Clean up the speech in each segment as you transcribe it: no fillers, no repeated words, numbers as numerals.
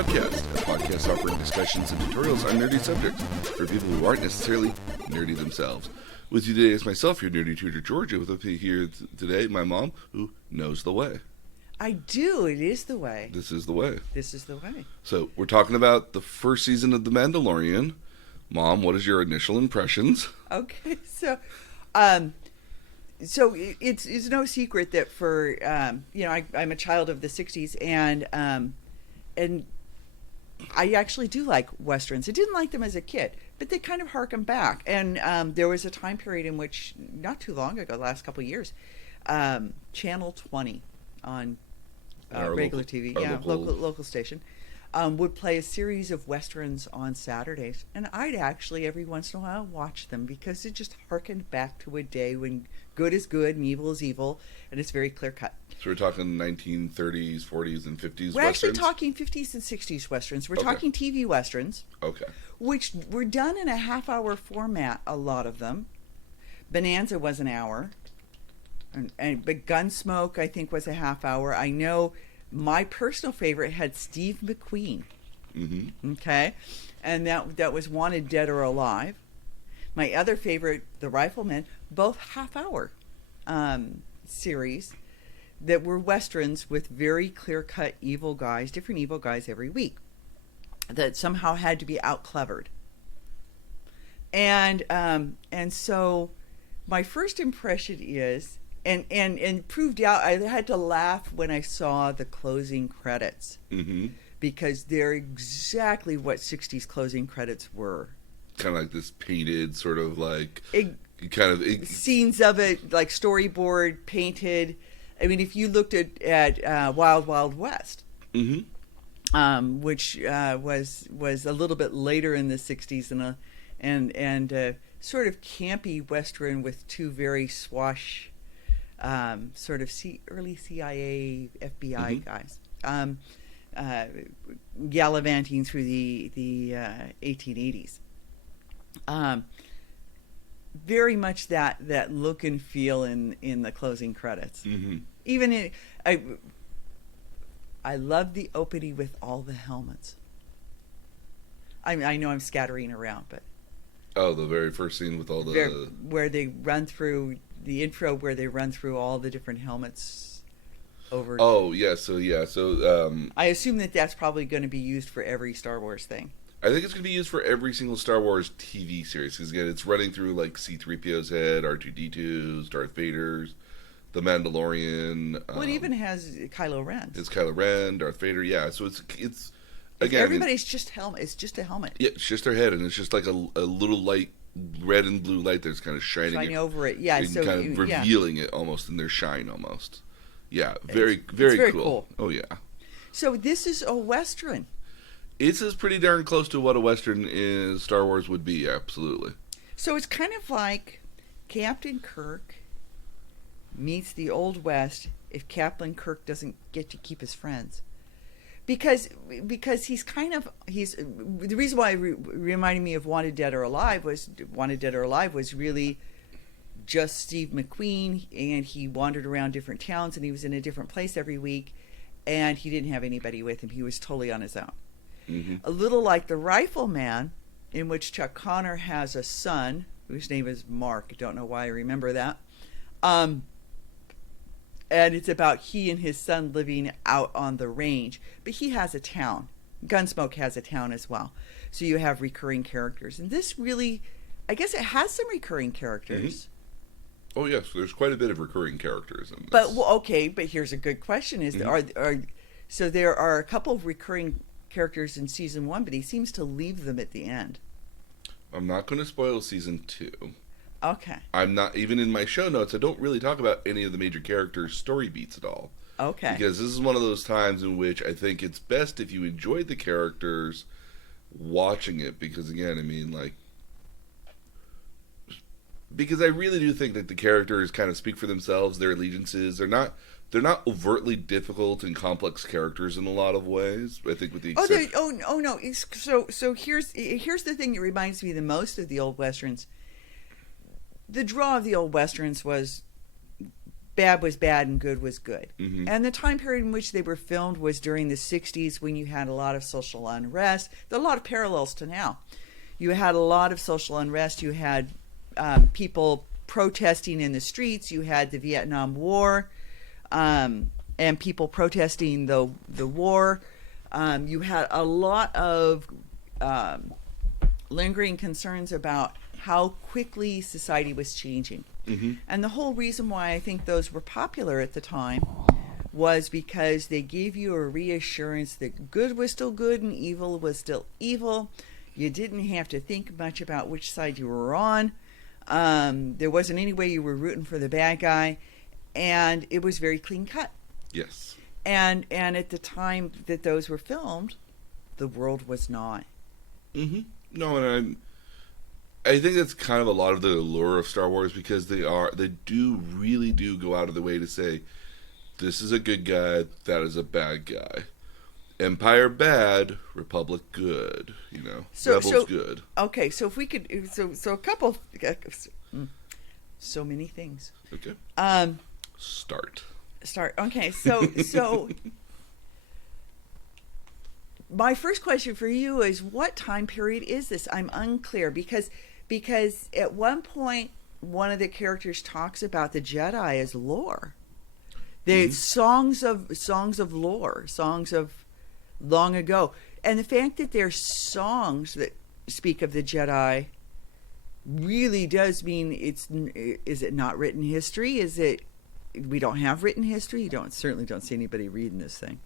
Podcast, a podcast offering discussions and tutorials on nerdy subjects for people who aren't necessarily nerdy themselves. With you today is myself, your nerdy tutor, Georgia, with me here today, my mom, who knows the way. I do. It is the way. This is the way. This is the way. So, we're talking about the first season of The Mandalorian. Mom, what is your initial impressions? Okay, so it's no secret that for I'm a child of the '60s, and I actually do like westerns. I didn't like them as a kid, but they kind of harken back. And there was a time period in which, not too long ago, the last couple of years, Channel 20 on regular TV, local station, would play a series of westerns on Saturdays, and I'd actually every once in a while watch them because it just harkened back to a day when good is good and evil is evil, and it's very clear cut. So we're talking 1930s, 40s, and 50s westerns? We're actually talking 50s and 60s westerns. We're talking TV westerns. Okay. Which were done in a half-hour format, a lot of them. Bonanza was an hour. But Gunsmoke, I think, was a half hour. I know my personal favorite had Steve McQueen. Mm-hmm. Okay? And that was Wanted Dead or Alive. My other favorite, The Rifleman, both half-hour series that were westerns with very clear-cut evil guys, different evil guys every week, that somehow had to be out-clevered. And so my first impression is, and proved out, I had to laugh when I saw the closing credits. Mm-hmm. Because they're exactly what 60s closing credits were. Kind of like this painted sort of like... scenes of it, like storyboard, painted. I mean, if you looked at Wild Wild West, mm-hmm. Which was a little bit later in the 60s and sort of campy Western with two very swash sort of early CIA, FBI mm-hmm. guys gallivanting through the 1880s. Very much that look and feel in the closing credits. Mm-hmm. Even I love the opening with all the helmets. I know I'm scattering around, but the very first scene with all the where they run through the intro, where they run through all the different helmets over. Oh yeah, so I assume that's probably going to be used for every Star Wars thing. I think it's going to be used for every single Star Wars TV series. Because, again, it's running through, like, C-3PO's head, R2-D2's, Darth Vader's, The Mandalorian. Well, it even has Kylo Ren. It's Kylo Ren, Darth Vader, yeah. So it's again... Everybody's just helmet. It's just a helmet. Yeah, it's just their head, and it's just like a little light, red and blue light that's kind of shining over it, yeah. So kind of revealing it almost in their shine, almost. Yeah, very cool. Oh, yeah. So this is a Western. It's pretty darn close to what a Western in Star Wars would be, absolutely. So it's kind of like Captain Kirk meets the Old West if Captain Kirk doesn't get to keep his friends. Because he's the reason why it reminded me of Wanted Dead or Alive was really just Steve McQueen, and he wandered around different towns, and he was in a different place every week, and he didn't have anybody with him. He was totally on his own. Mm-hmm. A little like The Rifleman, in which Chuck Connor has a son whose name is Mark. I don't know why I remember that. And it's about he and his son living out on the range. But he has a town. Gunsmoke has a town as well. So you have recurring characters. And this really, I guess it has some recurring characters. Mm-hmm. Oh, yes. There's quite a bit of recurring characters in this. But here's a good question. So there are a couple of recurring characters in season 1, but he seems to leave them at the end. I'm not going to spoil season 2. Okay. I'm not, even in my show notes, I don't really talk about any of the major characters' story beats at all. Okay. Because this is one of those times in which I think it's best if you enjoyed the characters watching it, because again, I mean, like, because I really do think that the characters kind of speak for themselves, their allegiances. They're not overtly difficult and complex characters in a lot of ways. I think with the exception... no. So here's the thing that reminds me the most of the old westerns. The draw of the old westerns was bad was bad and good was good. Mm-hmm. And the time period in which they were filmed was during the 60s, when you had a lot of social unrest. There are a lot of parallels to now. You had a lot of social unrest. You had people protesting in the streets. You had the Vietnam War, and people protesting the war. You had a lot of lingering concerns about how quickly society was changing. Mm-hmm. And the whole reason why I think those were popular at the time was because they gave you a reassurance that good was still good and evil was still evil. You didn't have to think much about which side you were on. There wasn't any way you were rooting for the bad guy. And it was very clean cut. Yes. And at the time that those were filmed, the world was not. Mm-hmm. No, and I think that's kind of a lot of the allure of Star Wars, because they really do go out of their way to say, this is a good guy, that is a bad guy. Empire bad, Republic good. Rebels good. Okay, so if we could, so a couple, so many things. Okay. Start. Okay, so my first question for you is, what time period is this? I'm unclear because at one point one of the characters talks about the Jedi as lore. There's songs of lore, songs of long ago, and the fact that there's songs that speak of the Jedi really does mean is it not written history? Is it we don't have written history? You certainly don't see anybody reading this thing.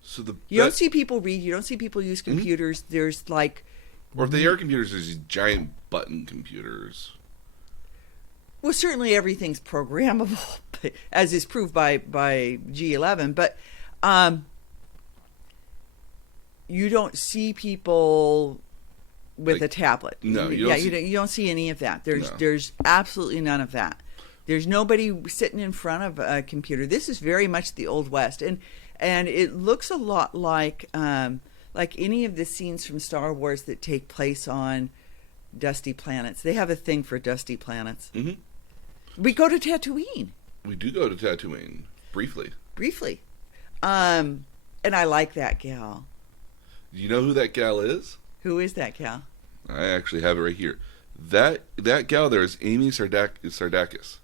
So you don't see people read. You don't see people use computers. Mm-hmm. There's or if they are computers, there's these giant button computers. Well, certainly everything's programmable, as is proved by G11. But you don't see people with a tablet. No, you don't see any of that. There's absolutely none of that. There's nobody sitting in front of a computer. This is very much the Old West, and it looks a lot like any of the scenes from Star Wars that take place on dusty planets. They have a thing for dusty planets. Mm-hmm. We go to Tatooine. We do go to Tatooine briefly. And I like that gal. Do you know who that gal is? Who is that gal? I actually have it right here. That gal there is Amy Sardakis.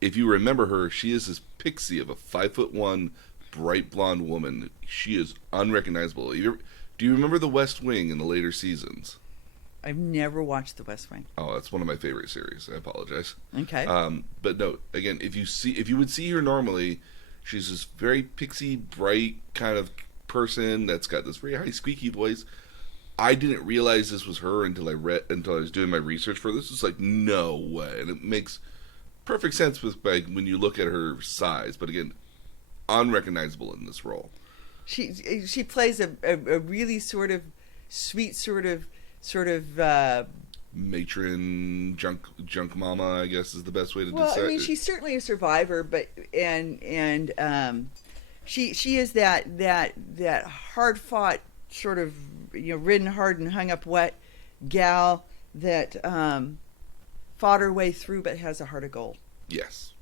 If you remember her, she is this pixie of a 5'1", bright blonde woman. She is unrecognizable. Do you remember The West Wing in the later seasons? I've never watched The West Wing. Oh, that's one of my favorite series. I apologize. Okay. But no, again, if you would see her normally, she's this very pixie, bright kind of person that's got this very high squeaky voice. I didn't realize this was her until I was doing my research for this. It's like, no way, and it makes perfect sense when you look at her size. But again, unrecognizable in this role. She plays a really sort of sweet sort of matron junk mama, I guess is the best way to describe. Well, I mean, she's certainly a survivor, but she is that hard fought sort of ridden hard and hung up wet gal that fought her way through, but has a heart of gold. Yes.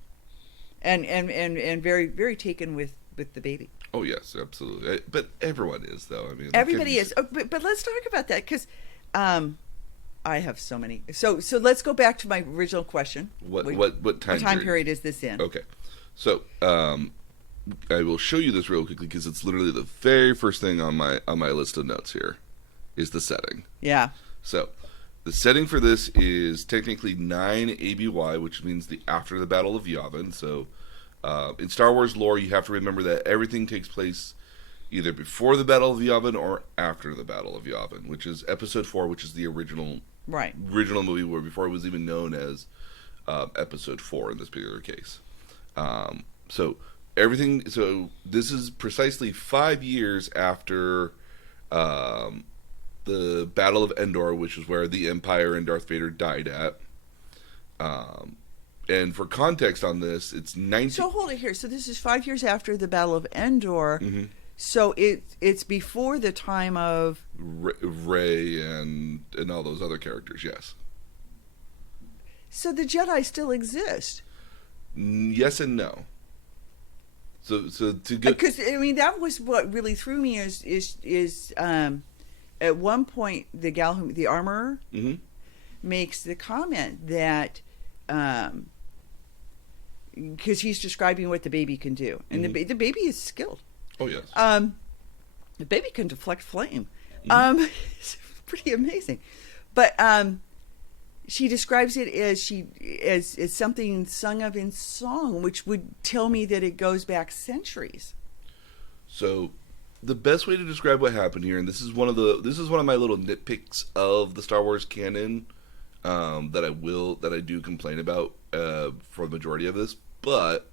And very very taken with the baby. Oh yes, absolutely. But everyone is, though. I mean, everybody is. Oh, but let's talk about that, because I have so many. So let's go back to my original question. What time period is this in? Okay, so I will show you this real quickly, because it's literally the very first thing on my list of notes here is the setting. Yeah. So the setting for this is technically 9 ABY, which means after the Battle of Yavin. So in Star Wars lore, you have to remember that everything takes place either before the Battle of Yavin or after the Battle of Yavin, which is Episode 4, which is the original movie, where before it was even known as Episode 4 in this particular case. So this is precisely 5 years after the Battle of Endor, which is where the Empire and Darth Vader died at. And for context on this, it's 19... So hold it here. So this is 5 years after the Battle of Endor. Mm-hmm. So it's before the time of Rey and all those other characters, yes. So the Jedi still exist. Yes and no. So to get Because I mean that was what really threw me is at one point the gal who the armorer hmm makes the comment that because he's describing what the baby can do, and the baby is skilled. Oh yes. The baby can deflect flame. It's pretty amazing, but she describes it as something sung of in song, which would tell me that it goes back centuries. So the best way to describe what happened here, and this is one of my little nitpicks of the Star Wars canon that I do complain about for the majority of this, but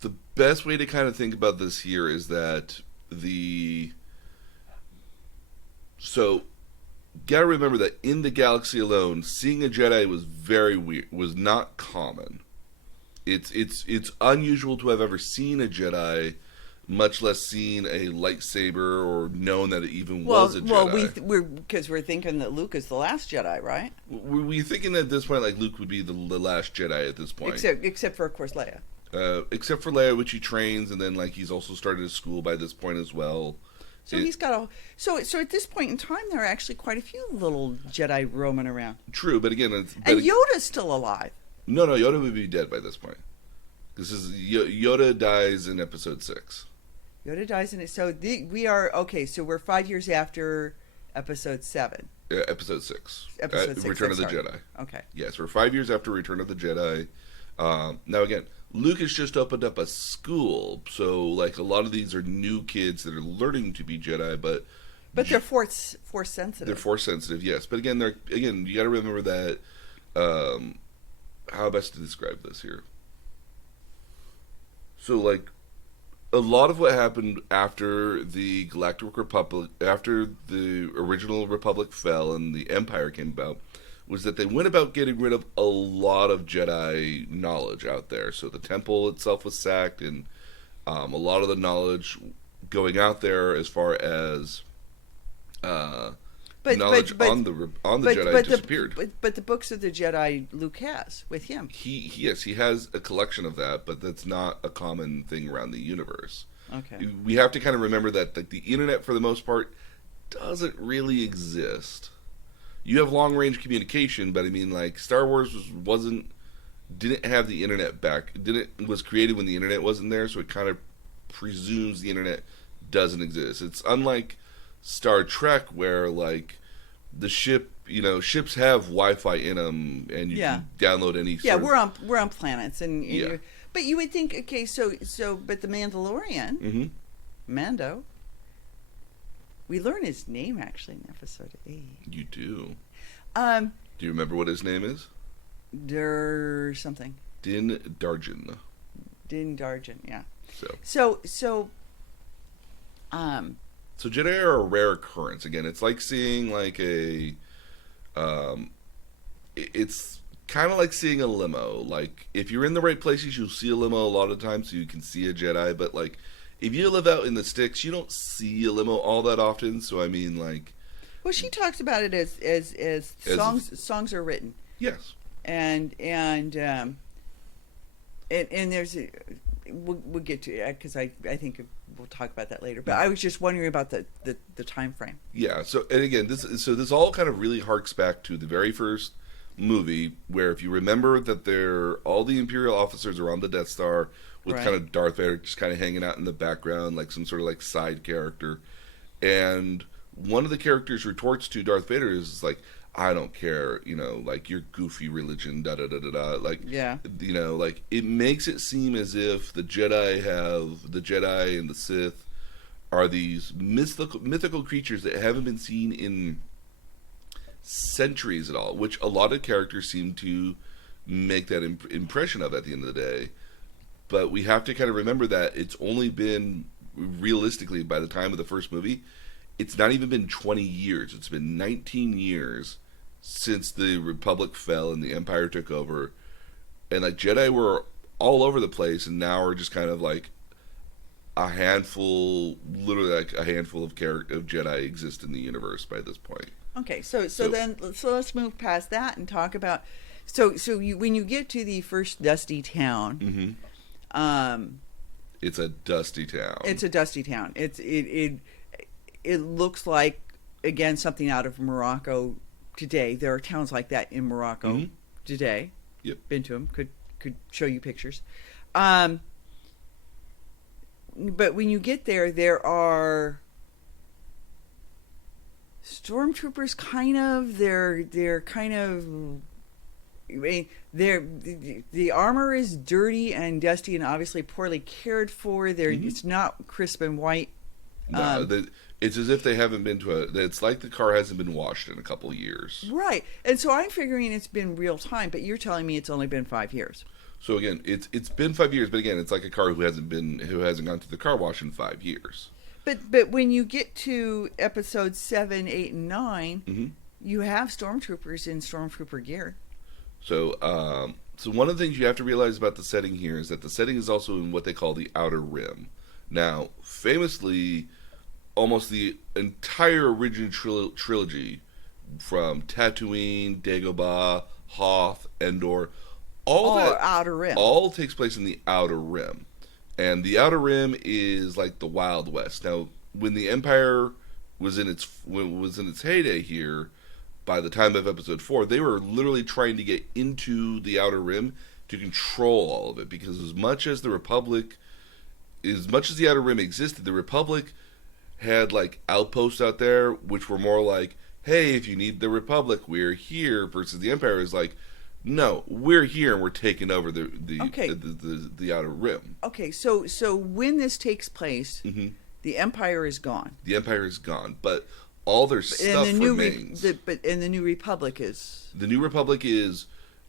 the best way to kind of think about this here is that gotta remember that in the galaxy alone, seeing a Jedi was very weird, was not common. It's unusual to have ever seen a Jedi, much less seen a lightsaber or known that it even was a Jedi. Well, we're thinking that Luke is the last Jedi, right? Were we thinking at this point like Luke would be the last Jedi at this point? Except for, of course, Leia. Except for Leia, which he trains, and then like he's also started his school by this point as well. So he's got so at this point in time, there are actually quite a few little Jedi roaming around. True, but again, and Yoda's still alive. No, Yoda would be dead by this point. This is Yoda dies in Episode 6. Yoda dies in it. So we are okay. So we're 5 years after Episode 7. Episode 6. Episode 6. Return of the Jedi. Okay. Yes, we're 5 years after Return of the Jedi. Now again, Luke has just opened up a school, so like a lot of these are new kids that are learning to be Jedi, but they're force sensitive. They're force sensitive, yes. But again, you got to remember that. How best to describe this here? So like, a lot of what happened after the Galactic Republic, after the original Republic fell and the Empire came about, was that they went about getting rid of a lot of Jedi knowledge out there. So the temple itself was sacked, and a lot of the knowledge going out there as far as knowledge on the Jedi disappeared. But the books of the Jedi Luke has with him. He has a collection of that, but that's not a common thing around the universe. Okay. We have to kind of remember that like the internet, for the most part, doesn't really exist. You have long range communication, but I mean, like Star Wars didn't have the internet was created when the internet wasn't there, so it kind of presumes the internet doesn't exist. It's unlike Star Trek, where like the ships have Wi-Fi in them, and you can download any. We're on planets, and but you would think, okay, so but the Mandalorian, Mando. We learn his name actually in Episode 8. You do. Do you remember what his name is? Something. Din Djarin. Din Djarin, yeah. So Jedi are a rare occurrence. Again, it's like seeing like it's kind of like seeing a limo. Like if you're in the right places, you'll see a limo a lot of times, so you can see a Jedi. But like if you live out in the sticks, you don't see a limo all that often. So I mean, like, well, she talks about it as songs are written. Yes. And there's we'll get to it because I think we'll talk about that later. But I was just wondering about the time frame. Yeah. So and again, this all kind of really harks back to the very first movie, where if you remember that all the Imperial officers are on the Death Star with kind of Darth Vader just kind of hanging out in the background like some sort of like side character, and one of the characters retorts to Darth Vader is like, I don't care, like your goofy religion, da da da da da. Like, like it makes it seem as if the Jedi and the Sith are these mythical creatures that haven't been seen in centuries at all, which a lot of characters seem to make that impression of at the end of the day. But we have to kind of remember that it's only been, realistically, by the time of the first movie, it's not even been 20 years. It's been 19 years since the Republic fell and the Empire took over. And like Jedi were all over the place, and now are just kind of like literally like a handful of Jedi exist in the universe by this point. Okay, so let's move past that and talk about. when you get to the first dusty town, it's a dusty town. It's a dusty town. It looks like, again, something out of Morocco today. There are towns like that in Morocco today. Yep. Been to them. Could show you pictures. But when you get there, there are stormtroopers. They're kind of. The armor is dirty and dusty and obviously poorly cared for. It's not crisp and white. No, it's as if they haven't been it's like the car hasn't been washed in a couple of years. Right. And so I'm figuring it's been real time, but you're telling me it's only been 5 years. So again, it's been 5 years, but again, it's like a car who hasn't gone through the car wash in 5 years. But when you get to episodes 7, 8, and 9, you have stormtroopers in stormtrooper gear. So one of the things you have to realize about the setting here is that the setting is also in what they call the Outer Rim. Now, famously, almost the entire original trilogy, from Tatooine, Dagobah, Hoth, Endor, Outer Rim, all takes place in the Outer Rim, and the Outer Rim is like the Wild West. Now, when the Empire was in its heyday here, by the time of episode 4, they were literally trying to get into the Outer Rim to control all of it, because as much as the Outer Rim existed, the Republic had like outposts out there, which were more like, hey, if you need the Republic, we're here, versus the Empire is like, no, we're here and we're taking over the Outer Rim. Okay, so when this takes place, the Empire is gone. The Empire is gone, but all their stuff remains. And the New Republic is... The New Republic is,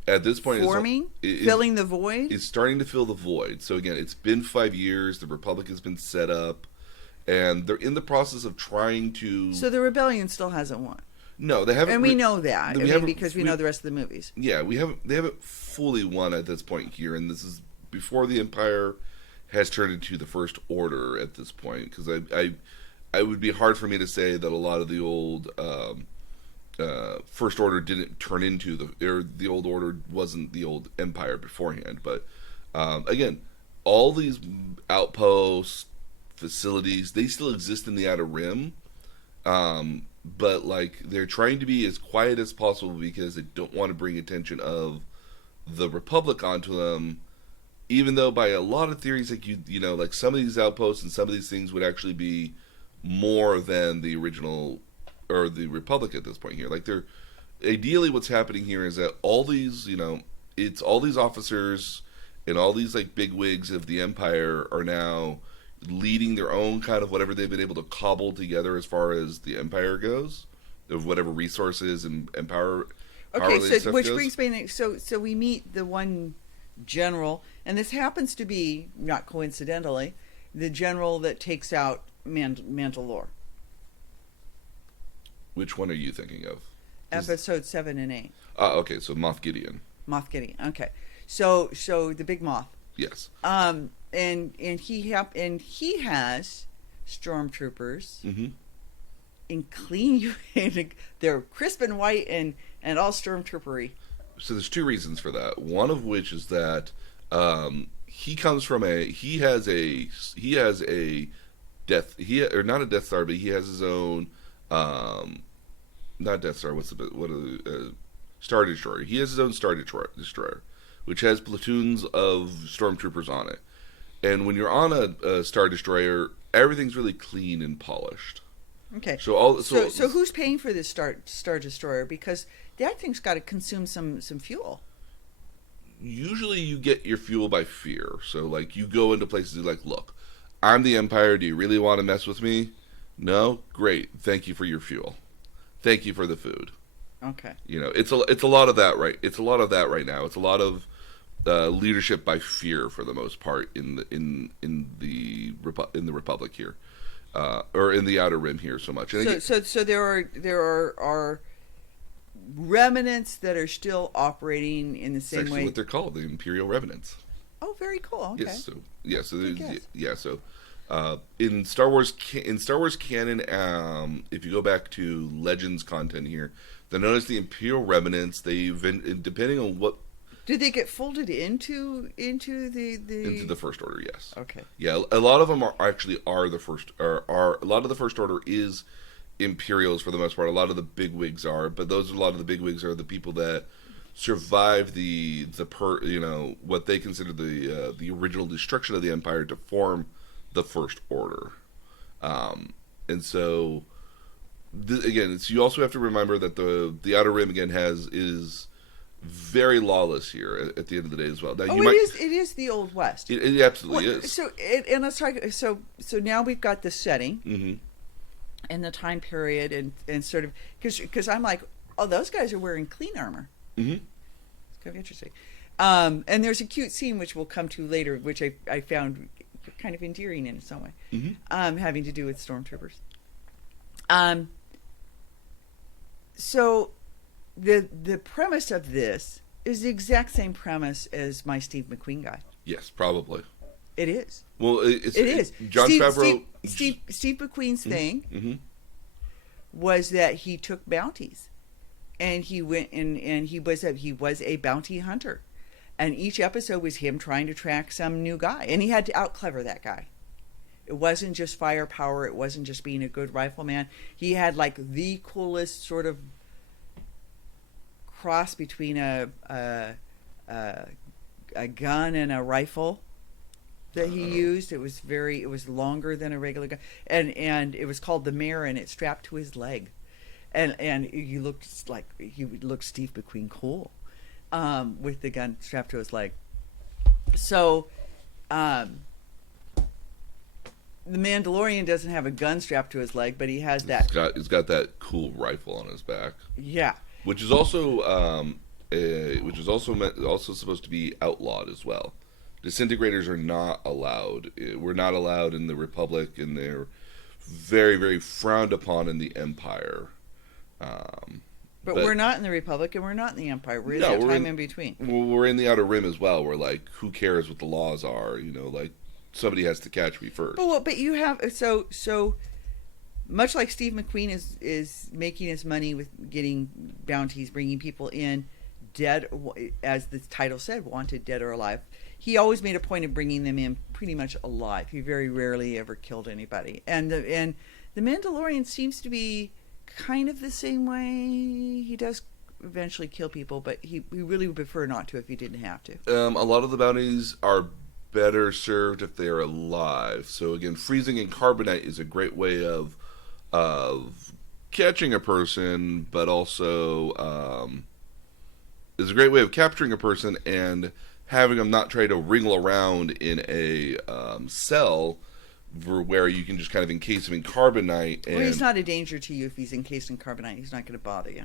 at this point... Forming? Filling the void? It's starting to fill the void. So again, it's been 5 years, the Republic has been set up, and they're in the process of trying to... So the rebellion still hasn't won? No, they haven't... And we know that, because we know the rest of the movies. Yeah, they haven't fully won at this point here, and this is before the Empire has turned into the First Order at this point, because I would be hard for me to say that a lot of the old First Order didn't turn into the old Order wasn't the old Empire beforehand. But again, all these outposts, facilities, they still exist in the Outer Rim, but like they're trying to be as quiet as possible because they don't want to bring attention of the Republic onto them. Even though by a lot of theories, like you know, like some of these outposts and some of these things would actually be more than the original or the Republic at this point here. Like they're ideally what's happening here is that all these, you know, it's all these officers and all these like big wigs of the Empire are now leading their own kind of whatever they've been able to cobble together as far as the Empire goes, of whatever resources and power. Okay, so which brings me, so we meet the one general, and this happens to be, not coincidentally, the general that takes out Mandalore. Which one are you thinking of? Episode 7 and 8. Okay, so Moff Gideon. Moff Gideon. Okay, so the big Moff. Yes. And he has stormtroopers. In clean, they're crisp and white and all stormtroopery. So there's two reasons for that. One of which is that he has not a Death Star, but he has his own not Death Star. Star Destroyer. He has his own Star Destroyer, which has platoons of stormtroopers on it. And when you're on a Star Destroyer, everything's really clean and polished. Okay. So who's paying for this Star Destroyer? Because that thing's got to consume some fuel. Usually you get your fuel by fear. So like you go into places like, look, I'm the Empire. Do you really want to mess with me? No? Great. Thank you for your fuel. Thank you for the food. Okay. You know, it's a lot of that, right? It's a lot of that right now. It's a lot of leadership by fear for the most part in the Republic here. Or in the Outer Rim here so much. And so there are remnants that are still operating in the same way. What they're called, the Imperial remnants. Oh, very cool. Okay. Yes. So In Star Wars canon, if you go back to Legends content here, then notice the Imperial remnants. Depending on what. Did they get folded into the Into the First Order? Yes. Okay. Yeah, a lot of them are the first. Are a lot of the First Order is Imperials for the most part. A lot of the bigwigs are, but a lot of the bigwigs are the people that survived what they consider the original destruction of the Empire to form the First Order. And so again, you also have to remember that the Outer Rim again is very lawless here at the end of the day as well. Now, it is the Old West. It absolutely is. So and let's talk. So now we've got the setting Mm-hmm. and the time period and sort of because I'm like, oh, those guys are wearing clean armor. Mm-hmm. It's kind of interesting. And there's a cute scene which we'll come to later, which I found kind of endearing in some way, Mm-hmm. having to do with stormtroopers. So the premise of this is the exact same premise as my Steve McQueen guy. Yes, probably. It is. Well, it is. John Favreau. Steve McQueen's thing Mm-hmm. was that he took bounties, and he went and he was a bounty hunter, and each episode was him trying to track some new guy, and he had to outclever that guy. It wasn't just firepower. It wasn't just being a good rifleman. He had like the coolest sort of cross between a gun and a rifle that he used. It was longer than a regular gun, and it was called the Mare, and it strapped to his leg, and he looked Steve McQueen cool, with the gun strapped to his leg. So, the Mandalorian doesn't have a gun strapped to his leg, but he has that. He's got that cool rifle on his back. Yeah, Which is also also supposed to be outlawed as well. Disintegrators are not allowed. We're not allowed in the Republic, and they're very, very frowned upon in the Empire. but we're not in the Republic, and we're not in the Empire. We're in that time in between. We're in the Outer Rim as well. We're like, who cares what the laws are? Like somebody has to catch me first. But you have so much like Steve McQueen is making his money with getting bounties, bringing people in, dead, as the title said, wanted, dead or alive. He always made a point of bringing them in pretty much alive. He very rarely ever killed anybody. And the Mandalorian seems to be kind of the same way. He does eventually kill people, but he really would prefer not to if he didn't have to. A lot of the bounties are better served if they are alive. So again, freezing in carbonite is a great way of catching a person, but also is a great way of capturing a person and having them not try to wriggle around in a cell where you can just kind of encase him in carbonite. And well, he's not a danger to you if he's encased in carbonite. He's not going to bother you.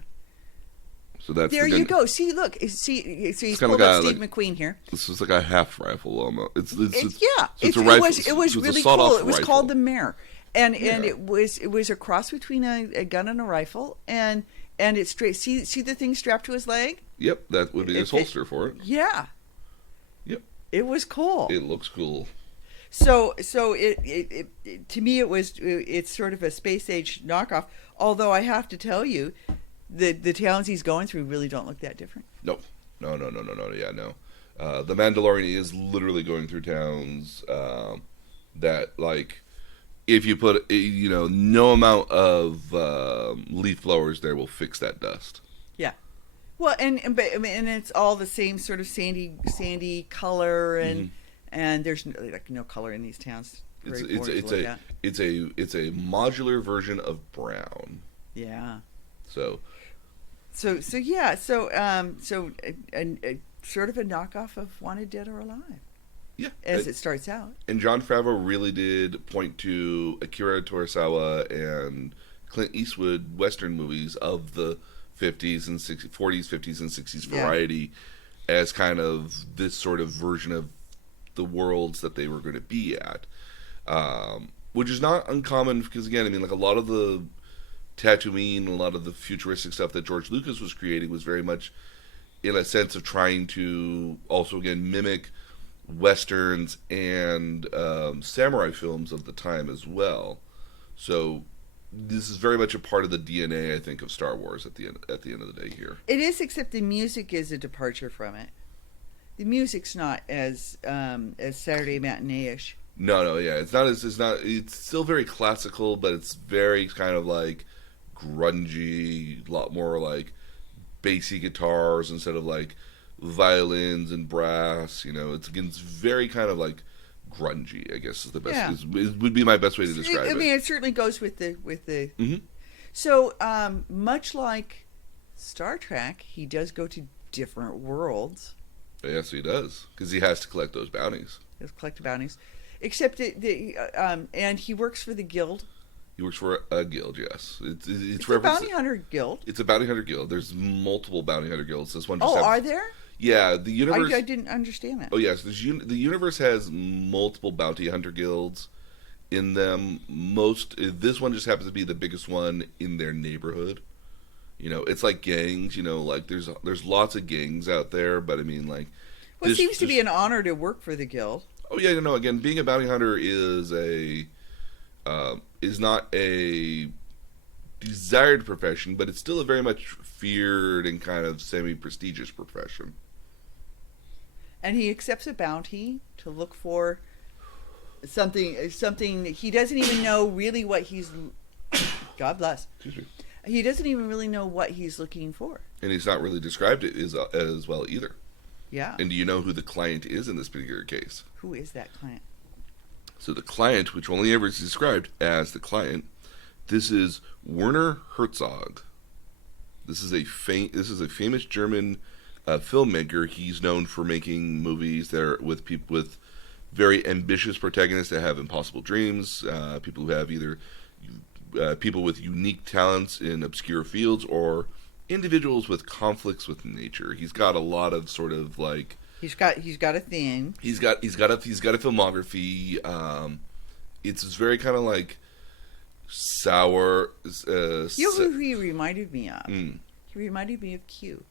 So that's there you go. See, look. See, he's pulled up Steve McQueen here. This is like a half rifle almost. It's a rifle. It was really cool. It was rifle. called the Mare, and it was a cross between a gun and a rifle, and it's straight. See the thing strapped to his leg. Yep, that would be his holster for it. Yeah. Yep. It was cool. It looks cool. So it to me it's sort of a space age knockoff. Although I have to tell you, the towns he's going through really don't look that different. No. Yeah, no. The Mandalorian is literally going through towns that, like, if you put no amount of leaf blowers there will fix that dust. Yeah. Well, and it's all the same sort of sandy color, and there's no color in these towns. It's a modular version of brown. Yeah. So yeah. So a sort of a knockoff of Wanted, Dead or Alive. Yeah. As it starts out. And Jon Favreau really did point to Akira Kurosawa and Clint Eastwood Western movies of the 50s and 60s, 40s, 50s, and 60s variety as kind of this sort of version of the worlds that they were going to be at. Which is not uncommon because, again, I mean, like a lot of the Tatooine, a lot of the futuristic stuff that George Lucas was creating was very much in a sense of trying to also, again, mimic westerns and samurai films of the time as well. So this is very much a part of the DNA, I think, of Star Wars at the end of the day here. It is, except the music is a departure from it. The music's not as Saturday matinee-ish. No, yeah, it's still very classical, but it's very kind of like grungy, a lot more like bassy guitars instead of like violins and brass. It's very kind of like grungy, I guess is the best. Yeah. Would be my best way to describe it. I mean, it certainly goes with the. Mm-hmm. So, much like Star Trek, he does go to different worlds. Yes, he does, because he has to collect those bounties. He has to collect the bounties, except and he works for the guild. He works for a guild. Yes, it's a bounty hunter guild. It's a bounty hunter guild. There's multiple bounty hunter guilds. This one. Are there? Yeah, the universe. I didn't understand that. Oh yes, the universe has multiple bounty hunter guilds in them. This one just happens to be the biggest one in their neighborhood. It's like gangs. Like there's lots of gangs out there, but I mean, like, well, it seems to be an honor to work for the guild. Oh yeah, again, being a bounty hunter is not a desired profession, but it's still a very much feared and kind of semi-prestigious profession. And he accepts a bounty to look for something he doesn't even know really what he's. God bless. Excuse me. He doesn't even really know what he's looking for. And he's not really described it as well either. Yeah. And do you know who the client is in this particular case? Who is that client? So the client, which only ever is described as the client, this is Werner Herzog. This is a famous German filmmaker. He's known for making movies that are with people with very ambitious protagonists that have impossible dreams, people who have either people with unique talents in obscure fields or individuals with conflicts with nature. He's got a lot of sort of like he's got a thing. He's got a filmography. It's very kind of like sour. You know who he reminded me of? He reminded me of Q.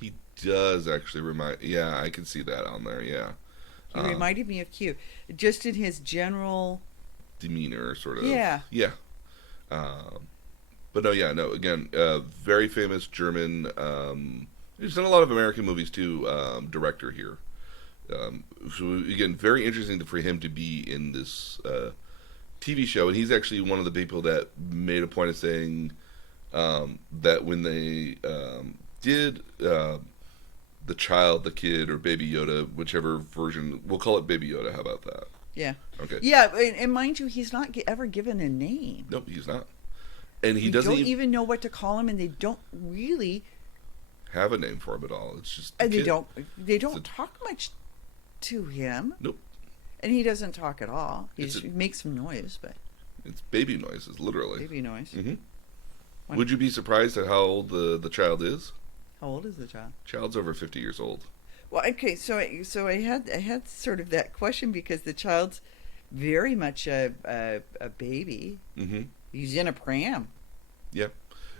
He does actually remind. Yeah, I can see that on there. Yeah, he reminded me of Q, just in his general demeanor, sort of. Yeah. Yeah. But no. Again, very famous German. He's done a lot of American movies too. Director here. So again, very interesting for him to be in this TV show, and he's actually one of the people that made a point of saying that when they did the child, the kid, or Baby Yoda, whichever version, we'll call it Baby Yoda. How about that? Yeah. Okay. Yeah, and mind you, he's not ever given a name. Nope, he's not. And he doesn't even know what to call him, and they don't really have a name for him at all. It's just and they don't talk much to him. Nope. And he doesn't talk at all. He makes some noise, but it's baby noises, literally. Baby noise. Mm-hmm. Would you be surprised at how old the child is? How old is the child? Child's over 50 years old. Well, okay, so I had sort of that question because the child's very much a baby. Mm-hmm. He's in a pram. Yeah.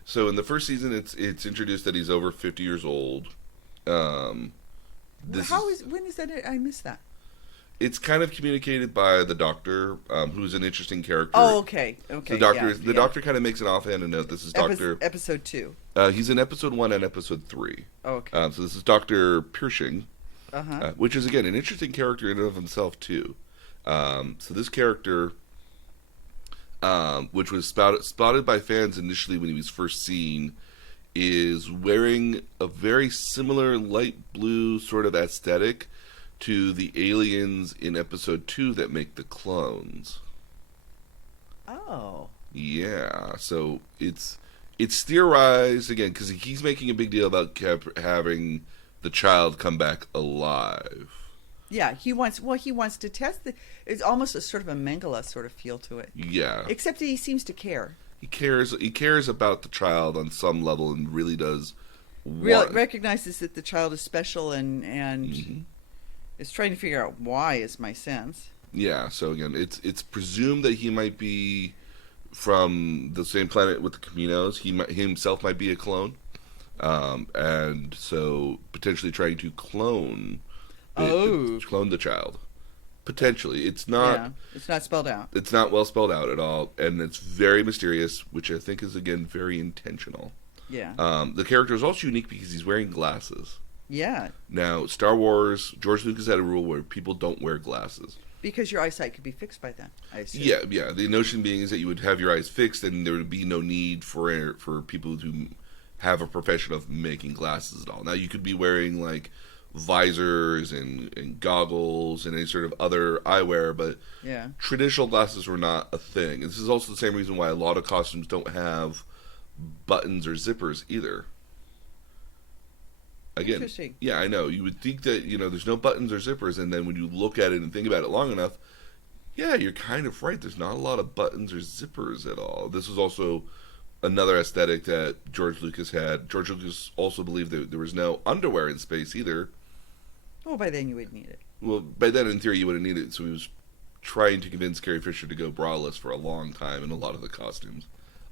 So in the first season, it's introduced that he's over 50 years old. When is that? I missed that. It's kind of communicated by the Doctor, who's an interesting character. Oh, okay. The Doctor kind of makes an offhand note. This is Doctor. Episode 2. He's in episode 1 and episode 3. Oh, okay. So this is Dr. Pershing, uh-huh. Which is again an interesting character in and of himself too. So this character, which was spotted by fans initially when he was first seen, is wearing a very similar light blue sort of aesthetic to the aliens in episode 2 that make the clones. Oh. Yeah, so it's theorized again because he's making a big deal about having the child come back alive. Yeah, he wants to test it's almost a sort of a Mengele sort of feel to it. Yeah. Except that he seems to care. He cares about the child on some level and really does recognizes that the child is special and mm-hmm. is trying to figure out why is my sense. Yeah, so again, it's presumed that he might be from the same planet with the Caminos. He himself might be a clone. And so potentially trying to clone Clone the child. Potentially. It's not... Yeah, it's not spelled out. It's not well spelled out at all, and it's very mysterious, which I think is, again, very intentional. Yeah. The character is also unique because he's wearing glasses. Yeah. Now, Star Wars, George Lucas had a rule where people don't wear glasses. Because your eyesight could be fixed by then, I assume. Yeah. The notion being is that you would have your eyes fixed, and there would be no need for people to have a profession of making glasses at all. Now, you could be wearing, like, visors and goggles and any sort of other eyewear, but traditional glasses were not a thing. This is also the same reason why a lot of costumes don't have buttons or zippers either. Again, interesting. Yeah, I know. You would think that, there's no buttons or zippers, and then when you look at it and think about it long enough, yeah, you're kind of right. There's not a lot of buttons or zippers at all. This was also another aesthetic that George Lucas had. George Lucas also believed that there was no underwear in space either. Well, by then you would need it. Well, by then, in theory, you wouldn't need it, so he was trying to convince Carrie Fisher to go braless for a long time in a lot of the costumes,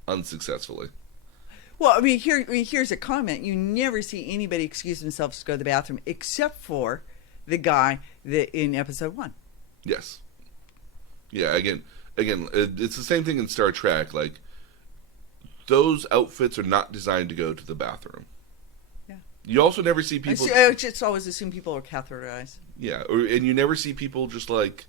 unsuccessfully. Well, I mean, here's a comment. You never see anybody excuse themselves to go to the bathroom except for the guy in episode 1. Yes. Yeah, again, it's the same thing in Star Trek. Like, those outfits are not designed to go to the bathroom. Yeah. You also never see people... I just always assume people are catheterized. Yeah, and you never see people just, like,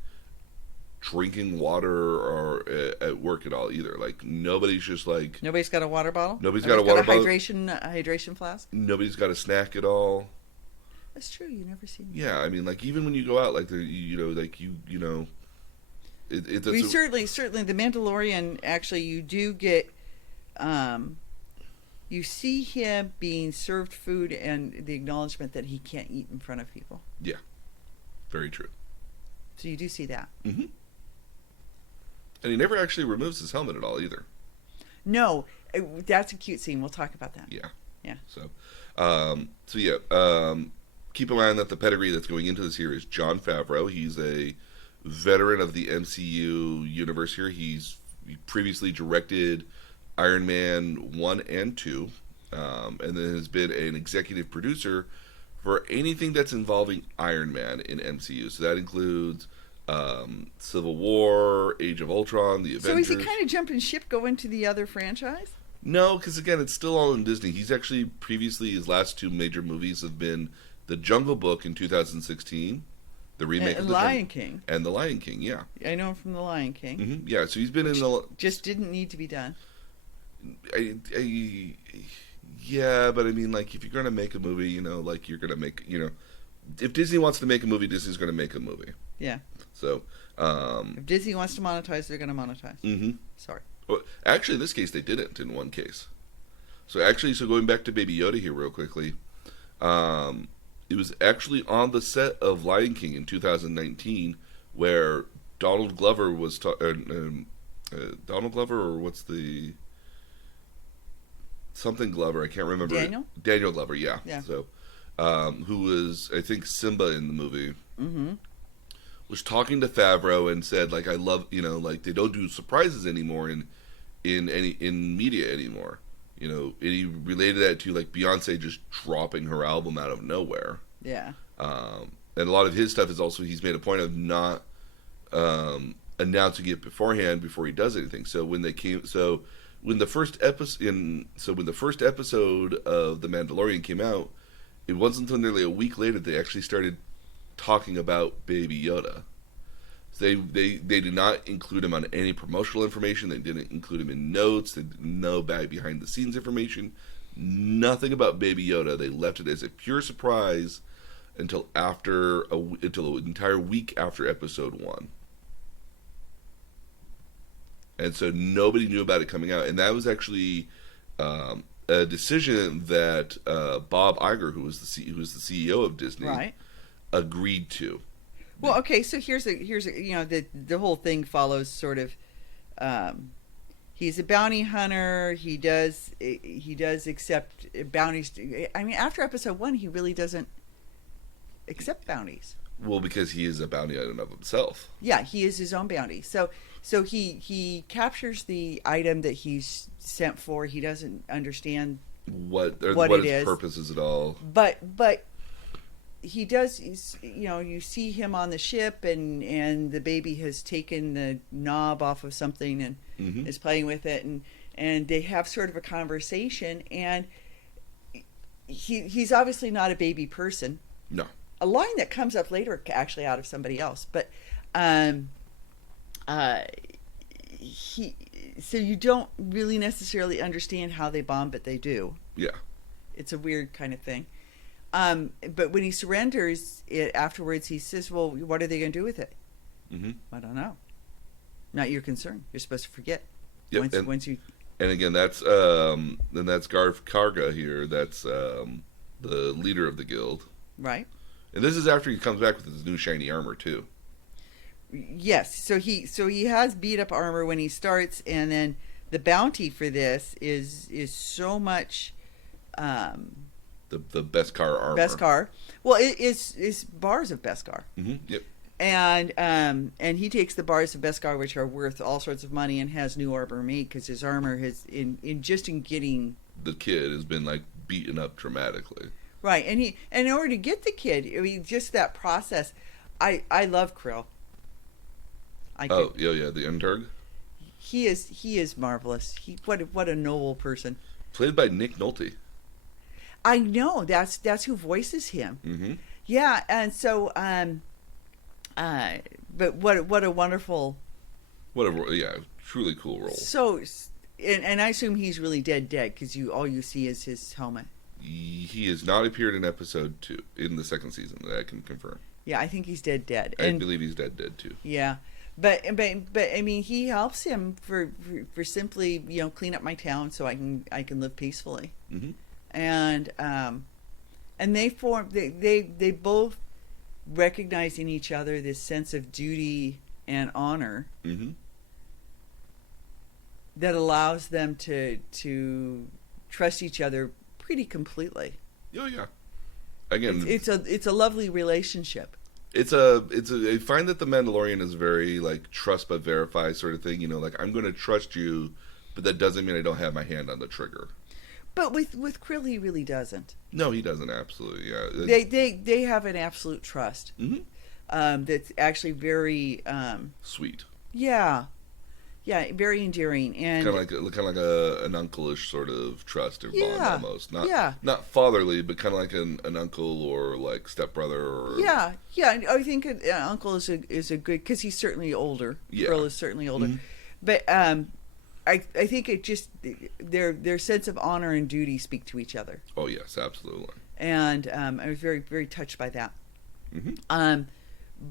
drinking water or at work at all either. Like, nobody's just like... Nobody's got a water bottle? Nobody's got a water bottle. Hydration flask? Nobody's got a snack at all. That's true. You never see... Yeah, I mean, like, even when you go out, like, certainly, the Mandalorian, actually, you do get... you see him being served food and the acknowledgement that he can't eat in front of people. Yeah. Very true. So you do see that. Mm-hmm. And he never actually removes his helmet at all either. No, that's a cute scene. We'll talk about that. Yeah. So, keep in mind that the pedigree that's going into this here is Jon Favreau. He's a veteran of the MCU universe here. He previously directed Iron Man 1 and 2, and then has been an executive producer for anything that's involving Iron Man in MCU. So that includes Civil War, Age of Ultron, the Avengers. So is he kind of jumping ship going to the other franchise? No, because again, it's still all in Disney. He's actually previously, his last 2 major movies have been The Jungle Book in 2016, the remake of The Lion King. And The Lion King, yeah. I know him from The Lion King. Mm-hmm. Yeah, so he's been in the... Just didn't need to be done. Yeah, but I mean, like, if you're going to make a movie, like, you're going to make, if Disney wants to make a movie, Disney's going to make a movie. Yeah. So, if Disney wants to monetize, they're going to monetize. Mm-hmm. Sorry. Well, actually, in this case, they didn't in one case. So going back to Baby Yoda here real quickly, it was actually on the set of Lion King in 2019 where Donald Glover was... Donald Glover, or what's the... Something Glover, I can't remember. Daniel Glover, yeah. So, who was, I think, Simba in the movie. Mm-hmm. Was talking to Favreau and said, like, I love, like, they don't do surprises anymore in media anymore. And he related that to, like, Beyonce just dropping her album out of nowhere. Yeah. And a lot of his stuff is also, he's made a point of not announcing it beforehand before he does anything. So when the first episode of The Mandalorian came out, it wasn't until nearly a week later they actually started talking about Baby Yoda. They did not include him on any promotional information. They didn't include him in notes. They didn't know behind the scenes information. Nothing about Baby Yoda. They left it as a pure surprise until an entire week after episode 1. And so nobody knew about it coming out. And that was actually a decision that Bob Iger, who was the CEO of Disney, right, agreed to. Well, okay, so here's the whole thing follows sort of. He's a bounty hunter. He does accept bounties. I mean, after episode 1, he really doesn't accept bounties. Well, because he is a bounty item of himself. Yeah, he is his own bounty. So he captures the item that he's sent for. He doesn't understand what it his is. purpose is at all. But he does. You see him on the ship, and the baby has taken the knob off of something and Mm-hmm. is playing with it, and they have sort of a conversation, and he's obviously not a baby person. No. A line that comes up later, actually, out of somebody else, but um, he. So you don't really necessarily understand how they bond, but they do. Yeah. It's a weird kind of thing. But when he surrenders it afterwards, he says, "Well, what are they going to do with it?" Mm-hmm. I don't know. Not your concern. You're supposed to forget. Yep. Once you. And again, that's Garth Karga here. That's the leader of the guild. Right. And this is after he comes back with his new shiny armor too. Yes. So he has beat up armor when he starts, and then the bounty for this is so much. The Beskar armor. Beskar. Well, it is bars of Beskar. Mm-hmm. Yep. And he takes the bars of Beskar, which are worth all sorts of money, and has new armor made because his armor has in getting The kid has been like beaten up dramatically. right, and in order to get the kid, I mean, just that process. I love Krill. Yeah, the Unturg. He is marvelous. What a noble person. Played by Nick Nolte. I know that's who voices him. Mm-hmm. Yeah, and so but what a wonderful. Truly cool role. So, and I assume he's really dead because all you see is his helmet. He has not appeared in episode 2 in the second season that I can confirm. Yeah, I think he's dead. I believe he's dead too. Yeah, but I mean, he helps him for simply clean up my town so I can live peacefully. Mm-hmm. And they both recognize in each other this sense of duty and honor. Mm-hmm. That allows them to trust each other pretty completely. Oh yeah. Again, it's a lovely relationship. I find that the Mandalorian is very like trust but verify sort of thing. Like I'm going to trust you, but that doesn't mean I don't have my hand on the trigger. But with Krill, he really doesn't. No, he doesn't. Absolutely, yeah. They have an absolute trust. Mm-hmm. That's actually very sweet. Yeah, very endearing and kind of like an uncle-ish sort of trust or bond almost. Not fatherly, but kind of like an uncle or like stepbrother. Or yeah. I think an uncle is a good because he's certainly older. Yeah. Krill is certainly older, mm-hmm. but I think it just their sense of honor and duty speak to each other. Oh yes, absolutely. And I was very very touched by that. Mm-hmm.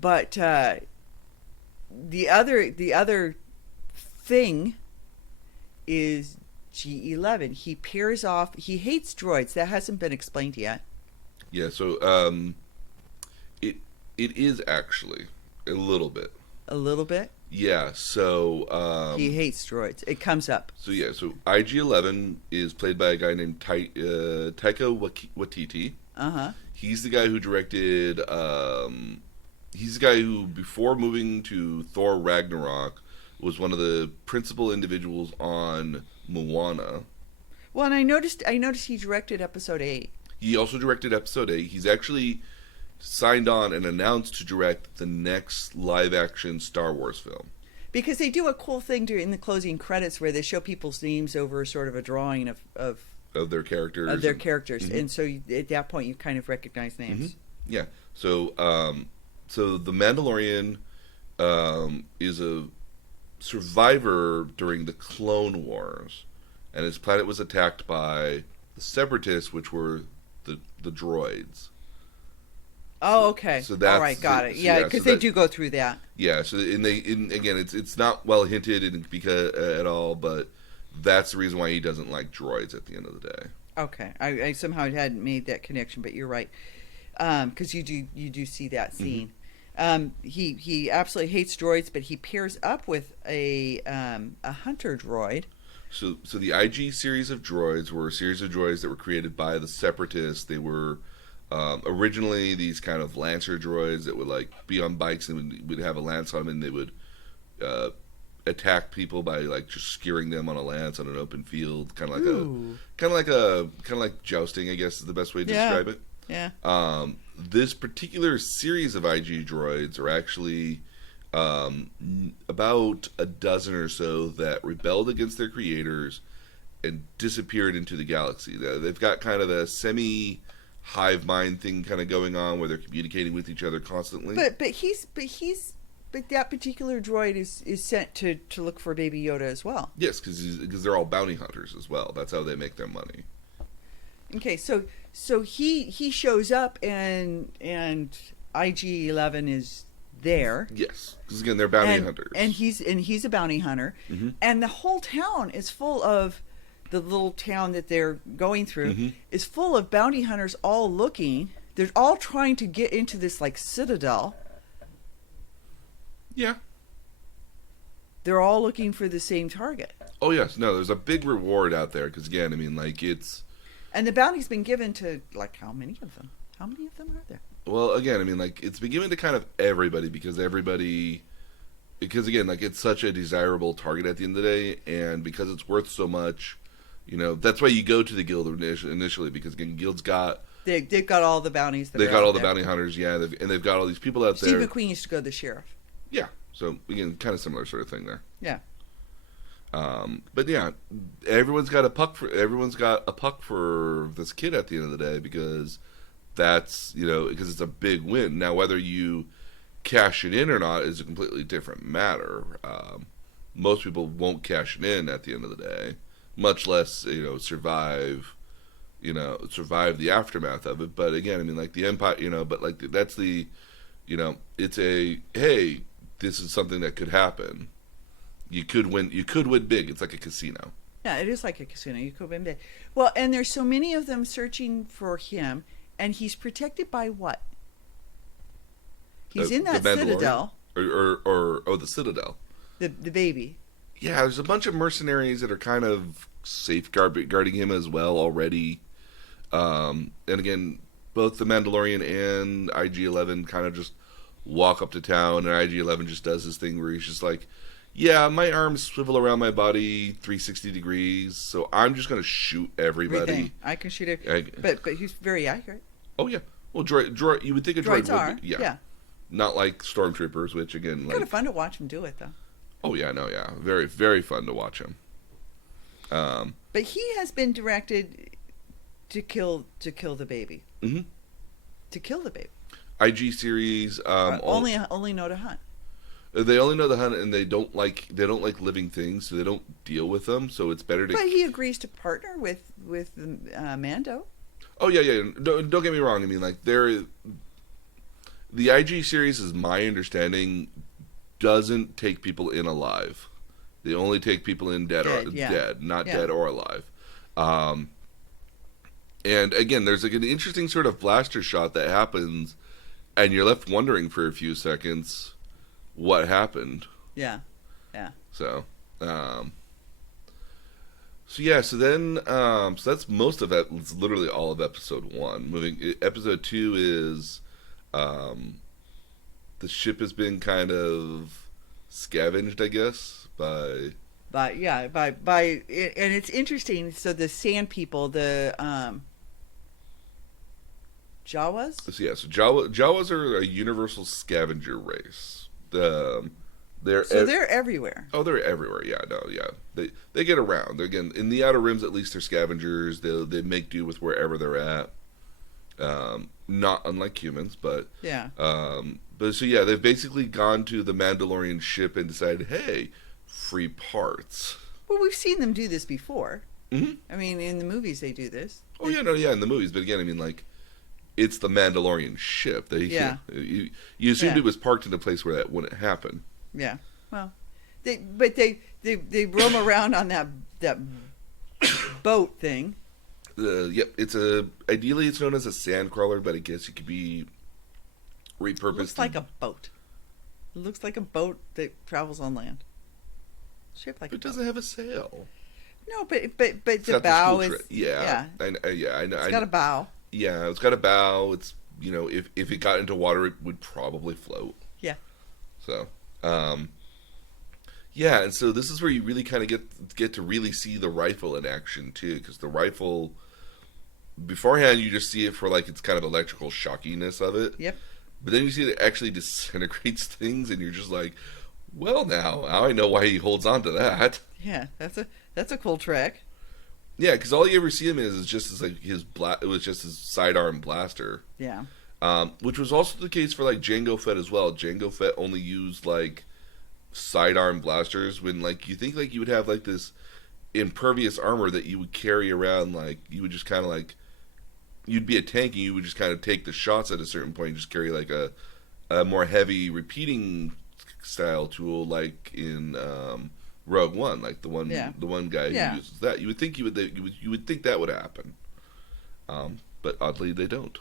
But the other thing is G11. He pairs off. He hates droids. That hasn't been explained yet. Yeah. So it is actually a little bit. A little bit. Yeah, so he hates droids. It comes up. So IG-11 is played by a guy named Taika Waititi. Uh-huh. He's the guy who directed. He's the guy who, before moving to Thor Ragnarok, was one of the principal individuals on Moana. Well, and I noticed he directed episode 8. He also directed episode 8. He's actually signed on and announced to direct the next live-action Star Wars film. Because they do a cool thing during the closing credits where they show people's names over sort of a drawing of their characters. Mm-hmm. And so at that point you kind of recognize names. Mm-hmm. Yeah. So the Mandalorian is a survivor during the Clone Wars, and his planet was attacked by the Separatists, which were the droids. Oh, okay. So that's, all right, got it. Yeah, because they do go through that. Yeah. So again, it's not well hinted because at all, but that's the reason why he doesn't like droids at the end of the day. Okay, I somehow hadn't made that connection, but you're right, because you do see that scene. Mm-hmm. He absolutely hates droids, but he pairs up with a hunter droid. So the IG series of droids were a series of droids that were created by the Separatists. They were originally these kind of lancer droids that would like be on bikes and would have a lance on them, and they would attack people by like just skewering them on a lance on an open field, kind of like jousting, I guess is the best way to describe it. Yeah. this particular series of IG droids are actually about a dozen or so that rebelled against their creators and disappeared into the galaxy. They've got kind of a semi hive mind thing kind of going on where they're communicating with each other constantly. But that particular droid is sent to look for Baby Yoda as well. Yes, because they're all bounty hunters as well. That's how they make their money. Okay, so he shows up and IG-11 is there. Yes, because again they're bounty hunters, and he's a bounty hunter, and the whole town is full of the little town that they're going through is full of bounty hunters, all looking. They're all trying to get into this like citadel. Yeah, they're all looking for the same target. Oh yes, no, there's a big reward out there because again, I mean, like it's. And the bounty's been given to, like, how many of them? How many of them are there? Well, again, I mean, like, it's been given to kind of everybody because again, like, it's such a desirable target at the end of the day, and because it's worth so much, you know, that's why you go to the guild initially, because, again, guild's got... They've got all the bounties. They've got all the bounty hunters, yeah, and they've got all these people out there. Steve McQueen used to go to the sheriff. Yeah, so, again, kind of similar sort of thing there. Yeah. But yeah, everyone's got a puck for this kid at the end of the day because that's, you know, because it's a big win. Now, whether you cash it in or not is a completely different matter. Most people won't cash it in at the end of the day, much less, you know, survive the aftermath of it. But again, I mean, like the Empire, you know, but like that's the, you know, it's a, hey, this is something that could happen. You could win big. It's like a casino. Yeah, it is like a casino. You could win big. Well, and there's so many of them searching for him, and he's protected by what? He's in that citadel. Or the citadel. The baby. Yeah, there's a bunch of mercenaries that are kind of safeguarding him as well already. And again, both the Mandalorian and IG-11 kind of just walk up to town, and IG-11 just does this thing where he's just like, yeah, my arms swivel around my body 360 degrees, so I'm just going to shoot everybody. Everything. I can shoot it, but he's very accurate. Oh, yeah. Well, droid, you would think a droid droids are. Yeah. Not like stormtroopers, which, again... It's kind of fun to watch him do it, though. Oh, yeah, no, yeah. Very, very fun to watch him. But he has been directed to kill the baby. Mm-hmm. To kill the baby. IG series... only know to hunt. They only know the hunt, and they don't like living things, so they don't deal with them. So it's better to. But he agrees to partner with Mando. Oh yeah. Don't get me wrong. I mean, like the IG series, is my understanding, doesn't take people in alive. They only take people in dead, not dead or alive. And again, there's like an interesting sort of blaster shot that happens, and you're left wondering for a few seconds what happened. Yeah. So then so that's most of it. It's literally all of episode 1. Episode 2 is the ship has been kind of scavenged, I guess, by and it's interesting. So the Sand People, the Jawas. So Jawas are a universal scavenger race. They're everywhere. Oh, they're everywhere. Yeah, no, yeah. They get around. They're, again, in the Outer Rims, at least they're scavengers. They make do with wherever they're at. Not unlike humans, but yeah. But so yeah, they've basically gone to the Mandalorian ship and decided, hey, free parts. Well, we've seen them do this before. Mm-hmm. I mean, in the movies they do this. Oh yeah, in the movies. But again, I mean, like, it's the Mandalorian ship. You assumed it was parked in a place where that wouldn't happen. Yeah. Well, they roam around on that boat thing. Yep. Ideally it's known as a sand crawler, but I guess it could be repurposed. It looks like a boat. It looks like a boat that travels on land. Shaped like. It doesn't have a sail. No, but the bow is. Yeah. I know. It's got a bow. Yeah, it's got a bow. It's, you know, if it got into water, it would probably float. Yeah. So, yeah, and so this is where you really kind of get to really see the rifle in action too, because the rifle, beforehand you just see it for like its kind of electrical shockiness of it. Yep. But then you see it actually disintegrates things, and you're just like, well, now I know why he holds on to that. Yeah, that's a cool trick. Yeah, because all you ever see him is just as like it was just his sidearm blaster. Yeah. Which was also the case for like Jango Fett as well. Jango Fett only used like sidearm blasters when like you think like you would have like this impervious armor that you would carry around, like you would just kind of like you'd be a tank and you would just kind of take the shots at a certain point and just carry like a more heavy repeating style tool like in Rogue One, like the one guy who uses that. You would think you would think that would happen, but oddly they don't.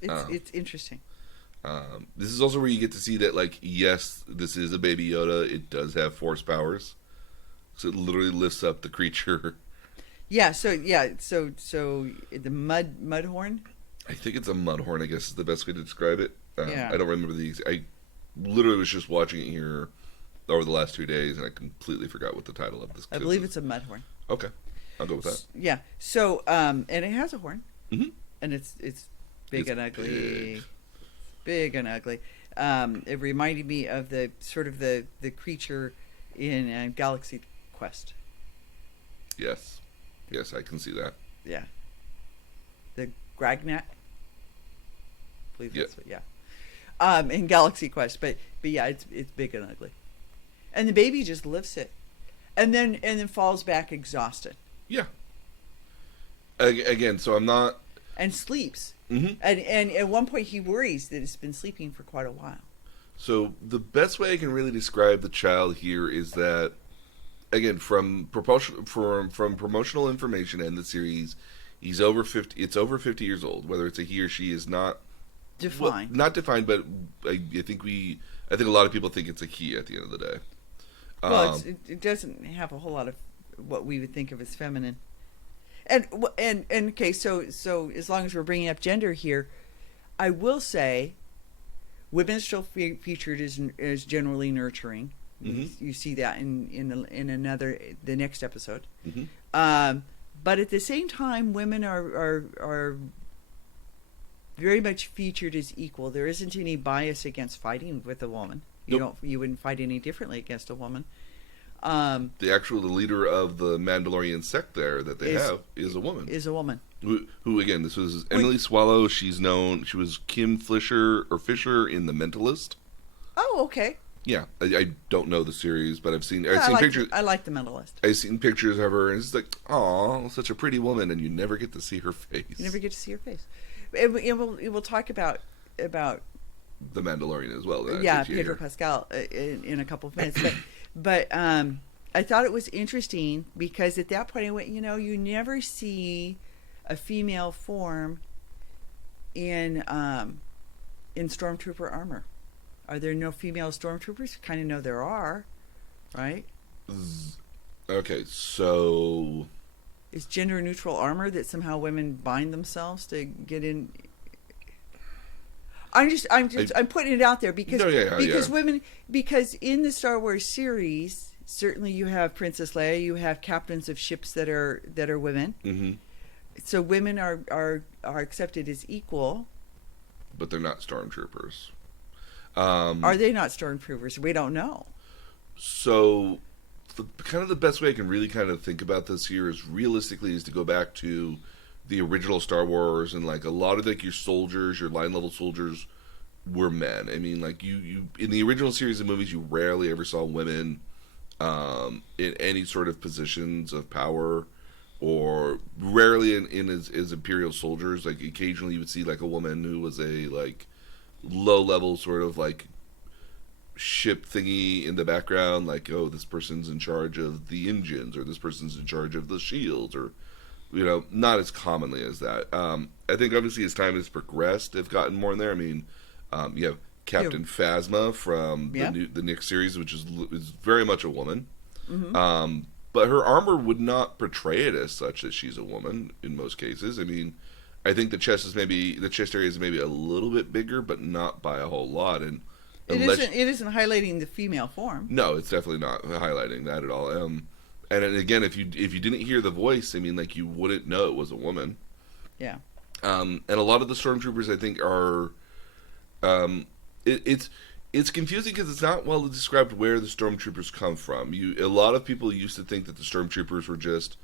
It's interesting. This is also where you get to see that, like, yes, this is a Baby Yoda. It does have force powers, so it literally lifts up the creature. Yeah. So the mudhorn. I think it's a mudhorn. I guess is the best way to describe it. Yeah. I don't remember I literally was just watching it here over the last 2 days, and I completely forgot what the title of this. I believe it's a mudhorn. Okay, I'll go with that. Yeah. So and it has a horn, and it's big and ugly. Big and ugly. It reminded me of the sort of the creature in Galaxy Quest. Yes, I can see that. Yeah. The Gragnak. I believe that's what. Yeah. In Galaxy Quest, but yeah, it's big and ugly, and the baby just lifts it, and then falls back exhausted. Yeah. Again, so I'm not. And sleeps. Mm-hmm. And at one point he worries that it's been sleeping for quite a while. So the best way I can really describe the child here is that, again, from promotional information and the series, he's over 50. It's over 50 years old. Whether it's a he or she is not defined. Well, not defined, but I think a lot of people think it's a he at the end of the day. Well, it doesn't have a whole lot of what we would think of as feminine. And okay, so as long as we're bringing up gender here, I will say, women are still featured as generally nurturing. Mm-hmm. You see that in the next episode. Mm-hmm. But at the same time, women are very much featured as equal. There isn't any bias against fighting with a woman. Nope. You wouldn't fight any differently against a woman. The leader of the Mandalorian sect there that they have is a woman. Who again, this was Emily Swallow. She was Kim Fisher in The Mentalist. Oh, okay. Yeah, I don't know the series, but I've seen pictures. I like The Mentalist. I've seen pictures of her, and it's like, oh, such a pretty woman, and you never get to see her face. You never get to see her face. And we'll talk about The Mandalorian as well. Yeah, Pedro Pascal in a couple of minutes, but I thought it was interesting because at that point I went, you never see a female form in stormtrooper armor. Are there no female stormtroopers? Kind of know there are, right? Okay, so is gender neutral armor that somehow women bind themselves to get in? I'm putting it out there because women, because in the Star Wars series, certainly you have Princess Leia, you have captains of ships that are women. Mm-hmm. So women are accepted as equal, but they're not stormtroopers. Are they not stormtroopers? We don't know. So, the best way I can really kind of think about this here is realistically is to go back to the original Star Wars, and like a lot of like your soldiers, your line level soldiers were men. I mean, like you in the original series of movies, you rarely ever saw women in any sort of positions of power, or rarely in as Imperial soldiers. Like occasionally you would see like a woman who was a like low level sort of like ship thingy in the background, like, oh, this person's in charge of the engines, or this person's in charge of the shields, or not as commonly as that. I think obviously as time has progressed, they've gotten more in there. I mean, you have Captain Phasma from the next series, which is very much a woman. Mm-hmm. But her armor would not portray it as such that she's a woman in most cases. I mean, I think the chest area is maybe a little bit bigger, but not by a whole lot. And it isn't highlighting the female form. No, it's definitely not highlighting that at all. And again, if you didn't hear the voice, I mean, like you wouldn't know it was a woman. Yeah. And a lot of the stormtroopers, I think, are it's confusing because it's not well described where the stormtroopers come from. A lot of people used to think that the stormtroopers were just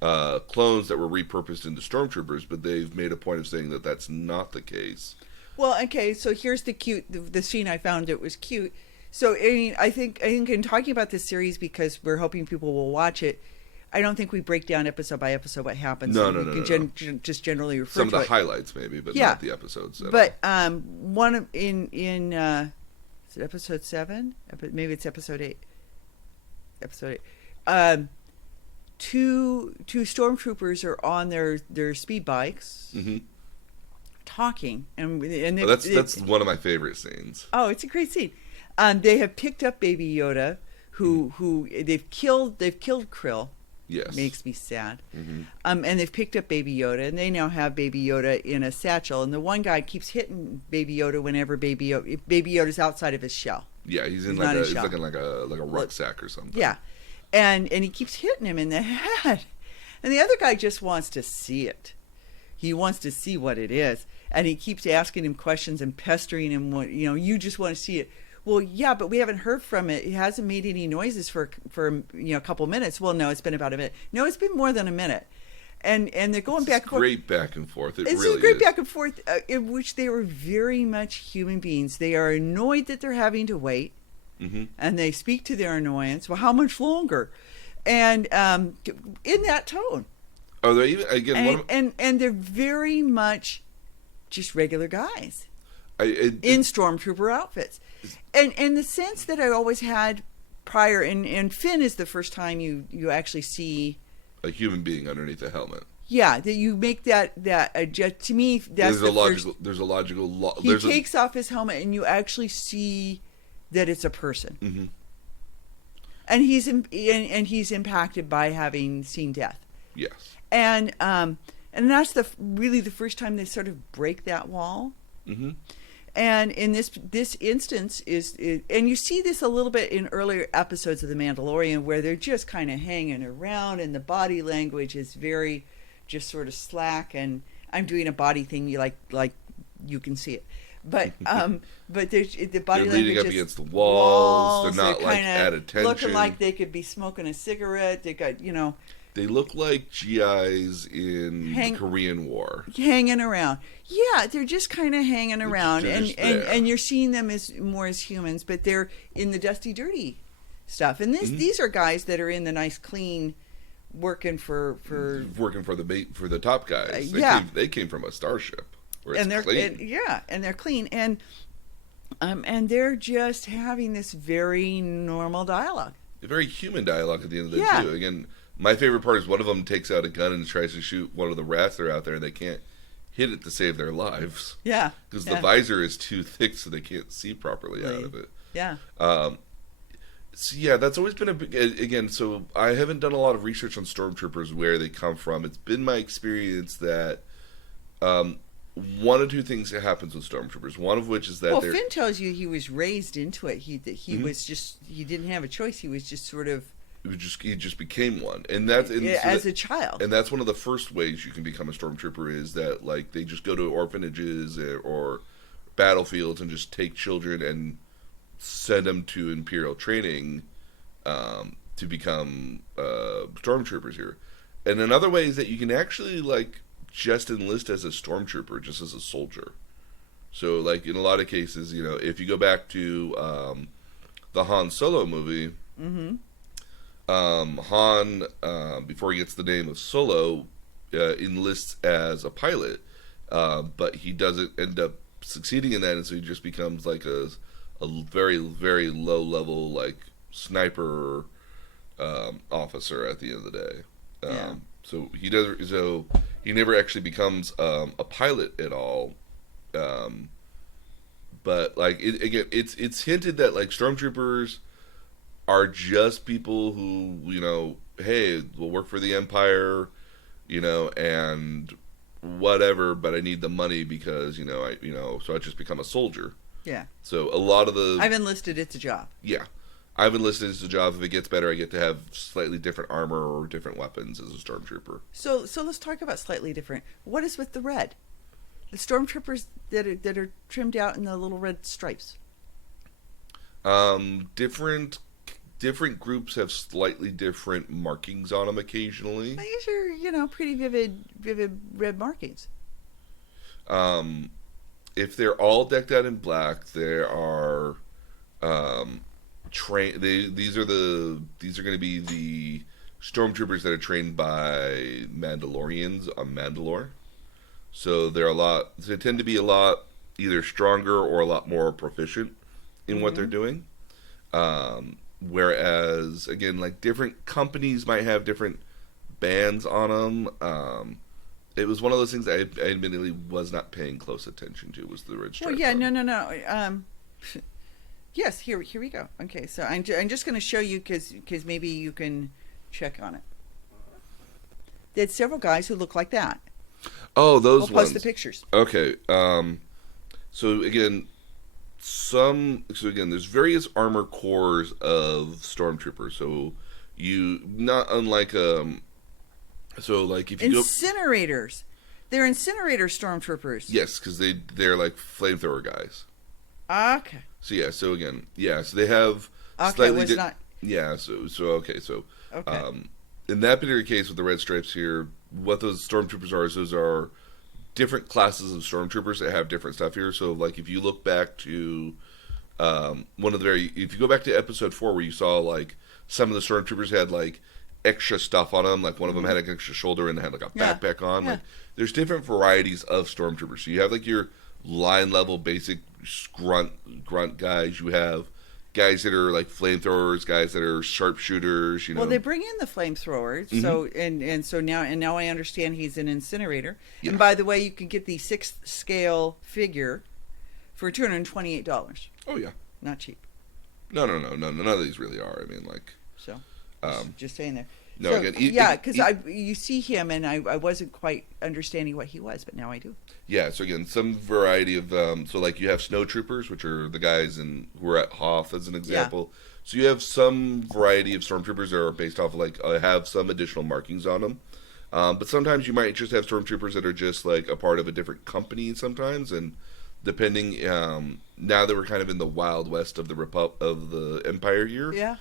clones that were repurposed into stormtroopers, but they've made a point of saying that that's not the case. Well, okay, so here's the scene I found. It was cute. So I mean, I think in talking about this series, because we're hoping people will watch it, I don't think we break down episode by episode what happens. No. Just generally refer Some to of the it. highlights, maybe, but Yeah. not the episodes. But one in is it episode 7? Maybe it's episode 8. Episode 8. Two stormtroopers are on their speed bikes, talking, and that's one of my favorite scenes. Oh, it's a great scene. They have picked up Baby Yoda, who they've killed Krill. Yes, makes me sad. And they've picked up Baby Yoda, and they now have Baby Yoda in a satchel. And the one guy keeps hitting Baby Yoda whenever Baby Yoda's outside of his shell. Yeah, he's in he's looking like a rucksack or something. Yeah, and he keeps hitting him in the head, and the other guy just wants to see it. He wants to see what it is, and he keeps asking him questions and pestering him. You just want to see it. Well, yeah, but we haven't heard from it. It hasn't made any noises for a couple minutes. Well, no, it's been about a minute. No, it's been more than a minute. And they're going back and forth. Great back and forth. It's really a great back and forth in which they are very much human beings. They are annoyed that they're having to wait, and they speak to their annoyance. Well, how much longer? And in that tone. Are they even again? And they're very much just regular guys in stormtrooper outfits. And the sense that I always had prior, and Finn is the first time you actually see a human being underneath a helmet. Yeah, that you make that to me, that's there's a logical. He takes off his helmet, and you actually see that it's a person, and he's impacted by having seen death. Yes, and that's really the first time they sort of break that wall. And in this instance and you see this a little bit in earlier episodes of The Mandalorian, where they're just kind of hanging around, and the body language is very just sort of slack. And I'm doing a body thing, you like you can see it, but there's the body they're language leaning up against the walls. They're not like at attention, looking like they could be smoking a cigarette. They got They look like GIs in the Korean War. Hanging around. Yeah, they're just kind of hanging around. And you're seeing them more as humans, but they're in the dusty, dirty stuff. And these are guys that are in the nice, clean, working for the top guys. They came from a starship where it's clean. And they're clean. And they're just having this very normal dialogue. A very human dialogue at the end of the day, too. Again, my favorite part is one of them takes out a gun and tries to shoot one of the rats that are out there, and they can't hit it to save their lives. Yeah. Because the visor is too thick, so they can't see properly out of it. Yeah. So, yeah, that's always been again, so I haven't done a lot of research on stormtroopers, where they come from. It's been my experience that one or two things that happens with stormtroopers. One of which is that Finn tells you he was raised into it. He didn't have a choice. He was just sort of... He just became one, and that's as a child. And that's one of the first ways you can become a stormtrooper, is that like they just go to orphanages or battlefields and just take children and send them to Imperial training to become stormtroopers here. And another way is that you can actually like just enlist as a stormtrooper, just as a soldier. So like in a lot of cases, if you go back to the Han Solo movie. Han, before he gets the name of Solo, enlists as a pilot, but he doesn't end up succeeding in that, and so he just becomes like a very, very low level like sniper officer at the end of the day. So he never actually becomes a pilot at all. But like it's hinted that like stormtroopers are just people who, hey, we'll work for the Empire, and whatever, but I need the money because, so I just become a soldier. Yeah. So a lot of the... I've enlisted, it's a job. Yeah. I've enlisted as a job. If it gets better, I get to have slightly different armor or different weapons as a stormtrooper. So let's talk about slightly different. What is with the red? The stormtroopers that are trimmed out in the little red stripes. Different groups have slightly different markings on them occasionally. These are, pretty vivid red markings. If they're all decked out in black, there are these are going to be the stormtroopers that are trained by Mandalorians on Mandalore. So they tend to be a lot either stronger or a lot more proficient in what they're doing. Whereas, again, like different companies might have different bands on them. It was one of those things I admittedly was not paying close attention to, was the red stripe. Well, yeah, no. Yes, here we go. Okay, so I'm just going to show you because maybe you can check on it. There's several guys who look like that. Oh, those ones. We'll post the pictures. Okay. So again, there's various armor cores of stormtroopers. So not unlike so like if you incinerators, they're incinerator stormtroopers. Yes, because they're like flamethrower guys. Okay. So yeah. So again, yeah. So they have slightly not. Yeah. So okay. So in that particular case with the red stripes here, what those stormtroopers are is those are different classes of stormtroopers that have different stuff here. So like if you look back to if you go back to episode 4 where you saw like some of the stormtroopers had like extra stuff on them, like one of them had an extra shoulder and they had like a backpack on. Like there's different varieties of stormtroopers. So you have like your line level basic grunt guys. You have guys that are like flamethrowers, guys that are sharpshooters. Well, they bring in the flamethrowers, so so now I understand he's an incinerator. Yeah. And by the way, you can get the 6th scale figure for $228. Oh yeah, not cheap. No. None of these really are. I mean, like so. Just saying there. No, so, again, because you see him, and I wasn't quite understanding what he was, but now I do. Yeah, so again, some variety of so like you have snow troopers, which are the guys who are at Hoth as an example. Yeah. So you have some variety of stormtroopers that are based off of like have some additional markings on them. But sometimes you might just have stormtroopers that are just like a part of a different company sometimes, and depending now that we're kind of in the wild west of the Empire here. Yeah.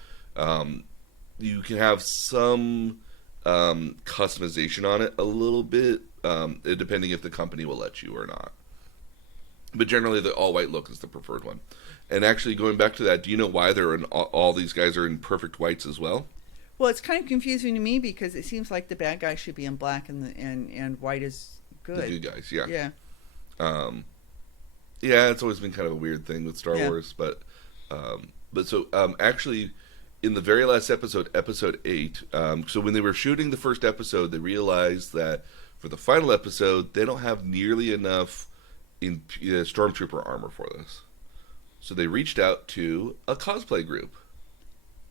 You can have some customization on it a little bit, depending if the company will let you or not. But generally, the all-white look is the preferred one. And actually, going back to that, do you know why all these guys are in perfect whites as well? Well, it's kind of confusing to me because it seems like the bad guys should be in black and white is good. The good guys, yeah. Yeah. Yeah, it's always been kind of a weird thing with Star Wars, but so actually, in the very last episode, episode 8, so when they were shooting the first episode, they realized that for the final episode, they don't have nearly enough stormtrooper armor for this. So they reached out to a cosplay group.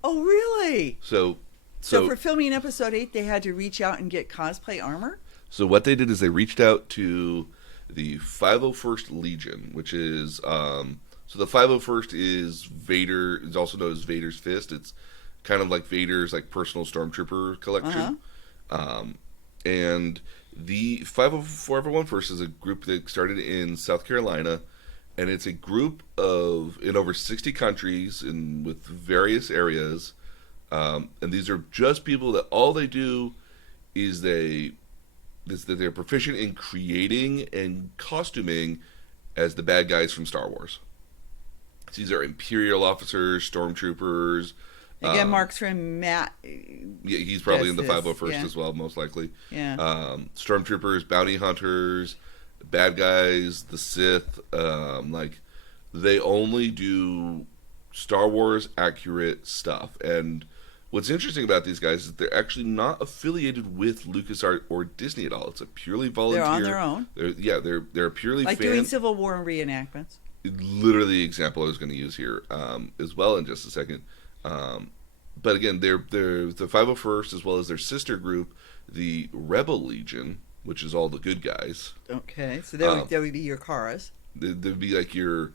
Oh, really? So for filming episode 8, they had to reach out and get cosplay armor? So what they did is they reached out to the 501st Legion, which is... So the 501st is Vader, is also known as Vader's Fist. It's kind of like Vader's like personal stormtrooper collection. And the 501st is a group that started in South Carolina, and it's a group in over 60 countries with various areas. And these are just people that all they do is that they're proficient in creating and costuming as the bad guys from Star Wars. These are Imperial officers, stormtroopers. Again, Mark's friend Matt. Yeah, he's probably in the 501st as well, most likely. Yeah. Stormtroopers, bounty hunters, bad guys, the Sith. They only do Star Wars accurate stuff. And what's interesting about these guys is they're actually not affiliated with LucasArts or Disney at all. It's a purely volunteer. They're on their own. They're purely like doing Civil War reenactments. Literally the example I was going to use here as well in just a second. But again, they're the 501st as well as their sister group, the Rebel Legion, which is all the good guys. Okay, so that would be your Karas. They'd be like your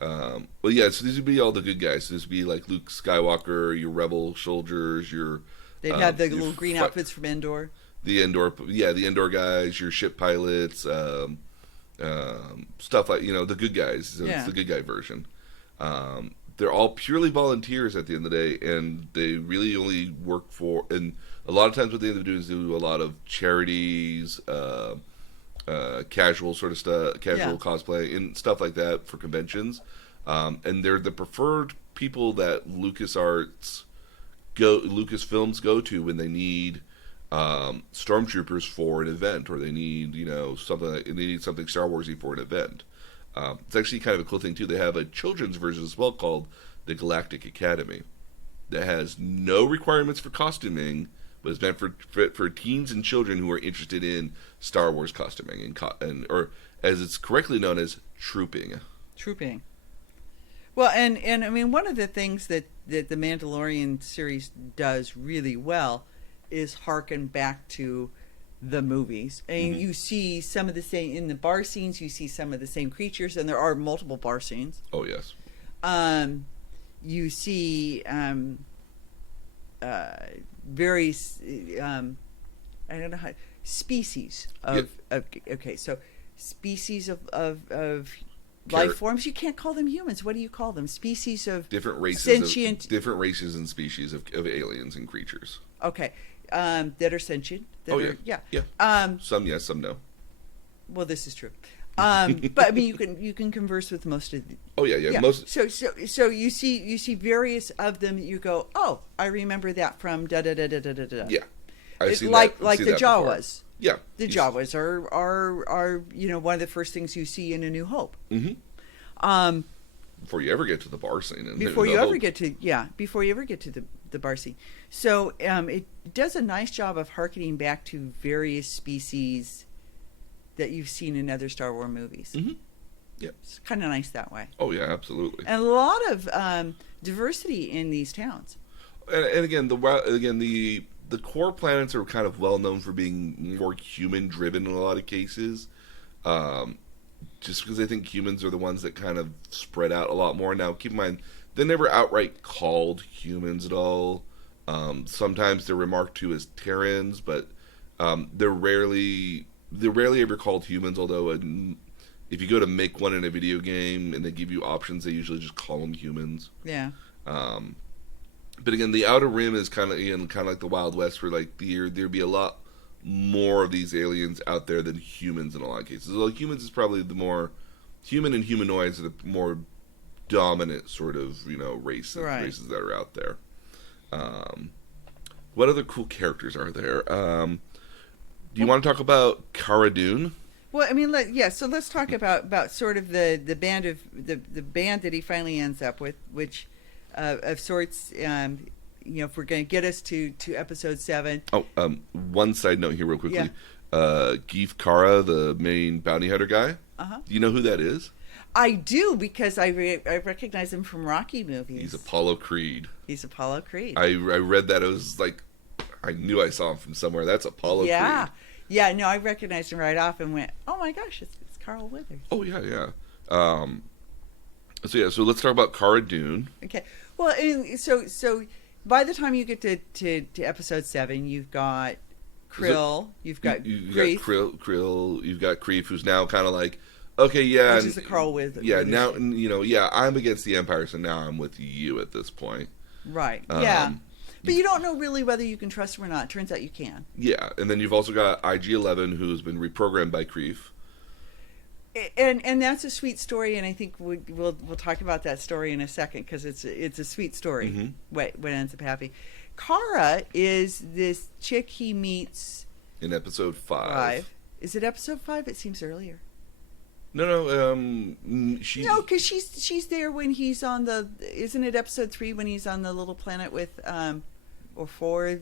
Well, yeah. So these would be all the good guys. So this would be like Luke Skywalker, your rebel soldiers, your They'd have the your little green outfits from Endor. the Endor guys, your ship pilots, stuff like the good guys. So Yeah. it's the good guy version. They're all purely volunteers at the end of the day, and they really only work for. And a lot of times, what they end up doing is do a lot of charities, casual sort of stuff, casual cosplay, and stuff like that for conventions. And they're the preferred people that Lucasfilms go to when they need stormtroopers for an event, or they need something Star Warsy for an event. It's actually kind of a cool thing too. They have a children's version as well called the Galactic Academy that has no requirements for costuming, but it's meant for teens and children who are interested in Star Wars costuming or as it's correctly known as trooping. Trooping. Well, and I mean, one of the things that the Mandalorian series does really well is harken back to the movies. And you see some of the same in the bar scenes. You see some of the same creatures, and there are multiple bar scenes. Oh yes. You see various I don't know how species of okay, so species of life forms. You can't call them humans. What do you call them? Species of different races, sentient, different races and species of aliens and creatures. Okay, that are sentient. Yeah. Some yes, some no. Well, this is true. But I mean, you can converse with most of. Yeah. Most. So you see various of them. You go, oh, I remember that from da da da da da da da. Yeah, I've seen like that the Jawas. Before. Yeah, the Jawas are one of the first things you see in A New Hope. Mm-hmm. Before you ever get to the bar scene. Before you ever get to the bar scene. So it does a nice job of harkening back to various species that you've seen in other Star Wars movies. Mm-hmm. Yeah, it's kind of nice that way. Oh yeah, absolutely. And a lot of diversity in these towns. And again, the core planets are kind of well known for being more human driven in a lot of cases. Just because I think humans are the ones that kind of spread out a lot more. Now, keep in mind, they're never outright called humans at all. Sometimes they're remarked to as Terrans, but they're rarely ever called humans. Although, if you go to make one in a video game and they give you options, they usually just call them humans. Yeah. But again, the Outer Rim is kind of like the Wild West, where like there'd be a lot more of these aliens out there than humans in a lot of cases. Like humans is probably the more human, and humanoids are the more dominant sort of races that are out there. What other cool characters are there? Do you want to talk about Cara Dune? Well, I mean, so let's talk about sort of the band of the band that he finally ends up with, which of sorts. If we're going to get us to episode 7. Oh, one side note here, real quickly. Yeah. Geef Kara, the main bounty hunter guy. Do you know who that is? I do, because I recognize him from Rocky movies. He's Apollo Creed. I read that. It was like, I knew I saw him from somewhere. That's Apollo Creed. Yeah, no, I recognized him right off and went, oh my gosh, it's Carl Weathers. Oh, yeah. So let's talk about Cara Dune. Okay. Well, so by the time you get to episode 7, you've got Krill, you've got Krill, you've got Kreef, who's now kind of like, okay, yeah. Which is the Carl Weathers. Yeah, now, I'm against the Empire, so now I'm with you at this point. Right, yeah. But you don't know really whether you can trust him or not. Turns out you can. Yeah, and then you've also got IG-11, who's been reprogrammed by Kreef. And that's a sweet story, and I think we'll talk about that story in a second, because it's a sweet story. Mm-hmm. What ends up happening. Cara is this chick he meets in episode 5. Is it episode 5? It seems earlier. No, because she's there when he's on the. Isn't it episode 3 when he's on the little planet with or 4,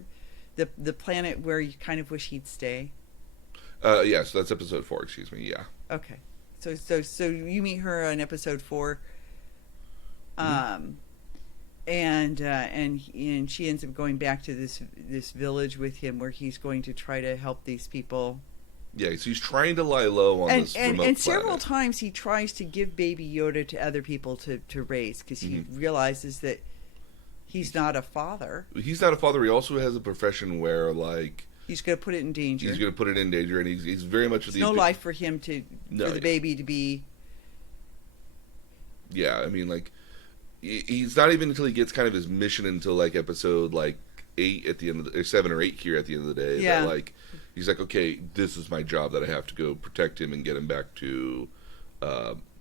the planet where you kind of wish he'd stay. Yeah, so that's episode 4. Excuse me. Yeah. Okay. So you meet her on episode 4, and she ends up going back to this village with him, where he's going to try to help these people Yeah, so he's trying to lie low on this remote planet. And several times he tries to give Baby Yoda to other people to raise because he realizes that he's not a father. He's not a father. He also has a profession where, like... He's going to put it in danger. He's going to put it in danger, and he's very much... There's no life for him for the baby to be... Yeah, I mean, like, he's not even until he gets kind of his mission until, like, episode, like, 8 at the end of the... 7 or 8 here at the end of the day. Yeah. That, like, he's like, okay, this is my job, that I have to go protect him and get him back to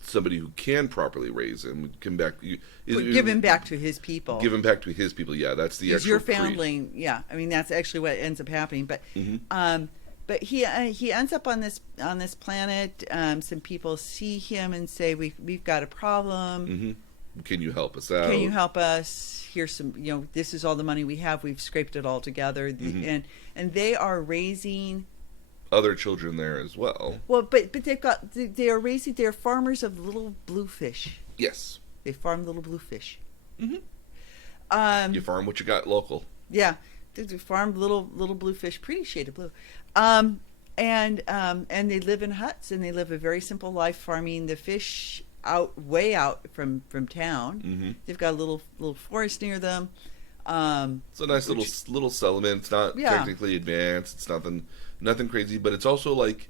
somebody who can properly raise him. Give him back to his people. Give him back to his people, yeah. That's the actual your foundling, yeah. I mean, that's actually what ends up happening. But but he ends up on this planet. Some people see him and say, we've got a problem. Mm-hmm. Can you help us out? Can you help us? Here's some, this is all the money we have. We've scraped it all together. And they are raising other children there as well. Well, but they're farmers of little blue fish. Yes. They farm little blue fish. You farm what you got local. Yeah. They farm little blue fish, pretty shade of blue. And they live in huts, and they live a very simple life farming the fish way out from town. They've got a little forest near them. It's a nice little settlement. It's not technically advanced. It's nothing crazy, but it's also like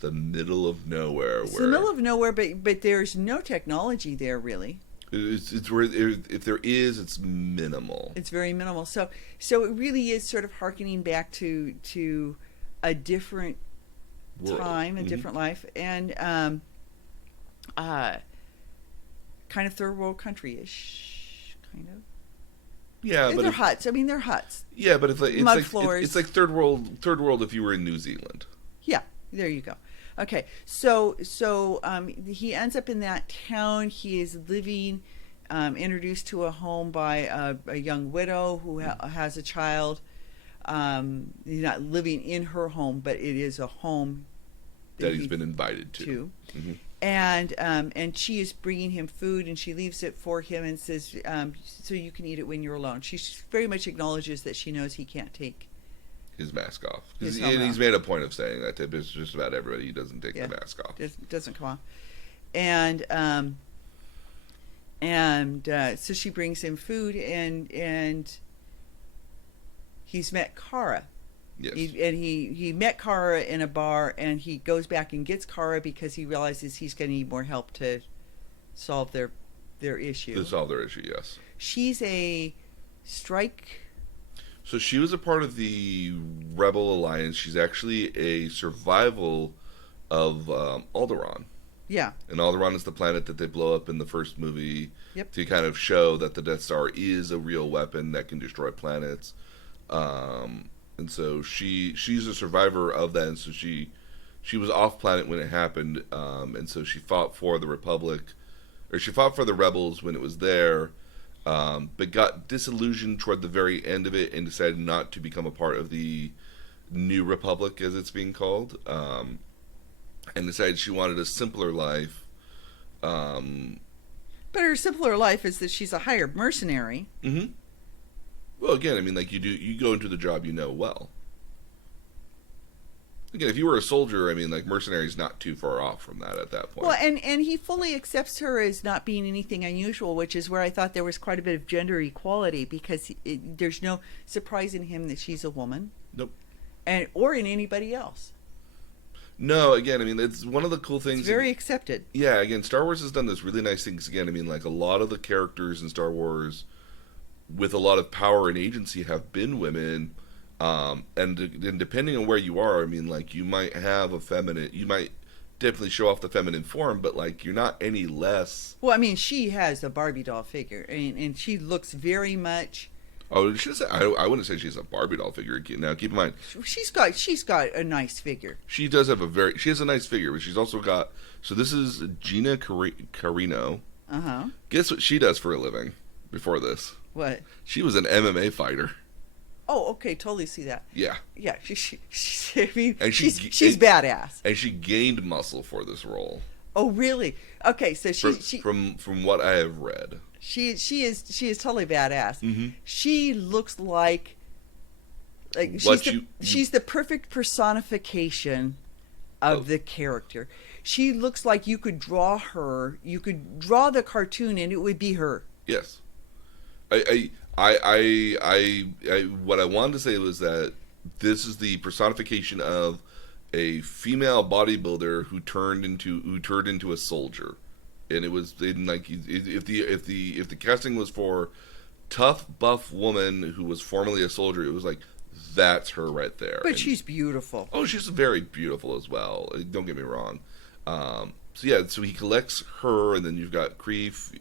the middle of nowhere. It's the middle of nowhere, but there's no technology there really. It's where if there is, it's minimal. It's very minimal. So it really is sort of hearkening back to a different time, a different life, and kind of third world country-ish, kind of. Yeah, but they're huts. I mean, they're huts. Yeah, but it's mud like floors. It's like third world if you were in New Zealand. Yeah, there you go. Okay, so he ends up in that town. He is living, introduced to a home by a young widow who has a child. He's not living in her home, but it is a home that he's been invited to. And she is bringing him food, and she leaves it for him and says, so you can eat it when you're alone. She very much acknowledges that she knows he can't take his mask off. He's made a point of saying that to just about everybody. He doesn't take the mask off. It doesn't come off. And so she brings him food, and he's met Kara. Yes. He met Kara in a bar, and he goes back and gets Kara because he realizes he's going to need more help to solve their issue. To solve their issue, yes. She's a strike. So she was a part of the Rebel Alliance. She's actually a survival of Alderaan. Yeah. And Alderaan is the planet that they blow up in the first movie to kind of show that the Death Star is a real weapon that can destroy planets. And so she's a survivor of that, and so she was off planet when it happened, and so she fought for the Republic, or she fought for the Rebels when it was there, but got disillusioned toward the very end of it and decided not to become a part of the New Republic, as it's being called, and decided she wanted a simpler life. But her simpler life is that she's a hired mercenary. Mm-hmm. Well, again, I mean, like you go into the job you know well. Again, if you were a soldier, I mean, like mercenary's not too far off from that at that point. Well, and he fully accepts her as not being anything unusual, which is where I thought there was quite a bit of gender equality, because there's no surprise in him that she's a woman. Nope. Or in anybody else. No, again, I mean, it's one of the cool things. It's very accepted. Yeah, again, Star Wars has done this really nice things. Again, I mean, like a lot of the characters in Star Wars with a lot of power and agency have been women, and depending on where you are, I mean, like you might have you might definitely show off the feminine form, but like you're not any less. Well, I mean, she has a Barbie doll figure, and she looks very much. Oh, I wouldn't say she's a Barbie doll figure. Now, keep in mind, she's got a nice figure. She does have she has a nice figure, but she's also got. So this is Gina Carino. Guess what she does for a living before this? What? She was an MMA fighter. Oh, okay, totally see that. Yeah. Yeah, I mean, she's badass. And she gained muscle for this role. Oh, really? Okay, so from what I have read, she is totally badass. Mm-hmm. She looks like she's the perfect personification of the character. She looks like you could draw her. You could draw the cartoon, and it would be her. Yes. What I wanted to say was that this is the personification of a female bodybuilder who turned into a soldier, and it was if the casting was for tough buff woman who was formerly a soldier, it was like that's her right there. But she's beautiful. Oh, she's very beautiful as well. Don't get me wrong. So he collects her, and then you've got Kreef,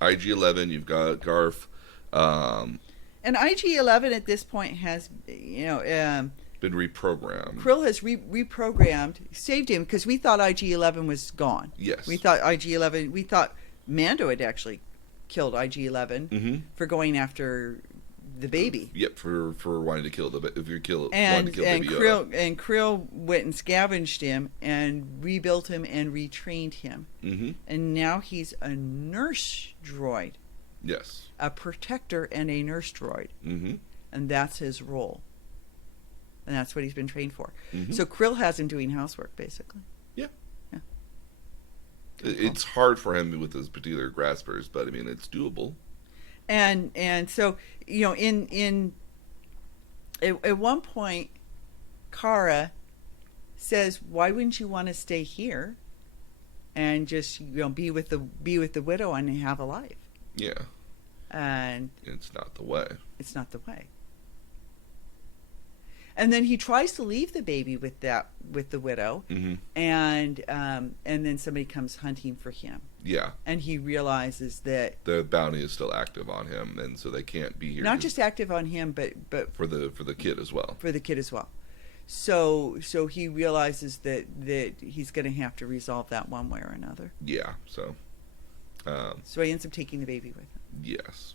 IG-11, you've got Garf. And IG-11 at this point has, been reprogrammed. Krill has reprogrammed, saved him, because we thought IG-11 was gone. Yes. We thought Mando had actually killed IG-11 for going after the baby. Yep, for wanting to kill baby Krill Yoda. and Krill went and scavenged him and rebuilt him and retrained him. Mm-hmm. And now he's a nurse droid. Yes. A protector and a nurse droid. Mm-hmm. And that's his role. And that's what he's been trained for. Mm-hmm. So Krill has him doing housework, basically. Yeah. Yeah. It's hard for him with his particular graspers, but I mean, it's doable. And so, at one point, Kara says, "Why wouldn't you want to stay here and just be with the widow and have a life?" Yeah. And it's not the way. It's not the way. And then he tries to leave the baby with the widow, mm-hmm. and then somebody comes hunting for him. Yeah. And he realizes that the bounty is still active on him, and so they can't be here. Not just active on him, but for the kid as well. For the kid as well. So he realizes that he's going to have to resolve that one way or another. Yeah. So. So he ends up taking the baby with him. Yes.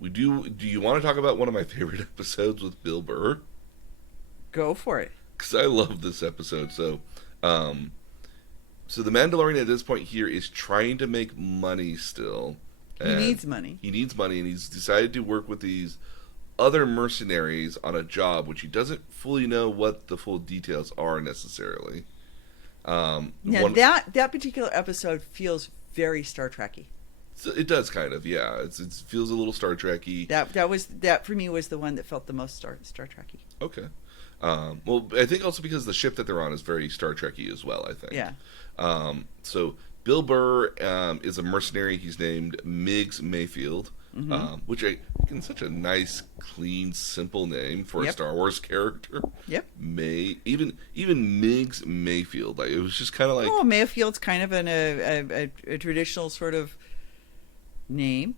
Do you want to talk about one of my favorite episodes with Bill Burr? Go for it. Because I love this episode. So the Mandalorian at this point here is trying to make money still. He needs money. He needs money, and he's decided to work with these other mercenaries on a job, which he doesn't fully know what the full details are necessarily. That particular episode feels very Star Trek-y. It does kind of, yeah. It feels a little Star Trek-y. That for me was the one that felt the most Star Trek-y. Okay. Well, I think also because the ship that they're on is very Star Trek-y as well, I think. Yeah. So Bill Burr is a mercenary. He's named Miggs Mayfield, which is such a nice, clean, simple name for a Star Wars character. Yep. Even Miggs Mayfield, like it was just kind of like. Oh, Mayfield's kind of a traditional sort of name.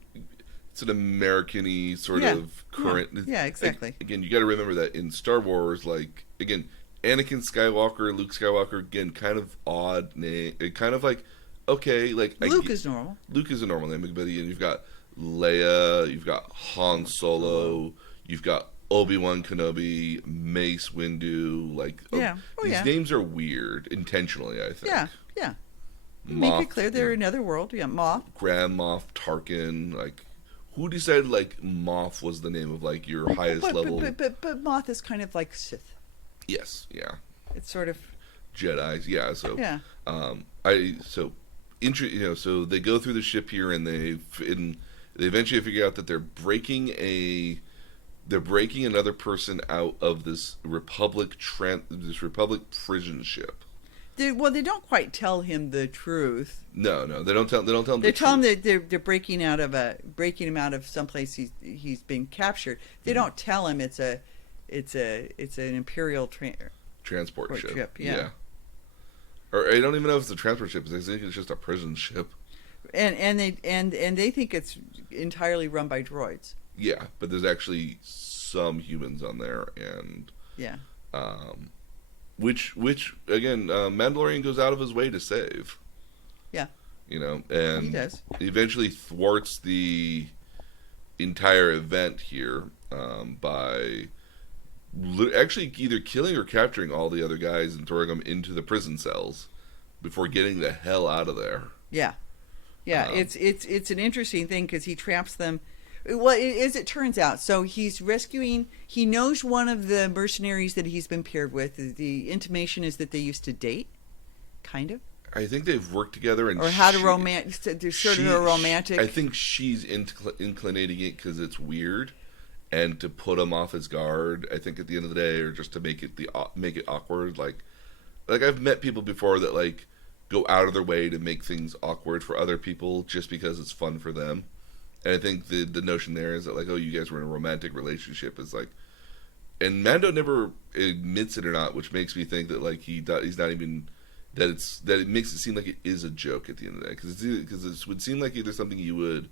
It's an American-y sort of current. Yeah, exactly. Again, you got to remember that in Star Wars, like, again, Anakin Skywalker, Luke Skywalker, again, kind of odd name. Kind of like, okay, like... Luke is normal. Luke is a normal name, but you've got Leia, you've got Han Solo, you've got Obi-Wan Kenobi, Mace Windu, like... These names are weird, intentionally, I think. Yeah. Moff, make it clear they're another world. Yeah, Moff. Grand Moff Tarkin, like... Who decided, like, Moff was the name of, like, your highest level... But Moth is kind of like Sith. Yes, yeah. It's sort of... Jedis, yeah, so... Yeah. So they go through the ship here, and they eventually figure out that they're breaking another person out of this Republic prison ship. They don't quite tell him the truth. No, they don't tell him. They tell him that they're breaking him out of someplace he's been captured. They don't tell him it's an Imperial transport ship. Yeah. Or I don't even know if it's a transport ship. I think it's just a prison ship. And they think it's entirely run by droids. Yeah, but there's actually some humans on there, and yeah. Which again, Mandalorian goes out of his way to save. Yeah. And he does. Eventually thwarts the entire event here by actually either killing or capturing all the other guys and throwing them into the prison cells before getting the hell out of there. Yeah. Yeah, it's an interesting thing because he traps them. Well, as it turns out, so he's rescuing. He knows one of the mercenaries that he's been paired with. The intimation is that they used to date, kind of. I think they've worked together and Or had a romance. There's sort of a romantic. I think she's inclinating it because it's weird, and to put him off his guard. I think at the end of the day, or just to make it awkward. Like I've met people before that like go out of their way to make things awkward for other people just because it's fun for them. And I think the notion there is that like, oh, you guys were in a romantic relationship is like, and Mando never admits it or not, which makes me think that like he's not even that it makes it seem like it is a joke at the end of the day because it would seem like either something you would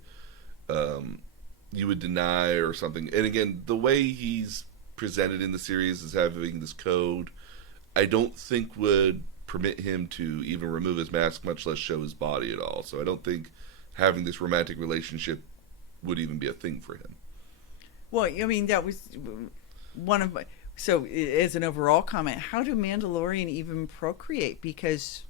deny or something. And again, the way he's presented in the series as having this code, I don't think would permit him to even remove his mask, much less show his body at all. So I don't think having this romantic relationship would even be a thing for him. Well, I mean, that was one of my... So, as an overall comment, how do Mandalorian even procreate? Because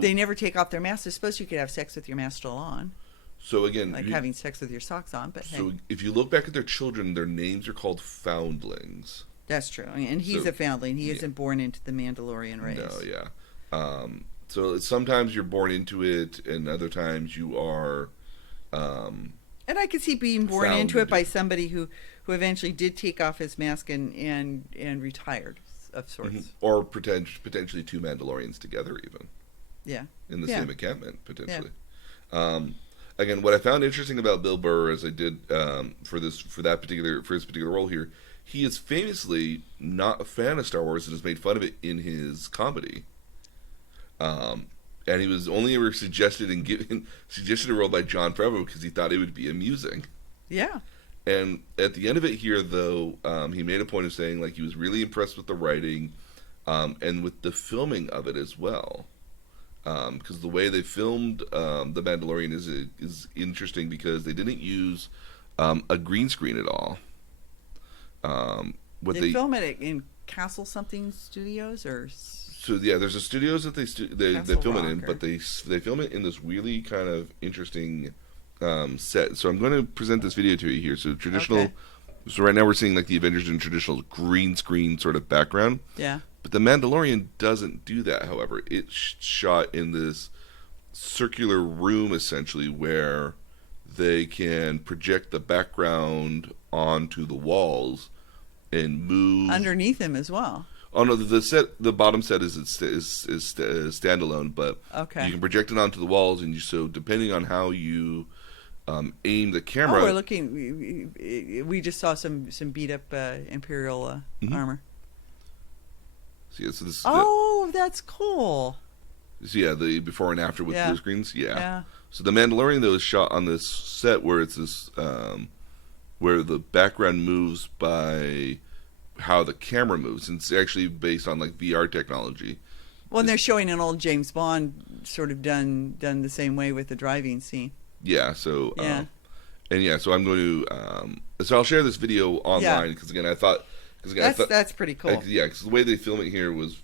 they never take off their masks. I suppose you could have sex with your mask still on. So again... Like having sex with your socks on, but so hey. If you look back at their children, their names are called foundlings. That's true. And he's a foundling. He isn't born into the Mandalorian race. No, yeah. So sometimes you're born into it, and other times you are... and I could see being born into it by somebody who eventually did take off his mask and retired of sorts. Mm-hmm. Or potentially two Mandalorians together even. Yeah. In the same encampment, potentially. Yeah. Again, what I found interesting about Bill Burr, as I did for his particular role here, he is famously not a fan of Star Wars and has made fun of it in his comedy. And he was only ever suggested a role by Jon Favreau because he thought it would be amusing. Yeah. And at the end of it here, though, he made a point of saying like he was really impressed with the writing and with the filming of it as well. Because the way they filmed The Mandalorian is interesting because they didn't use a green screen at all. They film it in Castle something Studios or... So yeah, there's a studios that they film it in, but they film it in this really kind of interesting set. So I'm going to present this video to you here. So traditional. Okay. So right now we're seeing like the Avengers in traditional green screen sort of background. Yeah. But The Mandalorian doesn't do that. However, it's shot in this circular room essentially where they can project the background onto the walls and move underneath him as well. Oh no, the bottom set is standalone, but okay. You can project it onto the walls, and so depending on how you aim the camera. Oh, we're looking. We just saw some beat up Imperial armor. So yeah, so this. That's cool. So yeah, the before and after with blue screens. Yeah. So the Mandalorian though is shot on this set where it's this where the background moves by how the camera moves, and it's actually based on like VR technology. Well, and they're showing an old James Bond sort of done the same way with the driving scene. Yeah. So so I'm going to so I'll share this video online because again I thought that's pretty cool. Because the way they film it here was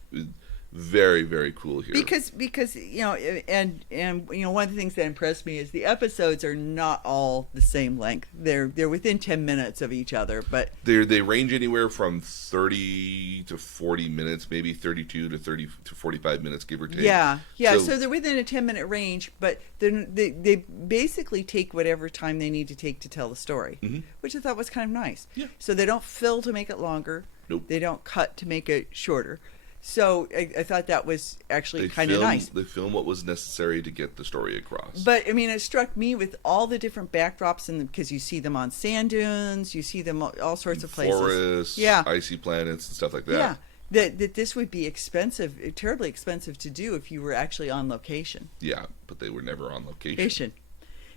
very, very cool here. Because and one of the things that impressed me is the episodes are not all the same length. They're within 10 minutes of each other, but they range anywhere from 30 to 40 minutes, maybe 32 to 30 to 45 minutes, give or take. Yeah. So they're within a 10-minute range, but they basically take whatever time they need to take to tell the story, which I thought was kind of nice. Yeah. So they don't fill to make it longer. Nope. They don't cut to make it shorter. So I thought that was actually kind of nice. They filmed what was necessary to get the story across. But, I mean, it struck me with all the different backdrops, because you see them on sand dunes, you see them all sorts of places. Forests, icy planets, and stuff like that. Yeah, that this would be expensive, terribly expensive to do if you were actually on location. Yeah, but they were never on location.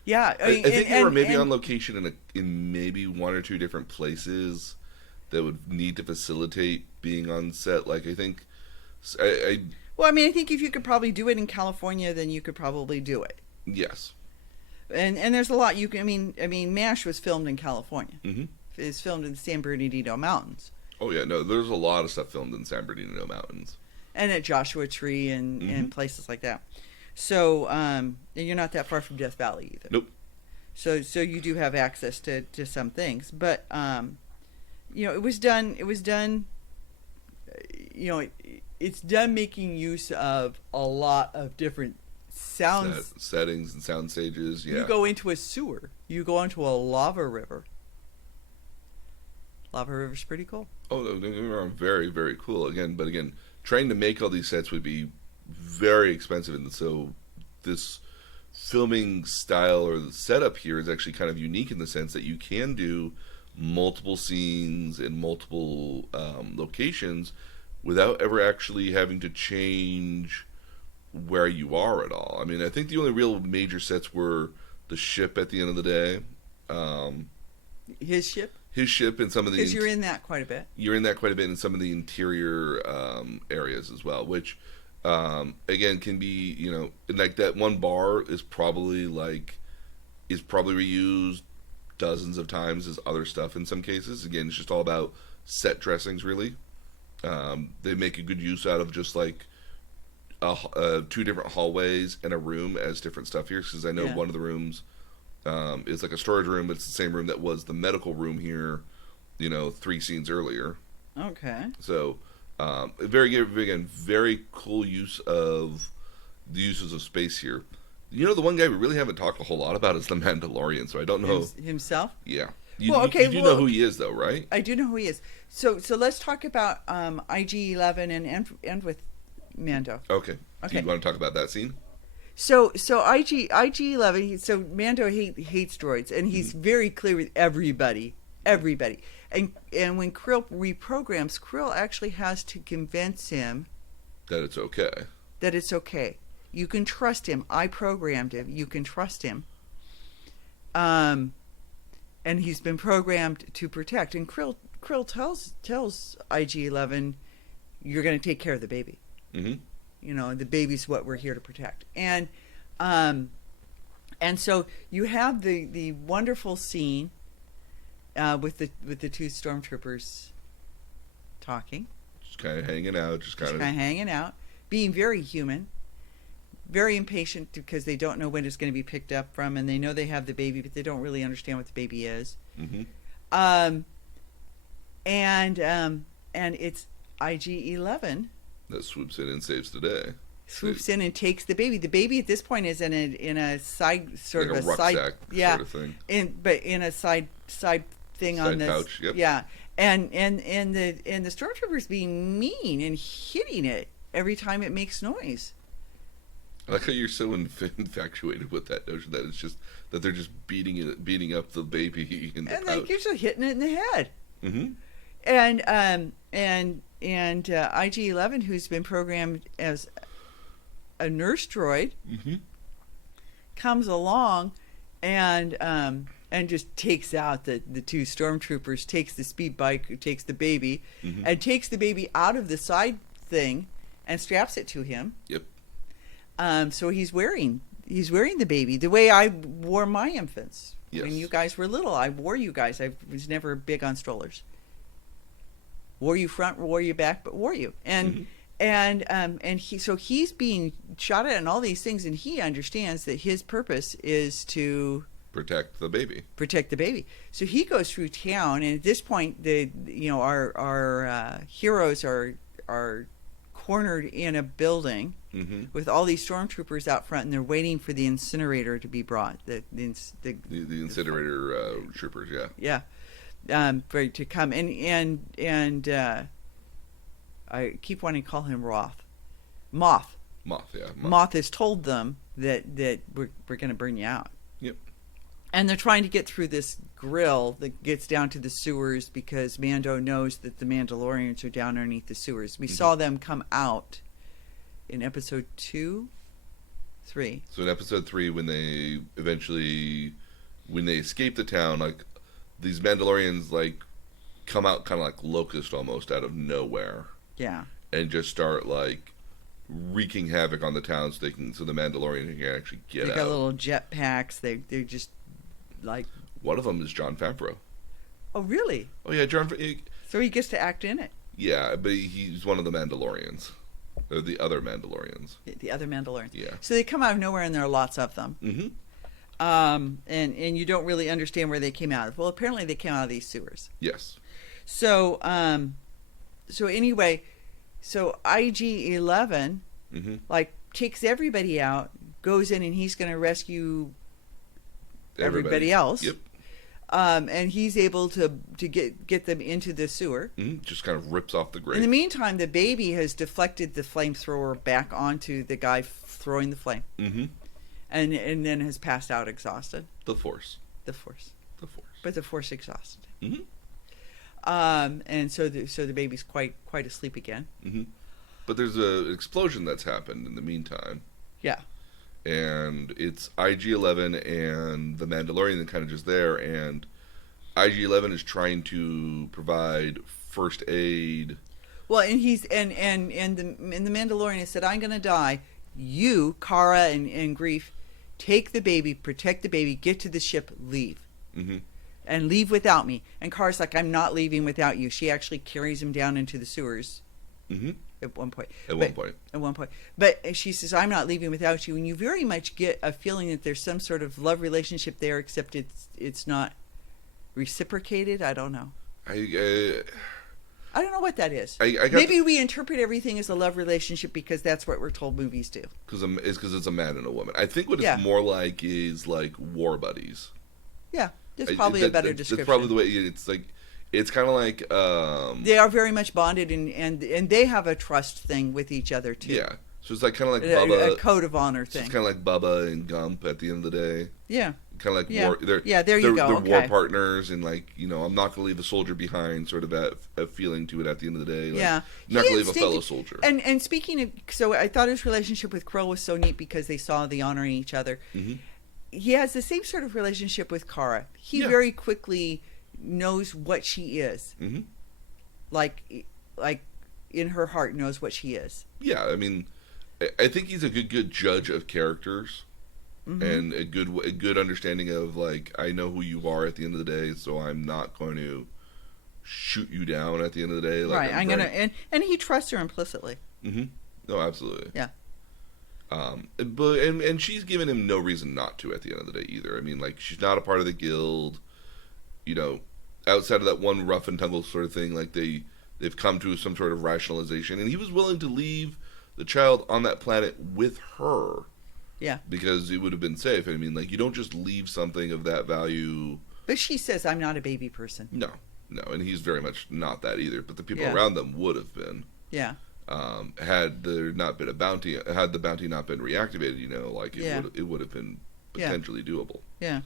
Yeah. I think they were maybe on location in maybe one or two different places that would need to facilitate being on set. Like, I think... Well, I mean, I think if you could probably do it in California, then you could probably do it. Yes. And there's a lot you can. I mean, MASH was filmed in California. Mm-hmm. It's filmed in the San Bernardino Mountains. Oh yeah, no, there's a lot of stuff filmed in San Bernardino Mountains. And at Joshua Tree and places like that. So, and you're not that far from Death Valley either. Nope. So you do have access to some things, but it was done. It's done making use of a lot of different sounds, settings, and sound stages. Yeah, you go into a sewer. You go into a lava river. Lava River's pretty cool. Oh, they're very, very cool. But again, trying to make all these sets would be very expensive, and so this filming style or the setup here is actually kind of unique in the sense that you can do multiple scenes in multiple locations without ever actually having to change where you are at all. I mean, I think the only real major sets were the ship at the end of the day. His ship? His ship and some of the... Because you're in that quite a bit. You're in that quite a bit in some of the interior areas as well, which, again, can be, like that one bar is probably reused dozens of times as other stuff in some cases. Again, it's just all about set dressings, really. They make a good use out of just like two different hallways and a room as different stuff here, because I know one of the rooms is like a storage room, but it's the same room that was the medical room here, 3 scenes earlier. Okay. So, very cool use of the uses of space here. The one guy we really haven't talked a whole lot about is the Mandalorian, so I don't know. Himself? Yeah. You do know who he is, though, right? I do know who he is. So let's talk about IG-11 and end with Mando. Okay. Do you want to talk about that scene? So IG-11. So Mando hates droids, and he's very clear with everybody. And when Krill reprograms, Krill actually has to convince him that it's okay. You can trust him. I programmed him. You can trust him. And he's been programmed to protect. And Krill tells IG-11, "You're going to take care of the baby. Mm-hmm. The baby's what we're here to protect." And so you have the wonderful scene with the two stormtroopers talking, just kind of hanging out, being very human. Very impatient because they don't know when it's going to be picked up from, and they know they have the baby, but they don't really understand what the baby is. Mm-hmm. And it's IG-11 that swoops in and saves the day. Swoops in and takes the baby. The baby at this point is in a side sort like of a rucksack sort of thing. But in a side thing on this pouch. Yep. Yeah, and the stormtroopers being mean and hitting it every time it makes noise. I like how you're so infatuated with that notion that it's just that they're just beating up the baby in the pouch. And they're just hitting it in the head. Mm-hmm. And IG-11, who's been programmed as a nurse droid, comes along and just takes out the two stormtroopers, takes the speed bike, takes the baby, and takes the baby out of the side thing and straps it to him. Yep. So he's wearing the baby the way I wore my infants. Yes. When you guys were little, I wore you guys. I was never big on strollers. Wore you front, wore you back, but wore you. And he's being shot at and all these things, and he understands that his purpose is to protect the baby. So he goes through town, and at this point, our heroes are cornered in a building with all these stormtroopers out front, and they're waiting for the incinerator to be brought. The incinerator troopers, yeah, to come and I keep wanting to call him Moth. Moth has told them that we're going to burn you out. Yep. And they're trying to get through this grill that gets down to the sewers because Mando knows that the Mandalorians are down underneath the sewers. We saw them come out in episode 2, 3. So in episode 3, when they escape the town, like these Mandalorians like come out kind of like locust almost out of nowhere. Yeah. And just start like wreaking havoc on the town so the Mandalorian can actually get out. They got little jet packs. They're just like... One of them is Jon Favreau. Oh, really? Oh, yeah, So he gets to act in it. Yeah, but he's one of the Mandalorians. Or the other Mandalorians. The other Mandalorians. Yeah. So they come out of nowhere, and there are lots of them. Mm-hmm. and you don't really understand where they came out of. Well, apparently they came out of these sewers. Yes. So anyway, so IG-11 like takes everybody out, goes in, and he's going to rescue everybody else. Yep. And he's able to get them into the sewer. Just kind of rips off the grate. In the meantime, the baby has deflected the flamethrower back onto the guy throwing the flame. And then has passed out exhausted. The Force. But the Force exhausted. And so the baby's quite asleep again. But there's an explosion that's happened in the meantime. Yeah. And it's IG-11 and the Mandalorian that kind of just there, and IG-11 is trying to provide first aid. Well, and he's and the Mandalorian has said, "I'm going to die. You, Kara and Grief, take the baby, protect the baby, get to the ship, leave, and leave without me." And Kara's like, "I'm not leaving without you." She actually carries him down into the sewers. At one point. But she says, "I'm not leaving without you," and you very much get a feeling that there's some sort of love relationship there, except it's not reciprocated. I don't know. I don't know what that is. Maybe we interpret everything as a love relationship because that's what we're told movies do. Because it's a man and a woman. I think what it's more like is like war buddies. Yeah, that's probably a better description. That's probably the way it's like. It's kind of like they are very much bonded, and they have a trust thing with each other too. Yeah, so it's like kind of like Bubba, a code of honor thing. It's kind of like Bubba and Gump at the end of the day. Yeah, kind of like war. There you go. They're war partners, and like I'm not going to leave a soldier behind. Sort of a feeling to it at the end of the day. Like, yeah, I'm not going to leave a fellow soldier. And speaking of, so I thought his relationship with Krill was so neat because they saw the honoring each other. He has the same sort of relationship with Kara. He very quickly knows what she is. Like in her heart knows what she is. Yeah, I mean, I think he's a good judge of characters, and a good understanding of like, I know who you are at the end of the day, so I'm not going to shoot you down at the end of the day. Like, right, and he trusts her implicitly. No, absolutely. Yeah. But she's given him no reason not to at the end of the day either. I mean, like, she's not a part of the guild. Outside of that one rough and tumble sort of thing, like they've come to some sort of rationalization, and he was willing to leave the child on that planet with her. Yeah. Because it would have been safe. I mean, like, you don't just leave something of that value. But she says, "I'm not a baby person." No, and he's very much not that either. But the people around them would have been. Yeah. Had there not been a bounty, had the bounty not been reactivated, it would have been potentially doable. Yeah.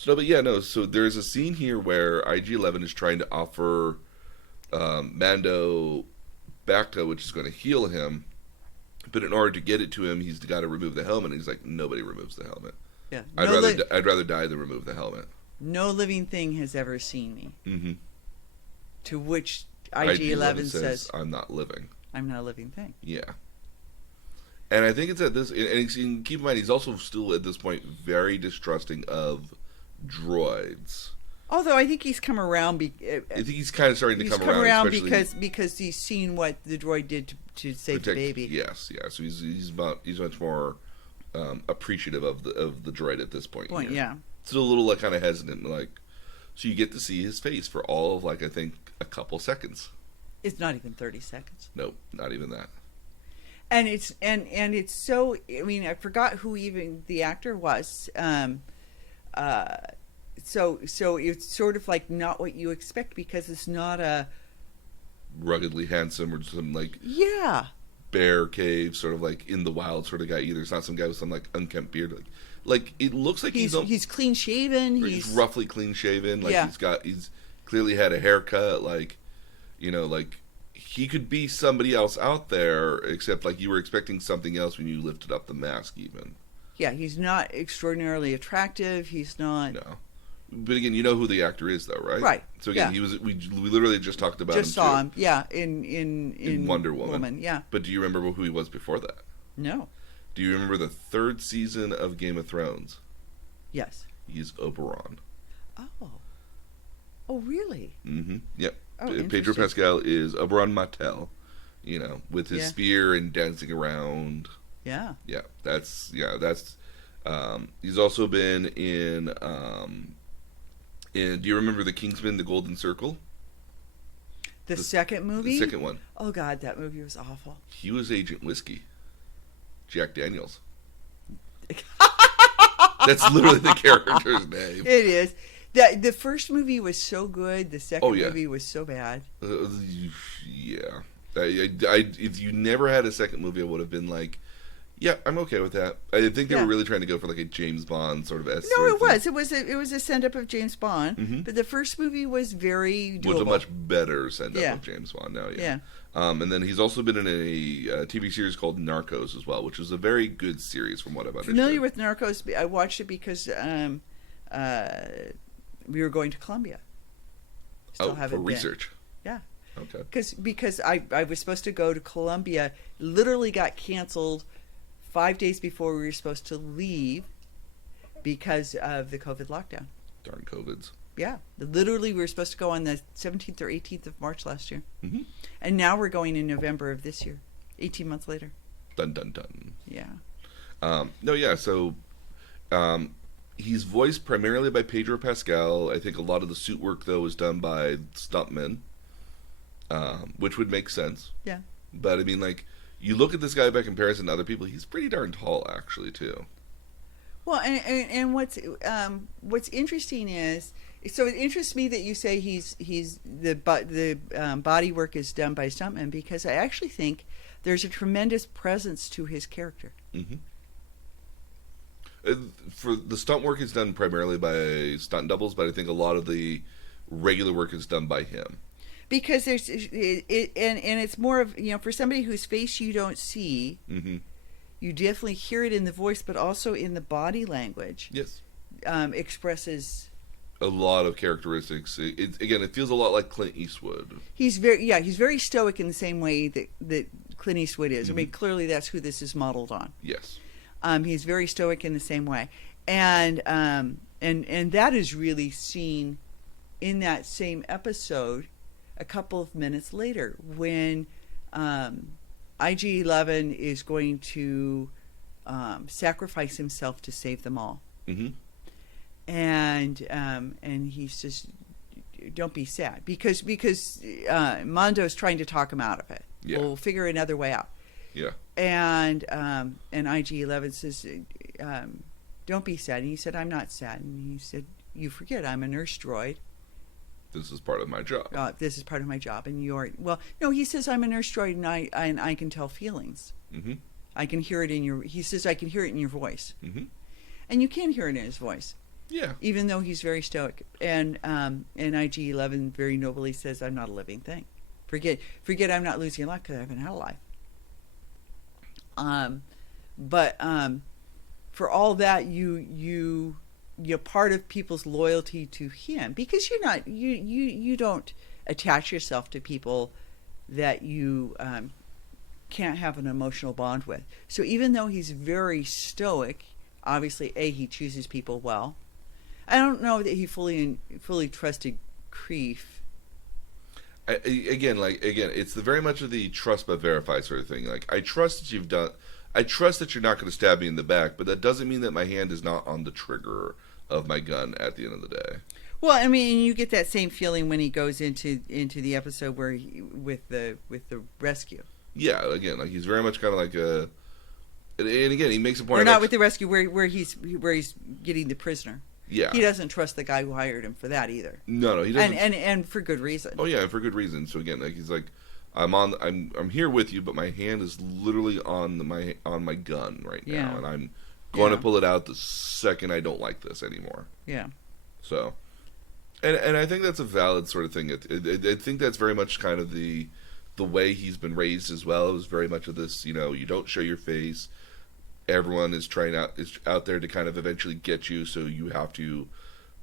So there's a scene here where IG-11 is trying to offer Mando Bacta, which is going to heal him, but in order to get it to him, he's got to remove the helmet. And he's like, nobody removes the helmet. Yeah, I'd rather die than remove the helmet. No living thing has ever seen me. To which IG-11 says, "I'm not living. I'm not a living thing." Yeah. And I think it's at this, and keep in mind, he's also still at this point very distrusting of droids. Although I think he's come around. I think he's kind of starting to come around because he's seen what the droid did to save the baby. Yes, yeah. So he's much more appreciative of the droid at this point. Yeah. Still a little like kind of hesitant, like, so you get to see his face for all of like I think a couple seconds. It's not even 30 seconds. Nope, not even that. And it's so. I mean, I forgot who even the actor was. So it's sort of like not what you expect because it's not a ruggedly handsome or some like bear cave sort of like in the wild sort of guy either. It's not some guy with some like unkempt beard. Like it looks like he's clean shaven. He's roughly clean shaven. Like he's clearly had a haircut. Like like he could be somebody else out there, except like you were expecting something else when you lifted up the mask even. Yeah, he's not extraordinarily attractive. He's not. No. But again, you know who the actor is, though, right? Right. So again, he was. We literally just talked about him. Just saw him, yeah, in Wonder Woman. Yeah. But do you remember who he was before that? No. Do you remember the third season of Game of Thrones? Yes. He's Oberon. Oh. Oh, really? Yep. Oh, Pedro Pascal is Oberon Martell. With his spear and dancing around. Yeah. Yeah. That's He's also been in. Do you remember the Kingsman: The Golden Circle? The second movie? The second one. Oh, God, that movie was awful. He was Agent Whiskey. Jack Daniels. That's literally the character's name. It is. The first movie was so good. The second movie was so bad. Yeah. If you never had a second movie, I would have been like, yeah, I'm okay with that. I think they were really trying to go for like a James Bond sort of No, it was. It was a send up of James Bond. Mm-hmm. But the first movie was very doable. Was a much better send up of James Bond now. Yeah. And then he's also been in a TV series called Narcos as well, which is a very good series from what I've understood. Familiar with Narcos? I watched it because we were going to Colombia. Still haven't for research. Yeah. Okay. Because I was supposed to go to Colombia, literally got canceled 5 days before we were supposed to leave because of the COVID lockdown. Darn COVIDs. Yeah. Literally, we were supposed to go on the 17th or 18th of March last year. Mm-hmm. And now we're going in November of this year, 18 months later. Dun, dun, dun. Yeah. So he's voiced primarily by Pedro Pascal. I think a lot of the suit work, though, is done by stuntmen, which would make sense. Yeah. But, I mean, like, you look at this guy by comparison to other people, he's pretty darn tall, actually, too. Well, and what's interesting is, so it interests me that you say he's the body work is done by stuntmen, because I actually think there's a tremendous presence to his character. Mm-hmm. For the stunt work is done primarily by stunt doubles, but I think a lot of the regular work is done by him. Because and it's more of, for somebody whose face you don't see, mm-hmm. you definitely hear it in the voice, but also in the body language. Yes, expresses a lot of characteristics. It feels a lot like Clint Eastwood. He's very stoic in the same way that Clint Eastwood is. Mm-hmm. I mean, clearly that's who this is modeled on. Yes, he's very stoic in the same way, and that is really seen in that same episode. A couple of minutes later, when IG-11 is going to sacrifice himself to save them all, mm-hmm. and he says, "Don't be sad," because Mondo's trying to talk him out of it. Yeah. We'll figure another way out. Yeah. And IG-11 says, "Don't be sad." And he said, "I'm not sad." And he said, "You forget, I'm a nurse droid. This is part of my job. This is part of my job, and you're no." He says, "I'm a nurse droid, and I can tell feelings. Mm-hmm. I can hear it in your." He says, "I can hear it in your voice," mm-hmm. and you can hear it in his voice. Yeah. Even though he's very stoic, and IG-11 very nobly says, "I'm not a living thing. Forget, I'm not losing a life because I haven't had a life." But for all that, you're part of people's loyalty to him, because you don't attach yourself to people that you can't have an emotional bond with. So even though he's very stoic, obviously he chooses people well. I don't know that he fully trusted Kreef. Again, it's very much of the trust but verify sort of thing. Like, I trust that you're not going to stab me in the back, but that doesn't mean that my hand is not on the trigger of my gun at the end of the day. Well, I mean, you get that same feeling when he goes into the episode where with the rescue. Yeah, again, like, he's very much kind of like a, and again, he makes a point. Or not with the rescue, where he's getting the prisoner. Yeah, he doesn't trust the guy who hired him for that either. No, he doesn't, and for good reason. Oh yeah, for good reason. So again, like, he's like, I'm here with you, but my hand is literally on my gun right now, and I'm going to pull it out the second I don't like this anymore. Yeah. So, and I think that's a valid sort of thing. I think that's very much kind of the way he's been raised as well. It was very much of this, you don't show your face. Everyone is out there to kind of eventually get you, so you have to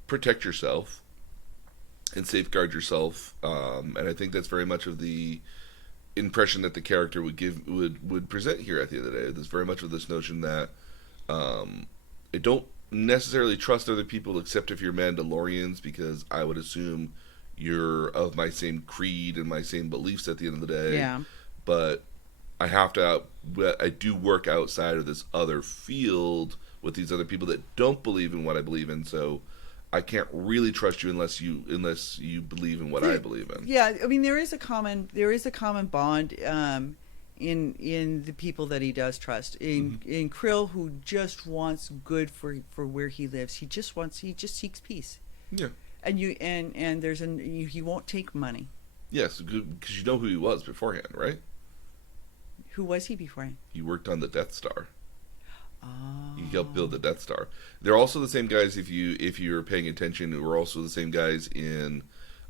protect yourself and safeguard yourself. And I think that's very much of the impression that the character would present here at the end of the day. There's very much of this notion that I don't necessarily trust other people except if you're Mandalorians, because I would assume you're of my same creed and my same beliefs at the end of the day. Yeah. But I do work outside of this other field with these other people that don't believe in what I believe in. So I can't really trust you unless you believe in what I believe in. Yeah, I mean there is a common bond in the people that he does trust. In Krill, who just wants good for where he lives. He just seeks peace. Yeah. And he won't take money. Yes, because you know who he was beforehand, right? Who was he beforehand? He worked on the Death Star. Oh. He helped build the Death Star. They're also the same guys, if you're paying attention, who were also the same guys in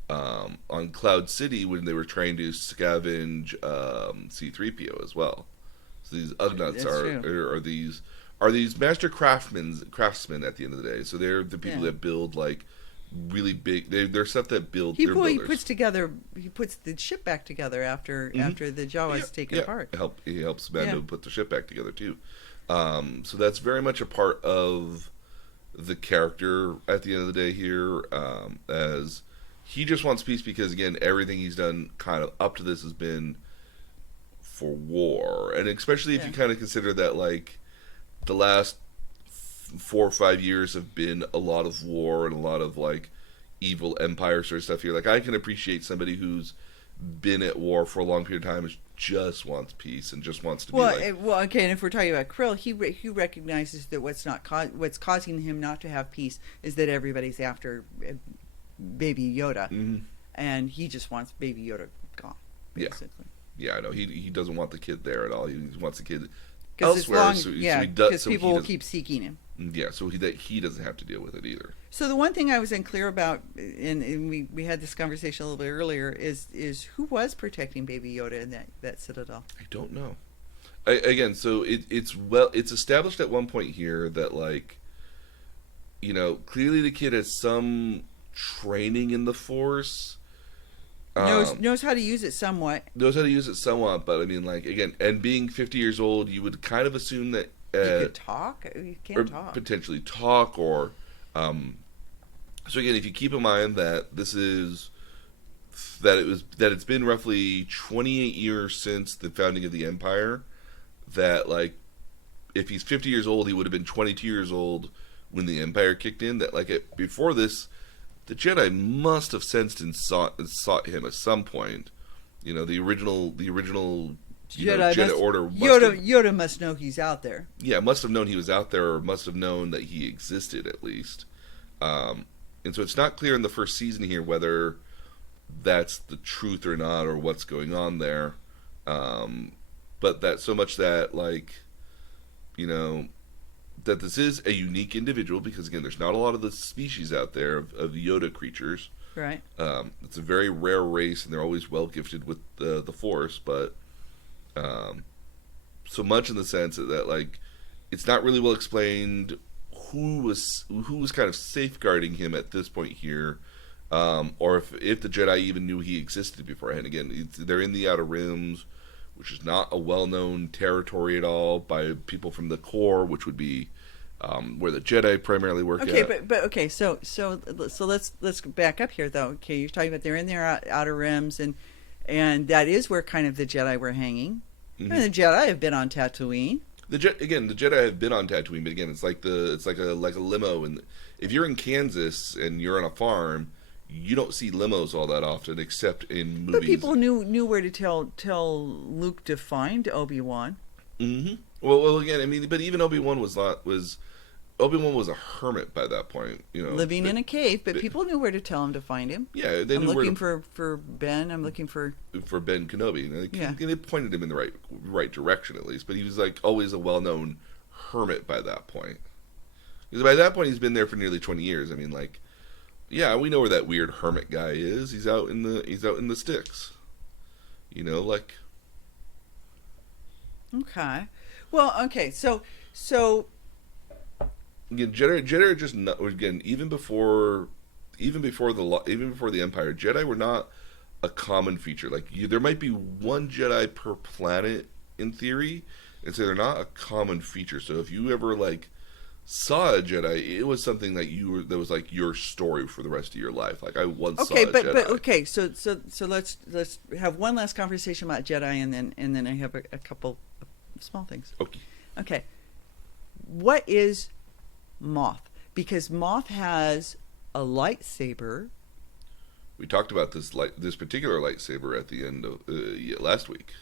on Cloud City when they were trying to scavenge C-3PO as well. So these Ugnuts are these master craftsmen at the end of the day. So they're the people that build like really big. They're stuff that build. He puts the ship back together after the Jawas taken apart. He helps Mando put the ship back together too. So that's very much a part of the character at the end of the day here, as he just wants peace because, again, everything he's done kind of up to this has been for war. And especially if you kind of consider that, like, the last 4 or 5 years have been a lot of war and a lot of, like, evil empire sort of stuff here. Like, I can appreciate somebody who's been at war for a long period of time and just wants peace and just wants to be like... okay, and if we're talking about Krill, he recognizes that what's causing him not to have peace is that everybody's after Baby Yoda, and he just wants Baby Yoda gone, basically. Yeah, I know. He doesn't want the kid there at all. He wants the kid elsewhere, because people will keep seeking him. Yeah, so he doesn't have to deal with it either. So the one thing I was unclear about, and we had this conversation a little bit earlier, is who was protecting Baby Yoda in that citadel? I don't know. So it's established at one point here that, like, you know, clearly the kid has some training in the Force. Knows how to use it somewhat. Knows how to use it somewhat, but I mean, like, again, and being 50 years old, you would kind of assume that he could talk. He can't talk. Potentially talk, or so again, if you keep in mind that it's been roughly 28 years since the founding of the Empire, that, like, if he's 50 years old, he would have been 22 years old when the Empire kicked in. That, like, before this, the Jedi must have sensed and sought him at some point. You know, the original Jedi Order. Yoda must know he's out there. Yeah, must have known he was out there, or must have known that he existed at least. And so it's not clear in the first season here whether that's the truth or not, or what's going on there. But that so much that, like, you know, that this is a unique individual, because, again, there's not a lot of the species out there of Yoda creatures. Right. It's a very rare race, and they're always well gifted with the Force, but so much in the sense that, like, it's not really well explained who was kind of safeguarding him at this point here, or if the Jedi even knew he existed beforehand. Again, they're in the Outer Rims, which is not a well-known territory at all by people from the core, which would be where the Jedi primarily work. Okay, so let's back up here, though. Okay, you're talking about they're in their Outer Rims, and that is where kind of the Jedi were hanging. And the Jedi have been on Tatooine. The Jedi have been on Tatooine, but again, it's like a limo. And if you're in Kansas and you're on a farm, you don't see limos all that often, except in movies. But people knew where to tell Luke to find Obi-Wan. Mm-hmm. Well, again, I mean, but even Obi-Wan was a hermit by that point, you know, living in a cave. But people knew where to tell him to find him. Yeah, they knew I'm looking for Ben. I'm looking for Ben Kenobi. And they pointed him in the right direction at least. But he was, like, always a well-known hermit by that point. Because by that point, he's been there for nearly 20 years. I mean, like, yeah, we know where that weird hermit guy is. He's out in the sticks. You know, like. Okay. Well, okay. So. Again, Jedi are just not, again, even before the Empire, Jedi were not a common feature. Like, there might be one Jedi per planet in theory, and so they're not a common feature. So if you ever, like, saw a Jedi, it was something that was like your story for the rest of your life. Like, I once saw a Jedi. But okay, so let's have one last conversation about Jedi, and then I have a couple of small things. Okay. Okay. What is Moth, because Moth has a lightsaber. We talked about this particular lightsaber at the end of last week.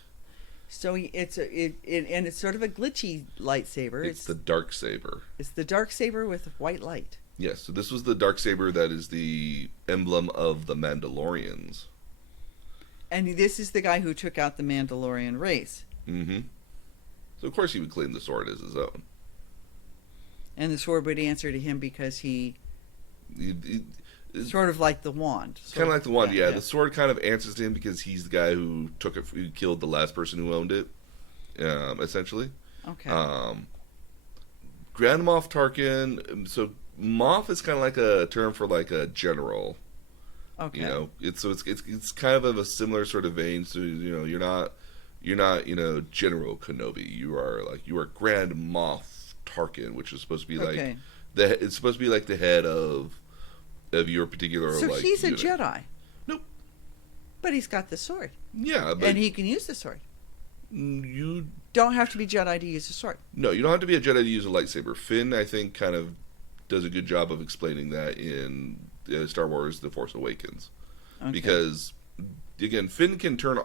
So and it's sort of a glitchy lightsaber. It's the dark saber. It's the dark saber with white light. Yes, so this was the dark saber that is the emblem of the Mandalorians. And this is the guy who took out the Mandalorian race. Mm-hmm. So of course he would claim the sword as his own. And the sword would answer to him because he sort of like the wand. Kind of like the wand, yeah. The sword kind of answers to him because he's the guy who who killed the last person who owned it, essentially. Okay. Grand Moff Tarkin. So Moff is kind of like a term for like a general. Okay. You know, it's kind of a similar sort of vein. So you're not General Kenobi. You are Grand Moff Tarkin, which is supposed to be like it's supposed to be like the head of your particular. So he's unit. A Jedi. Nope. But he's got the sword. Yeah, but and he can use the sword. You don't have to be Jedi to use the sword. No, you don't have to be a Jedi to use a lightsaber. Finn, I think, kind of does a good job of explaining that in Star Wars: The Force Awakens, because again, Finn can turn.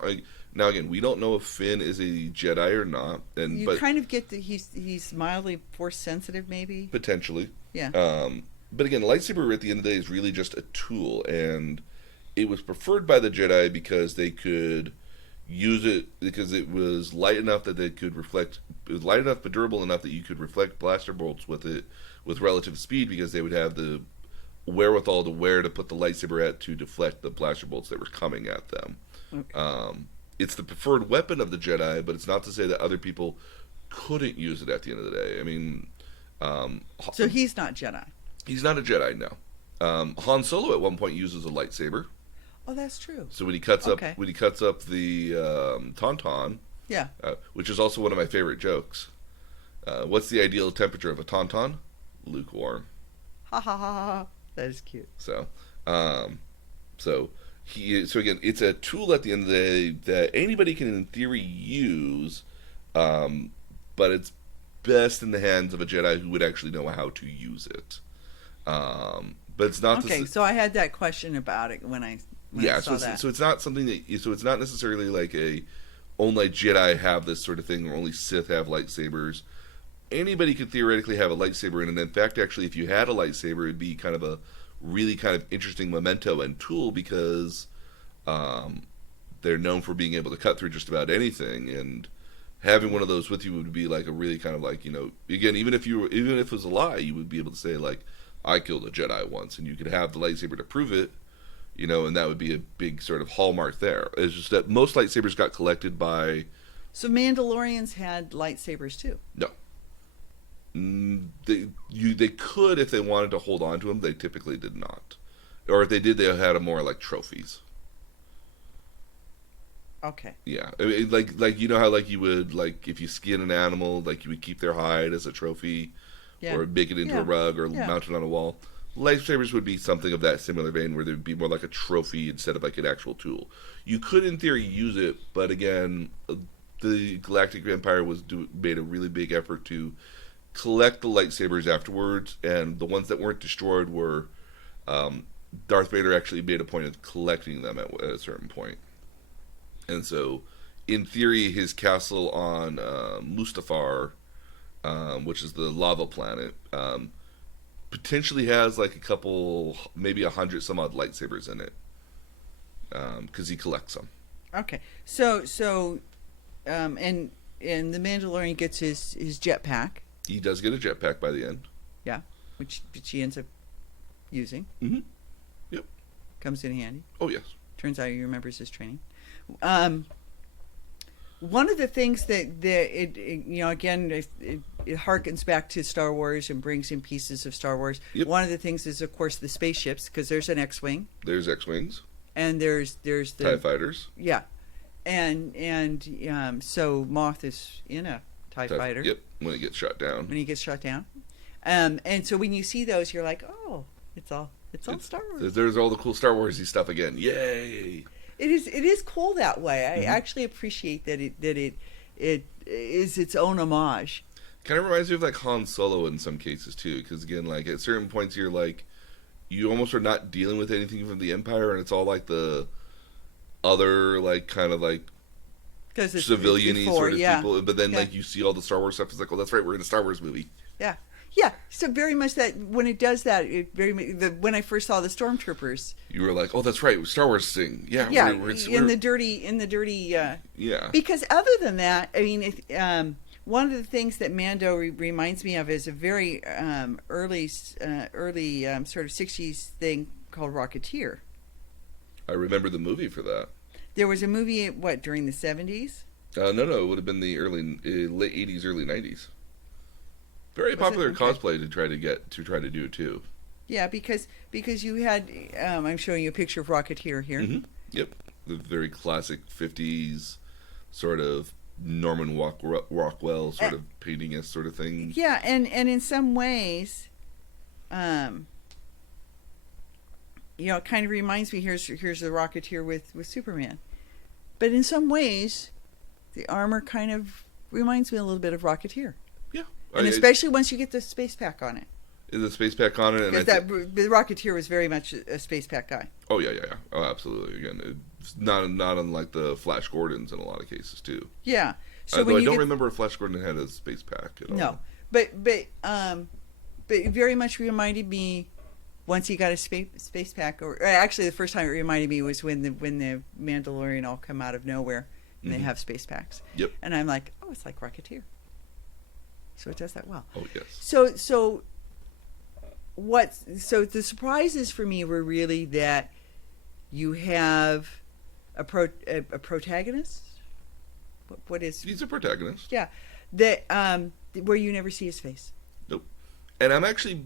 Now again, we don't know if Finn is a Jedi or not, but kind of get that he's mildly Force sensitive, maybe potentially. Yeah. But again, lightsaber at the end of the day is really just a tool, and it was preferred by the Jedi because they could use it because it was light enough that they could reflect. It was light enough but durable enough that you could reflect blaster bolts with it with relative speed because they would have the wherewithal to where to put the lightsaber at to deflect the blaster bolts that were coming at them. Okay. It's the preferred weapon of the Jedi, but it's not to say that other people couldn't use it at the end of the day. I mean, so he's not Jedi. He's not a Jedi, no. Han Solo at one point uses a lightsaber. Oh, that's true. So when he cuts up the tauntaun, yeah, which is also one of my favorite jokes. What's the ideal temperature of a tauntaun? Lukewarm. Ha ha ha ha! That is cute. So again, it's a tool at the end of the day that anybody can, in theory, use, but it's best in the hands of a Jedi who would actually know how to use it. But it's not. Okay, so I had that question about it when I saw that. So it's not something that. So it's not necessarily like only Jedi have this sort of thing, or only Sith have lightsabers. Anybody could theoretically have a lightsaber, and in fact, actually, if you had a lightsaber, it'd be kind of a really kind of interesting memento and tool because they're known for being able to cut through just about anything, and having one of those with you would be like a really kind of like, again, even if it was a lie, you would be able to say like, I killed a Jedi once, and you could have the lightsaber to prove it, and that would be a big sort of hallmark there. It's just that most lightsabers got collected by. So Mandalorians had lightsabers too. No. They could if they wanted to hold on to them. They typically did not, or if they did, they had them more like trophies. Okay. Yeah, I mean, like how you would if you skin an animal, you would keep their hide as a trophy, or make it into a rug or mount it on a wall. Lightsabers would be something of that similar vein, where they would be more like a trophy instead of like an actual tool. You could, in theory, use it, but again, the Galactic Empire made a really big effort to collect the lightsabers afterwards, and the ones that weren't destroyed were Darth Vader actually made a point of collecting them at a certain point. And so, in theory, his castle on Mustafar, which is the lava planet, potentially has like a couple, maybe 100 some odd lightsabers in it, because he collects them. Okay. So, and the Mandalorian gets his jetpack. He does get a jetpack by the end. Yeah, which he ends up using. Mm-hmm. Yep. Comes in handy. Oh, yes. Turns out he remembers his training. One of the things that it harkens back to Star Wars and brings in pieces of Star Wars. Yep. One of the things is, of course, the spaceships, because there's an X-wing. There's X-wings. And there's the TIE fighters. Yeah, and so Moth is in a TIE fighter. Yep. When he gets shot down. And so when you see those, you're like, oh, it's all Star Wars. There's all the cool Star Warsy stuff again. Yay! It is cool that way. I actually appreciate that it is its own homage. Kind of reminds me of like Han Solo in some cases too, because again, like at certain points you're like, you almost are not dealing with anything from the Empire, and it's all like the other like kind of like civilian-y sort of people. But then like you see all the Star Wars stuff, it's like, oh, that's right, we're in a Star Wars movie. Yeah. Yeah, so very much that when it does that, when I first saw the Stormtroopers, you were like, "Oh, that's right, Star Wars thing." Yeah, yeah, in the dirty. Yeah. Because other than that, I mean, one of the things that Mando reminds me of is a very early sort of '60s thing called Rocketeer. I remember the movie for that. There was a movie, during the '70s? No, it would have been the late '80s, early '90s. Very popular cosplay to try to do too. Yeah, because you had I'm showing you a picture of Rocketeer here. Mm-hmm. Yep, the very classic '50s sort of Norman Rockwell sort of painting sort of thing. Yeah, and in some ways, it kind of reminds me. Here's the Rocketeer with Superman, but in some ways, the armor kind of reminds me a little bit of Rocketeer. Yeah. And especially once you get the space pack on it. The space pack on it, because the Rocketeer was very much a space pack guy. Oh yeah. Oh, absolutely. Again, it's not unlike the Flash Gordons in a lot of cases too. Yeah. So although I don't remember if Flash Gordon had a space pack at all. No, but it very much reminded me once he got a space pack, or actually the first time it reminded me was when the Mandalorian all come out of nowhere and they have space packs. Yep. And I'm like, oh, it's like Rocketeer. So it does that well. Oh yes. So the surprises for me were really that you have a protagonist. What is? He's a protagonist. Yeah, that where you never see his face. Nope. And I'm actually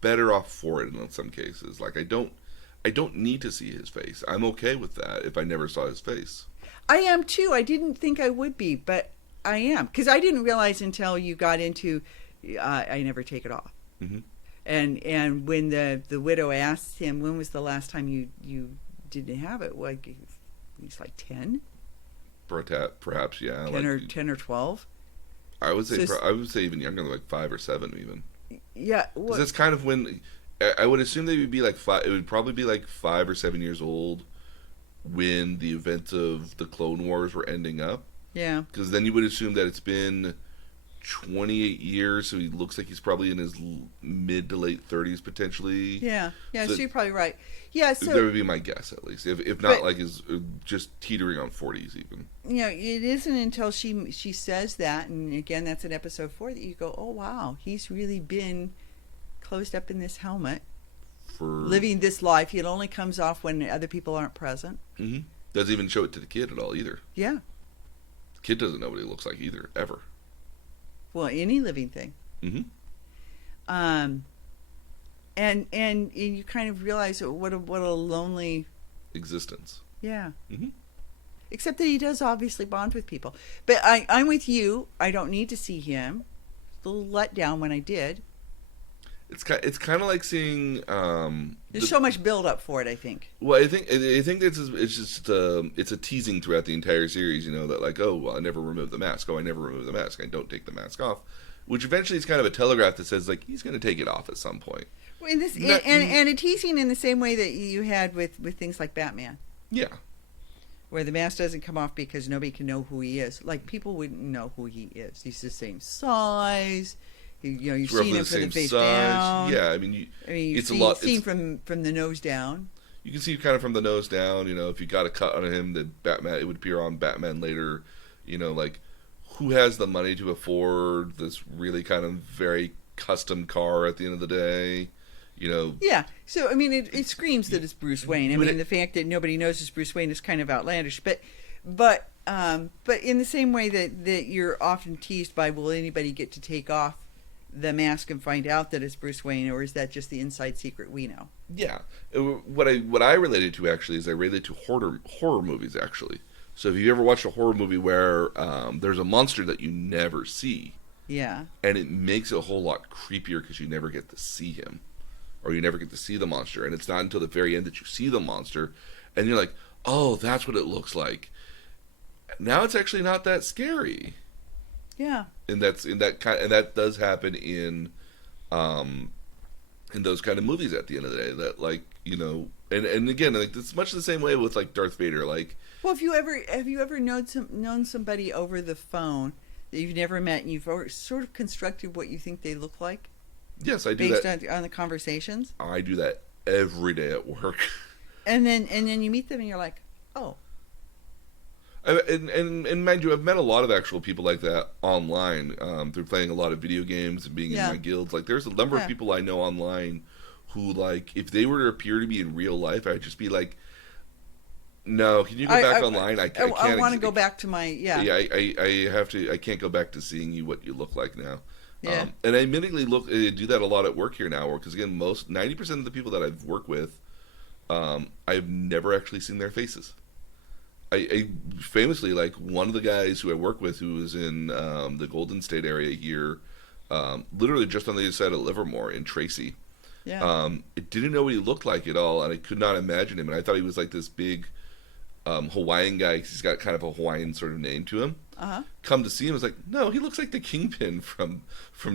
better off for it in some cases. Like I don't need to see his face. I'm okay with that if I never saw his face. I am too. I didn't think I would be, but I am, because I didn't realize until you got into I never take it off. Mm-hmm. And when the widow asked him, when was the last time you didn't have it? Well, he's like 10? Perhaps, yeah. 10 or 12? I would say even younger, like 5 or 7 even. Yeah. Because that's kind of when, I would assume they would be like 5, it would probably be like 5 or 7 years old when the events of the Clone Wars were ending up. Yeah. Because then you would assume that it's been 28 years, so he looks like he's probably in his mid to late 30s potentially. Yeah. So you're probably right. Yeah, so that would be my guess, at least. If not, like, is just teetering on 40s even. It isn't until she says that, and again, that's in episode 4, that you go, oh, wow, he's really been closed up in this helmet, living this life. It only comes off when other people aren't present. Mm-hmm. Doesn't even show it to the kid at all either. Yeah. The kid doesn't know what he looks like either, ever. Well, any living thing. Mm-hmm. And you kind of realize what a lonely existence. Yeah. Mm-hmm. Except that he does obviously bond with people. But I'm with you. I don't need to see him. A little let down when I did. It's kind of like seeing. There's so much build up for it, I think. Well, I think it's just it's a teasing throughout the entire series. That like, oh, well, I never remove the mask. Oh, I never remove the mask. I don't take the mask off. Which eventually is kind of a telegraph that says like he's going to take it off at some point. Well, and a teasing in the same way that you had with things like Batman. Yeah. Where the mask doesn't come off because nobody can know who he is. Like, people wouldn't know who he is. He's the same size. You've seen him from the face down. Yeah, I mean, it's a lot. Seen from the nose down. You can see kind of from the nose down. If you got a cut on him, that Batman, it would appear on Batman later. Like, who has the money to afford this really kind of very custom car at the end of the day? Yeah. So I mean, it screams that it's Bruce Wayne. I mean, the fact that nobody knows it's Bruce Wayne is kind of outlandish. But in the same way that you're often teased by, will anybody get to take off the mask and find out that it's Bruce Wayne, or is that just the inside secret we know? Yeah. What I related to actually is I related to horror movies actually. So if you ever watched a horror movie where there's a monster that you never see, yeah, and it makes it a whole lot creepier because you never get to see him, or you never get to see the monster, and it's not until the very end that you see the monster, and you're like, oh, that's what it looks like. Now it's actually not that scary. Yeah. And that's in that kind, and that does happen in those kind of movies at the end of the day. That, like, and again, like, it's much the same way with, like, Darth Vader. Like, Well, have you ever known somebody over the phone that you've never met, and you've sort of constructed what you think they look like yes, I do based that. on the conversations, I do that every day at work. and then you meet them and you're like, oh, And mind you, I've met a lot of actual people like that online through playing a lot of video games and being in my guilds. Like, there's a number of people I know online who, like, if they were to appear to be in real life, I'd just be like, no, can you go back online? I can't. I want to go back to my I have to. I can't go back to seeing you what you look like now. Yeah. And I admittedly do that a lot at work here now, because again, 90% of the people that I've worked with, I've never actually seen their faces. I famously, like, one of the guys who I work with, who was in the Golden State area here, literally just on the other side of Livermore in Tracy. Yeah. I didn't know what he looked like at all, and I could not imagine him. And I thought he was like this big Hawaiian guy, because he's got kind of a Hawaiian sort of name to him. Come to see him, I was like, no, he looks like the Kingpin from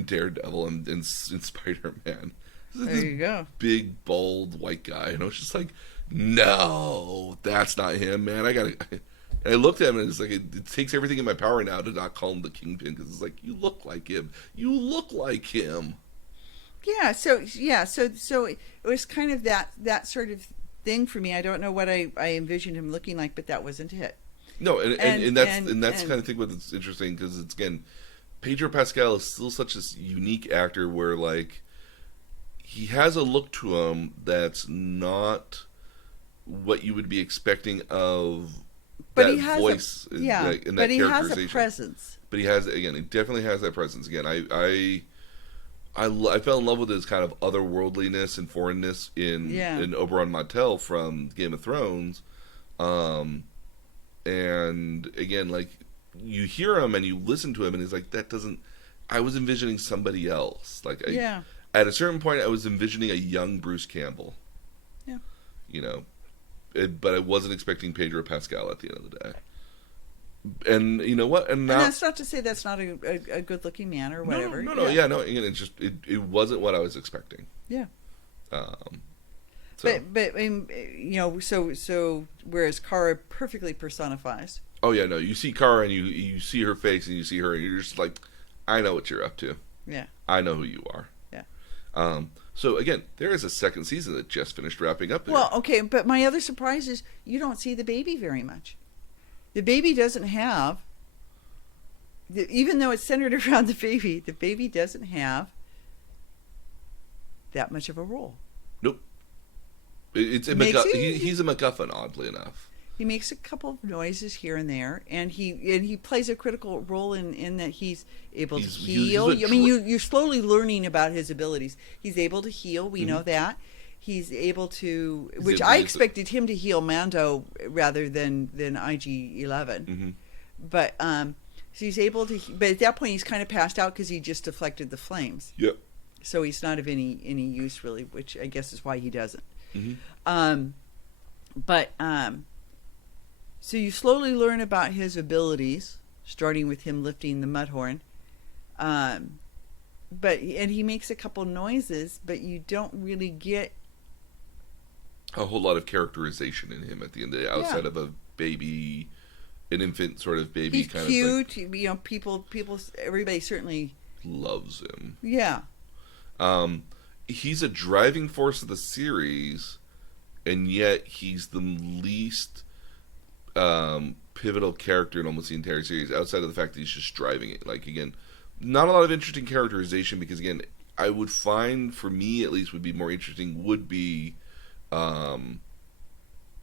Daredevil and Spider-Man. There you go. Big, bold, white guy. And I was just like, no, that's not him, man. And I looked at him, and it's like, it takes everything in my power now to not call him the Kingpin, because it's like, you look like him. You look like him. Yeah. So it was kind of that sort of thing for me. I don't know what I envisioned him looking like, but that wasn't it. No, and that's kind of thing what's interesting, because it's, again, Pedro Pascal is still such a unique actor where, like, he has a look to him that's not what you would be expecting of but that he has voice. And that but he has a presence. But he definitely has that presence. Again, I fell in love with his kind of otherworldliness and foreignness in Oberyn Martell from Game of Thrones. And again, like, you hear him and you listen to him, and he's like, that doesn't. I was envisioning somebody else. Like, at a certain point, I was envisioning a young Bruce Campbell. Yeah. But I wasn't expecting Pedro Pascal at the end of the day. And you know what? And that's not to say that's not a good-looking man or whatever. No. Again, it's just it wasn't what I was expecting. Yeah. So. But so whereas Cara perfectly personifies. Oh yeah, no. You see Cara and you see her face and you see her and you're just like, I know what you're up to. Yeah. I know who you are. Yeah. So again, there is a second season that just finished wrapping up there. Well, okay, but my other surprise is you don't see the baby very much. The baby doesn't have, even though it's centered around the baby doesn't have that much of a role. Nope. He's a MacGuffin, oddly enough. He makes a couple of noises here and there, and he plays a critical role in that he's able to heal. You're slowly learning about his abilities. He's able to heal. We know that. He's able to, which I expected him to heal Mando rather than IG-11. Mm-hmm. But so he's able to. But at that point, he's kind of passed out because he just deflected the flames. Yep. So he's not of any use really, which I guess is why he doesn't. Mm-hmm. So you slowly learn about his abilities, starting with him lifting the Mudhorn. And he makes a couple noises, but you don't really get a whole lot of characterization in him at the end of the day, outside of a baby, an infant sort of baby. He's kind cute. of thing. You know, people, everybody certainly loves him. Yeah. He's a driving force of the series, and yet he's the least pivotal character in almost the entire series, outside of the fact that he's just driving it. Like, again, not a lot of interesting characterization, because again, I would find, for me at least, would be more interesting would be the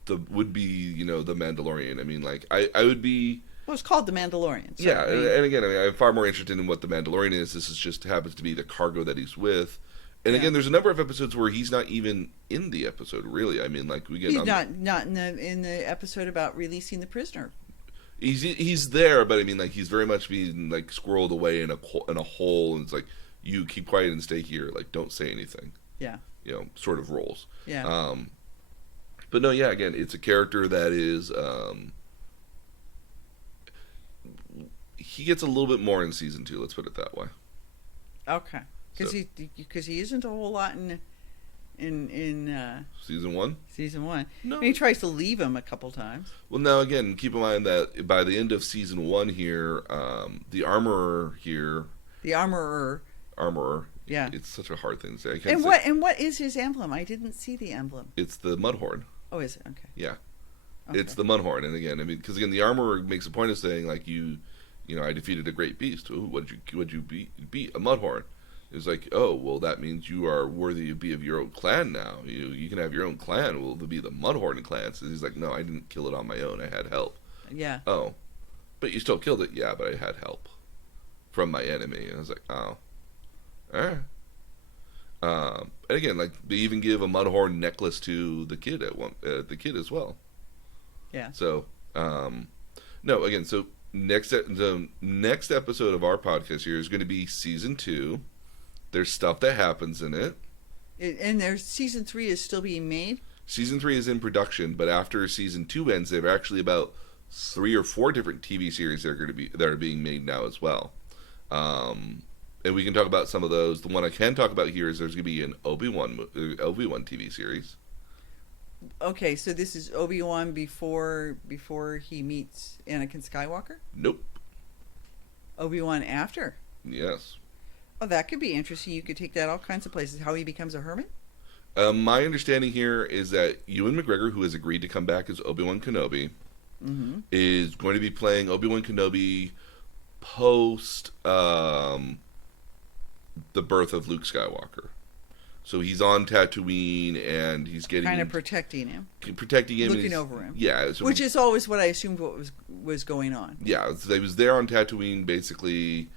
Mandalorian. I mean, like, I would be. Well, it's called the Mandalorian. So yeah, and again, I mean, I'm far more interested in what the Mandalorian is. This is just happens to be the cargo that he's with. And again, there's a number of episodes where he's not even in the episode, really. I mean, like, we get he's not in the episode about releasing the prisoner. He's there, but I mean, like, he's very much being like squirreled away in a hole, and it's like, you keep quiet and stay here, like, don't say anything. Yeah. Sort of roles. Yeah. But no, yeah, again, it's a character that is he gets a little bit more in season 2. Let's put it that way. Okay. Because So- he isn't a whole lot in Season 1. season 1. No. And he tries to leave him a couple times. Well, now again, keep in mind that by the end of season 1 here, the armorer here, The armorer. Yeah. it's such a hard thing to say. I can't And say- what is his emblem? I didn't see the emblem. It's the Mudhorn. Oh, is it? Okay. Yeah. Okay. It's the Mudhorn, and again, I mean, because again, the armorer makes a point of saying like you know, I defeated a great beast. Ooh, what'd you beat? A Mudhorn. It's like, oh, well, that means you are worthy to be of your own clan now. You can have your own clan. Will be the Mudhorn clan. So he's like, no, I didn't kill it on my own. I had help. Yeah. Oh, but you still killed it. Yeah, but I had help from my enemy. And I was like, oh, all right. And again, like they even give a Mudhorn necklace to the kid the kid as well. Yeah. So, no, again, so the next episode of our podcast here is going to be season 2. There's stuff that happens in it. And there's season 3 is still being made. Season 3 is in production, but after season 2 ends, there are actually about 3 or 4 different TV series that are being made now as well. And we can talk about some of those. The one I can talk about here is there's going to be an Obi-Wan TV series. Okay, so this is Obi-Wan before he meets Anakin Skywalker? Nope. Obi-Wan after? Yes. Oh, that could be interesting. You could take that all kinds of places. How he becomes a hermit? My understanding here is that Ewan McGregor, who has agreed to come back as Obi-Wan Kenobi, is going to be playing Obi-Wan Kenobi post the birth of Luke Skywalker. So he's on Tatooine, and he's getting Kind of protecting him. Looking over him. Yeah. So Which is always what I assumed what was going on. Yeah, so he was there on Tatooine, basically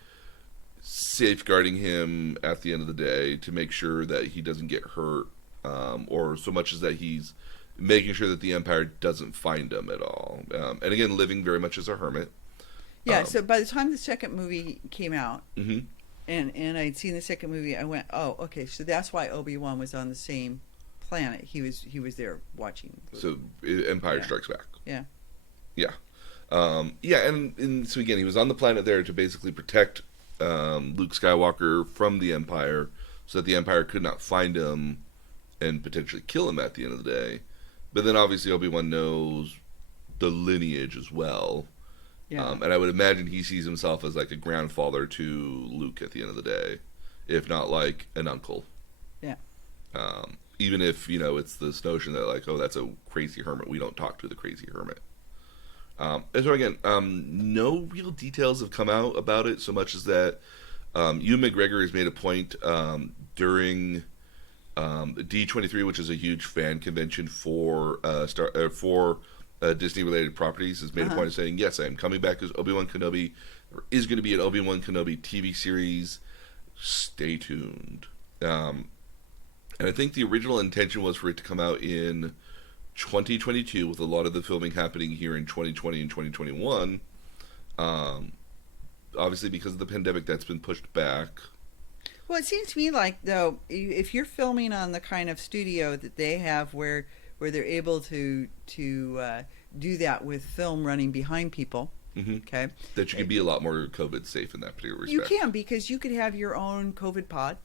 safeguarding him at the end of the day to make sure that he doesn't get hurt, or so much as that he's making sure that the Empire doesn't find him at all. And again, living very much as a hermit. Yeah, so by the time the second movie came out, Mm-hmm. and I'd seen the second movie, I went, oh, okay, so that's why Obi-Wan was on the same planet. He was there watching. So Empire Yeah. Strikes Back. Yeah. Yeah. And so again, he was on the planet there to basically protect Luke Skywalker from the Empire, so that the Empire could not find him and potentially kill him at the end of the day. But then obviously Obi-Wan knows the lineage as well. Yeah. And I would imagine he sees himself as like a grandfather to Luke at the end of the day, if not like an uncle. Yeah. Even if, it's this notion that like, oh, that's a crazy hermit. We don't talk to the crazy hermit. And so again, no real details have come out about it, so much as that Ewan McGregor has made a point during D23, which is a huge fan convention for Disney-related properties, has made a point of saying, yes, I am coming back as Obi-Wan Kenobi. There is going to be an Obi-Wan Kenobi TV series. Stay tuned. And I think the original intention was for it to come out in 2022, with a lot of the filming happening here in 2020 and 2021. Obviously, because of the pandemic, that's been pushed back. Well, it seems to me like, though, if you're filming on the kind of studio that they have where they're able to do that with film running behind people, okay, That you could be a lot more COVID safe in that particular respect. you can, because you could have your own COVID pod.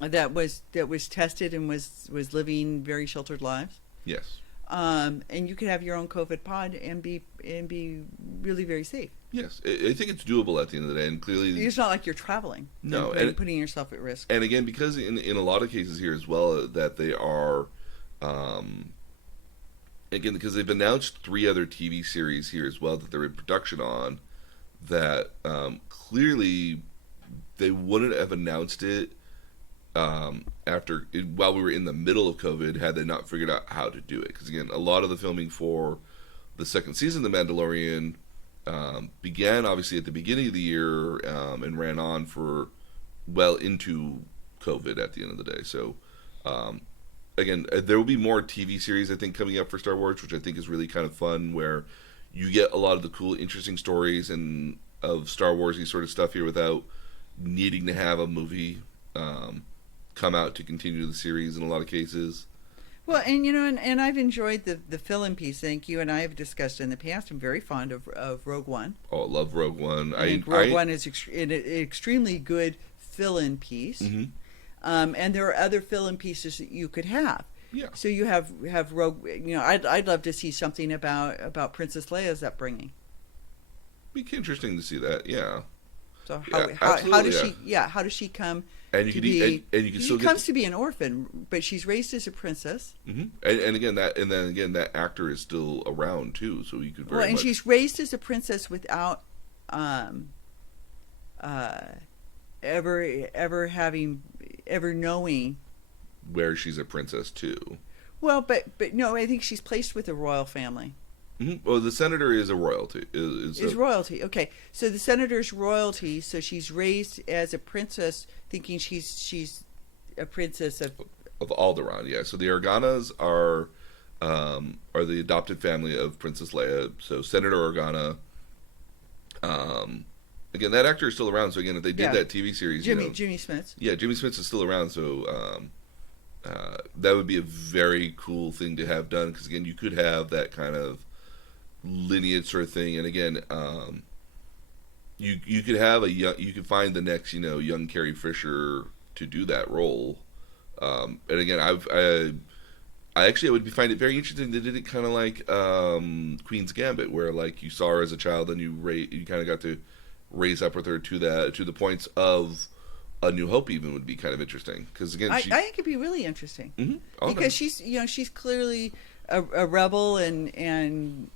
That was tested and was living very sheltered lives. Yes. And you could have your own COVID pod and be really very safe. Yes, I think it's doable at the end of the day, and clearly It's not like you're traveling. No, and and putting yourself at risk. And again, because in a lot of cases here as well, that they are, again, because they've announced 3 other TV series here as well that they're in production on, that clearly they wouldn't have announced it while we were in the middle of COVID, had they not figured out how to do it. Because again, a lot of the filming for the second season of The Mandalorian began obviously at the beginning of the year and ran on for well into COVID at the end of the day. So again, there will be more TV series I think coming up for Star Wars, which I think is really kind of fun, where you get a lot of the cool, interesting stories and of Star Warsy sort of stuff here without needing to have a movie come out to continue the series in a lot of cases. Well, and and I've enjoyed the fill-in piece. I think you and I have discussed in the past. I'm very fond of Rogue One. Oh, I love Rogue One. I think Rogue One is an extremely good fill-in piece. Mm-hmm. And there are other fill-in pieces that you could have. Yeah. So you have Rogue. I'd love to see something about Princess Leia's upbringing. Be interesting to see that. Yeah. So how does she? Yeah, how does she come? And you to could be, and you can still she comes to be an orphan, but she's raised as a princess. Mm-hmm. And again that actor is still around too, so you could very much. She's raised as a princess without ever knowing where she's a princess too. Well, but no, I think she's placed with a royal family. Mm-hmm. Well, the senator is a royalty. Is royalty. Okay, so the senator's royalty. So she's raised as a princess, thinking she's a princess of Alderaan. Yeah. So the Organas are the adopted family of Princess Leia. So Senator Organa. Again, that actor is still around. So again, if they did that TV series, Jimmy Smits. Yeah, Jimmy Smits is still around. So that would be a very cool thing to have done, because again, you could have that kind of lineage sort of thing, and again, you could have you could find the next young Carrie Fisher to do that role, and again, I actually would find it very interesting. They did it kind of like Queen's Gambit, where like you saw her as a child, and you kind of got to raise up with her to the points of A New Hope. Even would be kind of interesting, because again, I think it'd be really interesting, mm-hmm. Because she's clearly a rebel and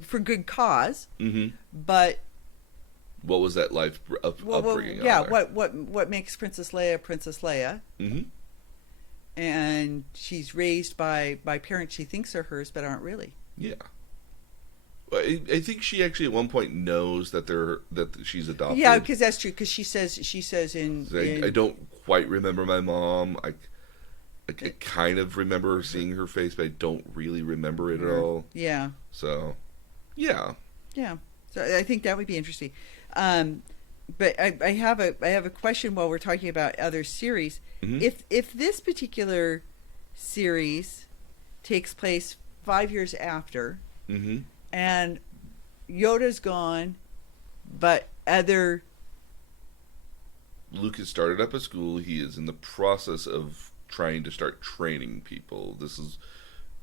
for good cause, mm-hmm. but what was that life upbringing? Yeah, what makes Princess Leia Princess Leia? Mm-hmm. And she's raised by parents she thinks are hers, but aren't really. Yeah. Well, I think she actually at one point knows that she's adopted. Yeah, because that's true. Because she says I don't quite remember my mom. I kind of remember seeing her face, but I don't really remember it at all. Yeah. So, yeah. Yeah. So I think that would be interesting. But I have a question while we're talking about other series. Mm-hmm. If this particular series takes place 5 years after, mm-hmm. and Yoda's gone, but Luke has started up a school. He is in the process of trying to start training people. This is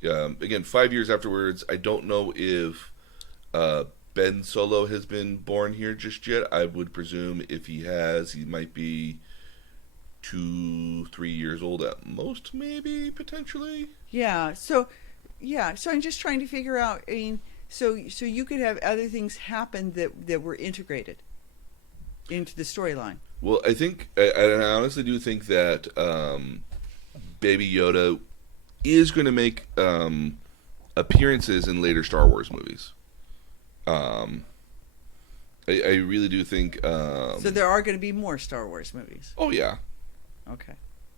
again 5 years afterwards. I don't know if Ben Solo has been born here just yet. I would presume if he has, he might be 2-3 years old at most, maybe potentially. Yeah. So I'm just trying to figure out. I mean, so you could have other things happen that were integrated into the storyline. Well, I think I honestly do think that Baby Yoda is going to make appearances in later Star Wars movies. I really do think. So there are going to be more Star Wars movies. Oh yeah. Okay.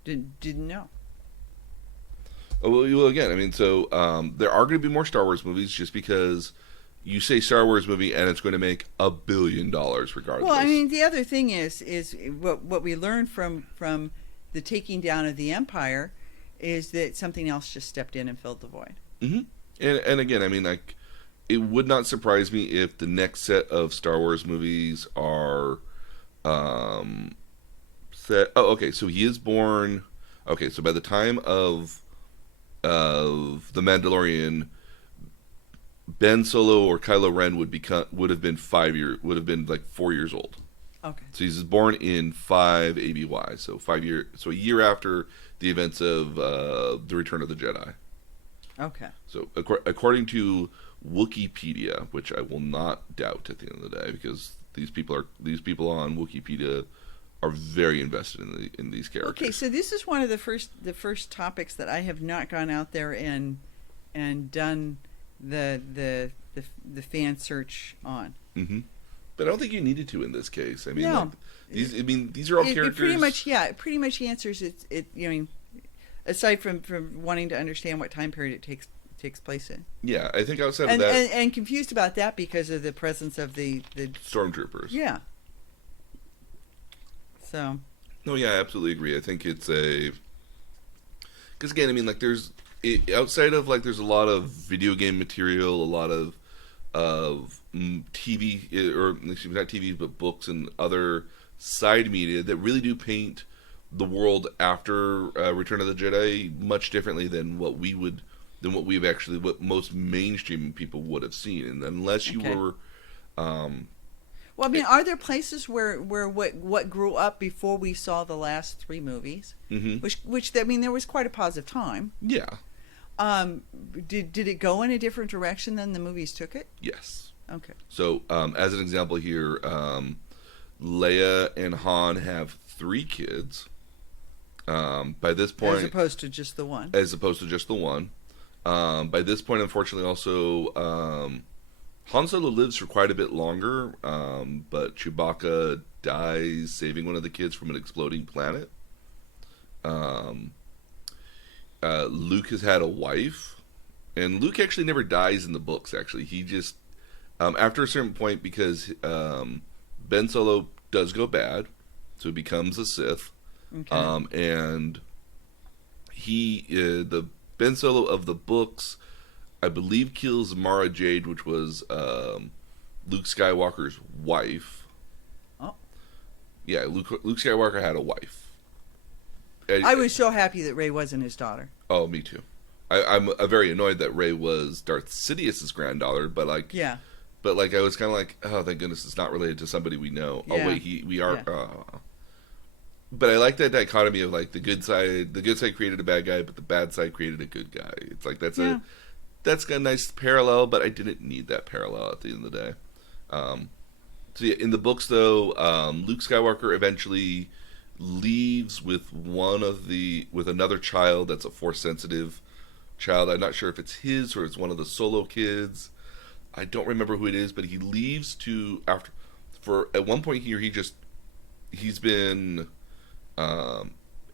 Didn't know. Well, again, I mean, so there are going to be more Star Wars movies, just because you say Star Wars movie and it's going to make $1 billion regardless. Well, I mean, the other thing is what we learned from the taking down of the Empire is that something else just stepped in and filled the void. Mm-hmm. And again, I mean, like, it would not surprise me if the next set of Star Wars movies are set. Oh, okay. So he is born. Okay, so by the time of the Mandalorian, Ben Solo or Kylo Ren would have been 4 years old. Okay. So he's born in 5 ABY, so a year after the events of the Return of the Jedi. Okay. So according to Wikipedia, which I will not doubt at the end of the day, because these people on Wikipedia are very invested in these characters. Okay, so this is one of the first topics that I have not gone out there and done the fan search on. Mm-hmm. But I don't think you needed to in this case. I mean, no. These are all characters. It pretty much answers it. You know, aside from wanting to understand what time period it takes place in. Yeah, I think outside of that, and confused about that because of the presence of the stormtroopers. Yeah. So. No, yeah, I absolutely agree. I think it's a because again, I mean, like outside of like there's a lot of video game material, a lot of TV or excuse me, not TV but books and other side media that really do paint the world after Return of the Jedi much differently than what what most mainstream people would have seen, and unless you were. Well, I mean, are there places where what grew up before we saw the last 3 movies, which I mean, there was quite a pause of time. Yeah. Did it go in a different direction than the movies took it? Yes. Okay. So, as an example here, Leia and Han have 3 kids. By this point, as opposed to just the one. By this point, unfortunately, also Han Solo lives for quite a bit longer, but Chewbacca dies saving one of the kids from an exploding planet. Luke has had a wife, and Luke actually never dies in the books. Actually, he just after a certain point, because Ben Solo does go bad, so he becomes a Sith. Okay. And the Ben Solo of the books, I believe, kills Mara Jade, which was Luke Skywalker's wife. Oh. Yeah, Luke Skywalker had a wife. I was so happy that Rey wasn't his daughter. Oh, me too. I'm very annoyed that Rey was Darth Sidious' granddaughter, but like, yeah. But like, I was kind of like, oh, thank goodness it's not related to somebody we know. Yeah. Oh wait, we are. Yeah. But I like that dichotomy of like the good side created a bad guy, but the bad side created a good guy. It's like that's a nice parallel, but I didn't need that parallel at the end of the day. So yeah, in the books though, Luke Skywalker eventually leaves with another child that's a Force sensitive child. I'm not sure if it's his or it's one of the Solo kids. I don't remember who it is, but he leaves at one point here he's been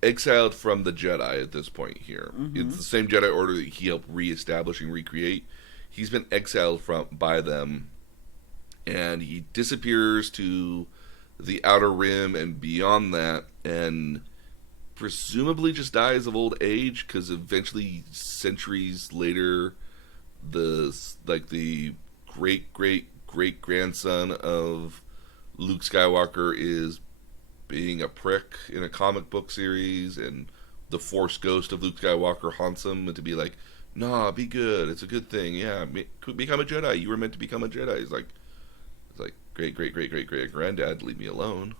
exiled from the Jedi at this point here. Mm-hmm. It's the same Jedi Order that he helped reestablish and recreate. He's been exiled by them, and he disappears to the Outer Rim and beyond that, and presumably just dies of old age, because eventually, centuries later, the great grandson of Luke Skywalker is being a prick in a comic book series, and the Force ghost of Luke Skywalker haunts him to be like, nah, be good, it's a good thing, yeah, become a Jedi, you were meant to become a Jedi. He's like great granddad, leave me alone.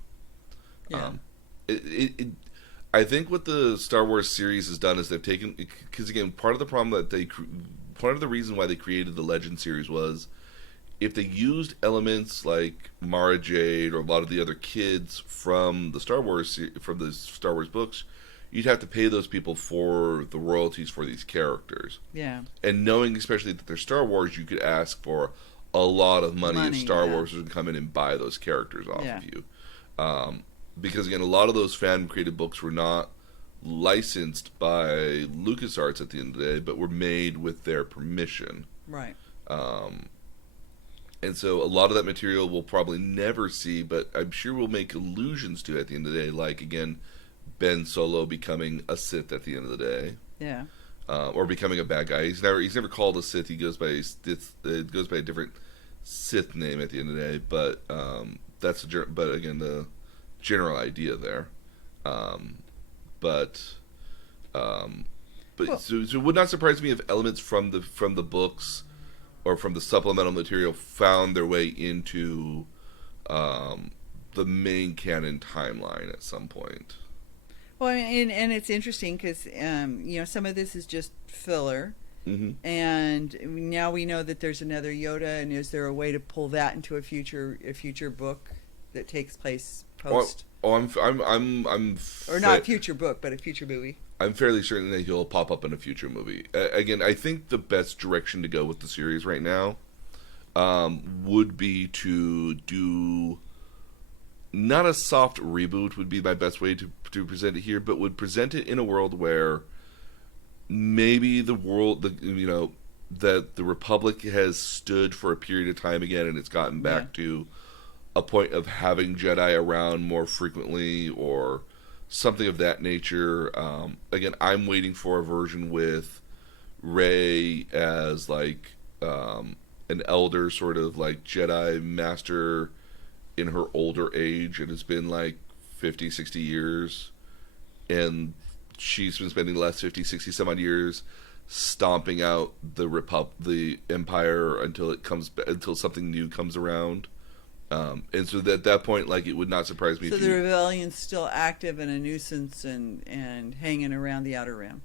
Yeah. I think what the Star Wars series has done is they've taken, because again, part of the reason why they created the Legend series was, if they used elements like Mara Jade or a lot of the other kids from the Star Wars books, you'd have to pay those people for the royalties for these characters. Yeah. And knowing especially that they're Star Wars, you could ask for a lot of money if Star Wars would come in and buy those characters off of you. Because again, a lot of those fan-created books were not licensed by LucasArts at the end of the day, but were made with their permission. Right. And so a lot of that material we'll probably never see, but I'm sure we'll make allusions to at the end of the day, like, again, Ben Solo becoming a Sith at the end of the day. Yeah. Or becoming a bad guy. He's never called a Sith. He goes by a different Sith name at the end of the day, but but again, the general idea there. So it would not surprise me if elements from the books or from the supplemental material found their way into the main canon timeline at some point. Well, and it's interesting because some of this is just filler, and now we know that there's another Yoda, and is there a way to pull that into a future book that takes place post? I'm or not a future book, but a future movie. I'm fairly certain that he'll pop up in a future movie. Again, I think the best direction to go with the series right now would be to do not a soft reboot would be my best way to present it here, but would present it in a world where maybe that the Republic has stood for a period of time again, and it's gotten back to a point of having Jedi around more frequently, or something of that nature. Again, I'm waiting for a version with Rey as like an elder sort of like Jedi master in her older age, and it's been like 50, 60 years, and she's been spending the last 50, 60 some odd years stomping out the Empire until something new comes around. And so at that point, like, it would not surprise me. So the rebellion's still active and a nuisance and hanging around the Outer Rim.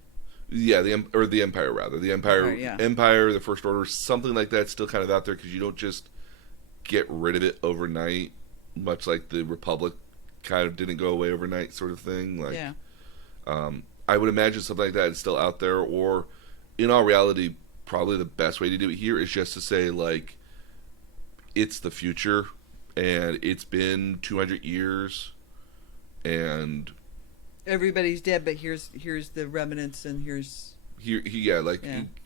Yeah, the Empire rather. The Empire, yeah. Empire, the First Order, something like that's still kind of out there because you don't just get rid of it overnight, much like the Republic kind of didn't go away overnight, sort of thing. Like, yeah. I would imagine something like that is still out there, or in all reality, probably the best way to do it here is just to say, like, it's the future, and it's been 200 years, and everybody's dead, but here's the remnants, and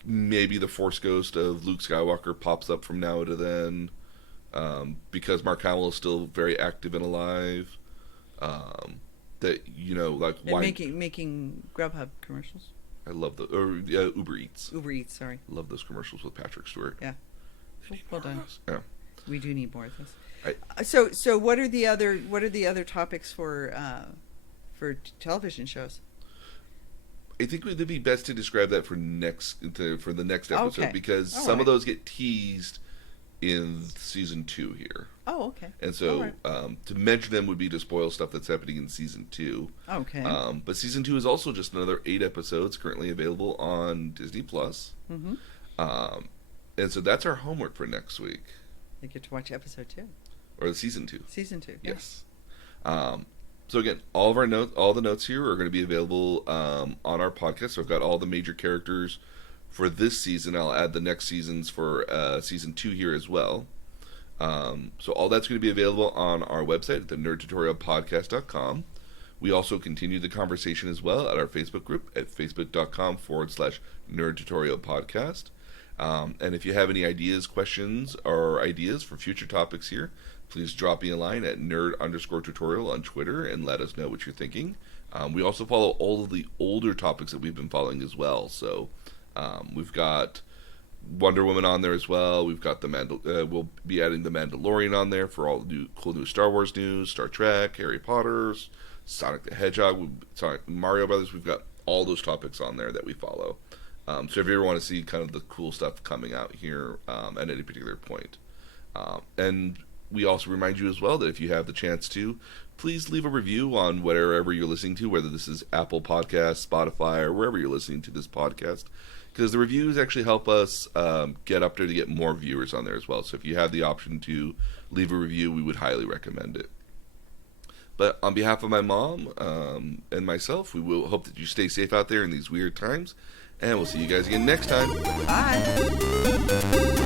maybe the Force ghost of Luke Skywalker pops up from now to then, because Mark Hamill is still very active and alive. That, you know, like, and why making Grubhub commercials. I love Uber Eats. Uber Eats, sorry. Love those commercials with Patrick Stewart. Yeah. Well done. Yeah. We do need more of this. So what are the other topics for television shows? I think it would be best to describe that for the next episode, Okay. because All some right. of those get teased in season 2 here. Oh, okay. And so All right. to mention them would be to spoil stuff that's happening in season 2. Okay. But season 2 is also just another 8 episodes currently available on Disney Plus. Mm-hmm. And so that's our homework for next week, They get to watch episode 2. or season 2. Season 2. Yes. So again, all the notes here are going to be available on our podcast. So I've got all the major characters for this season. I'll add the next seasons for season 2 here as well. So all that's going to be available on our website at thenerdtutorialpodcast.com. We also continue the conversation as well at our Facebook group at facebook.com/nerdtutorialpodcast. And if you have any ideas, questions, or ideas for future topics here, please drop me a line at nerd_tutorial on Twitter and let us know what you're thinking. We also follow all of the older topics that we've been following as well. So we've got Wonder Woman on there as well. We've got we'll be adding the Mandalorian on there for all the cool new Star Wars news, Star Trek, Harry Potter, Sonic the Hedgehog, Mario Brothers. We've got all those topics on there that we follow. So if you ever want to see kind of the cool stuff coming out here at any particular point. And we also remind you as well that if you have the chance to, please leave a review on whatever you're listening to, whether this is Apple Podcasts, Spotify, or wherever you're listening to this podcast, because the reviews actually help us get up there to get more viewers on there as well. So if you have the option to leave a review, we would highly recommend it. But on behalf of my mom and myself, we will hope that you stay safe out there in these weird times, and we'll see you guys again next time. Bye.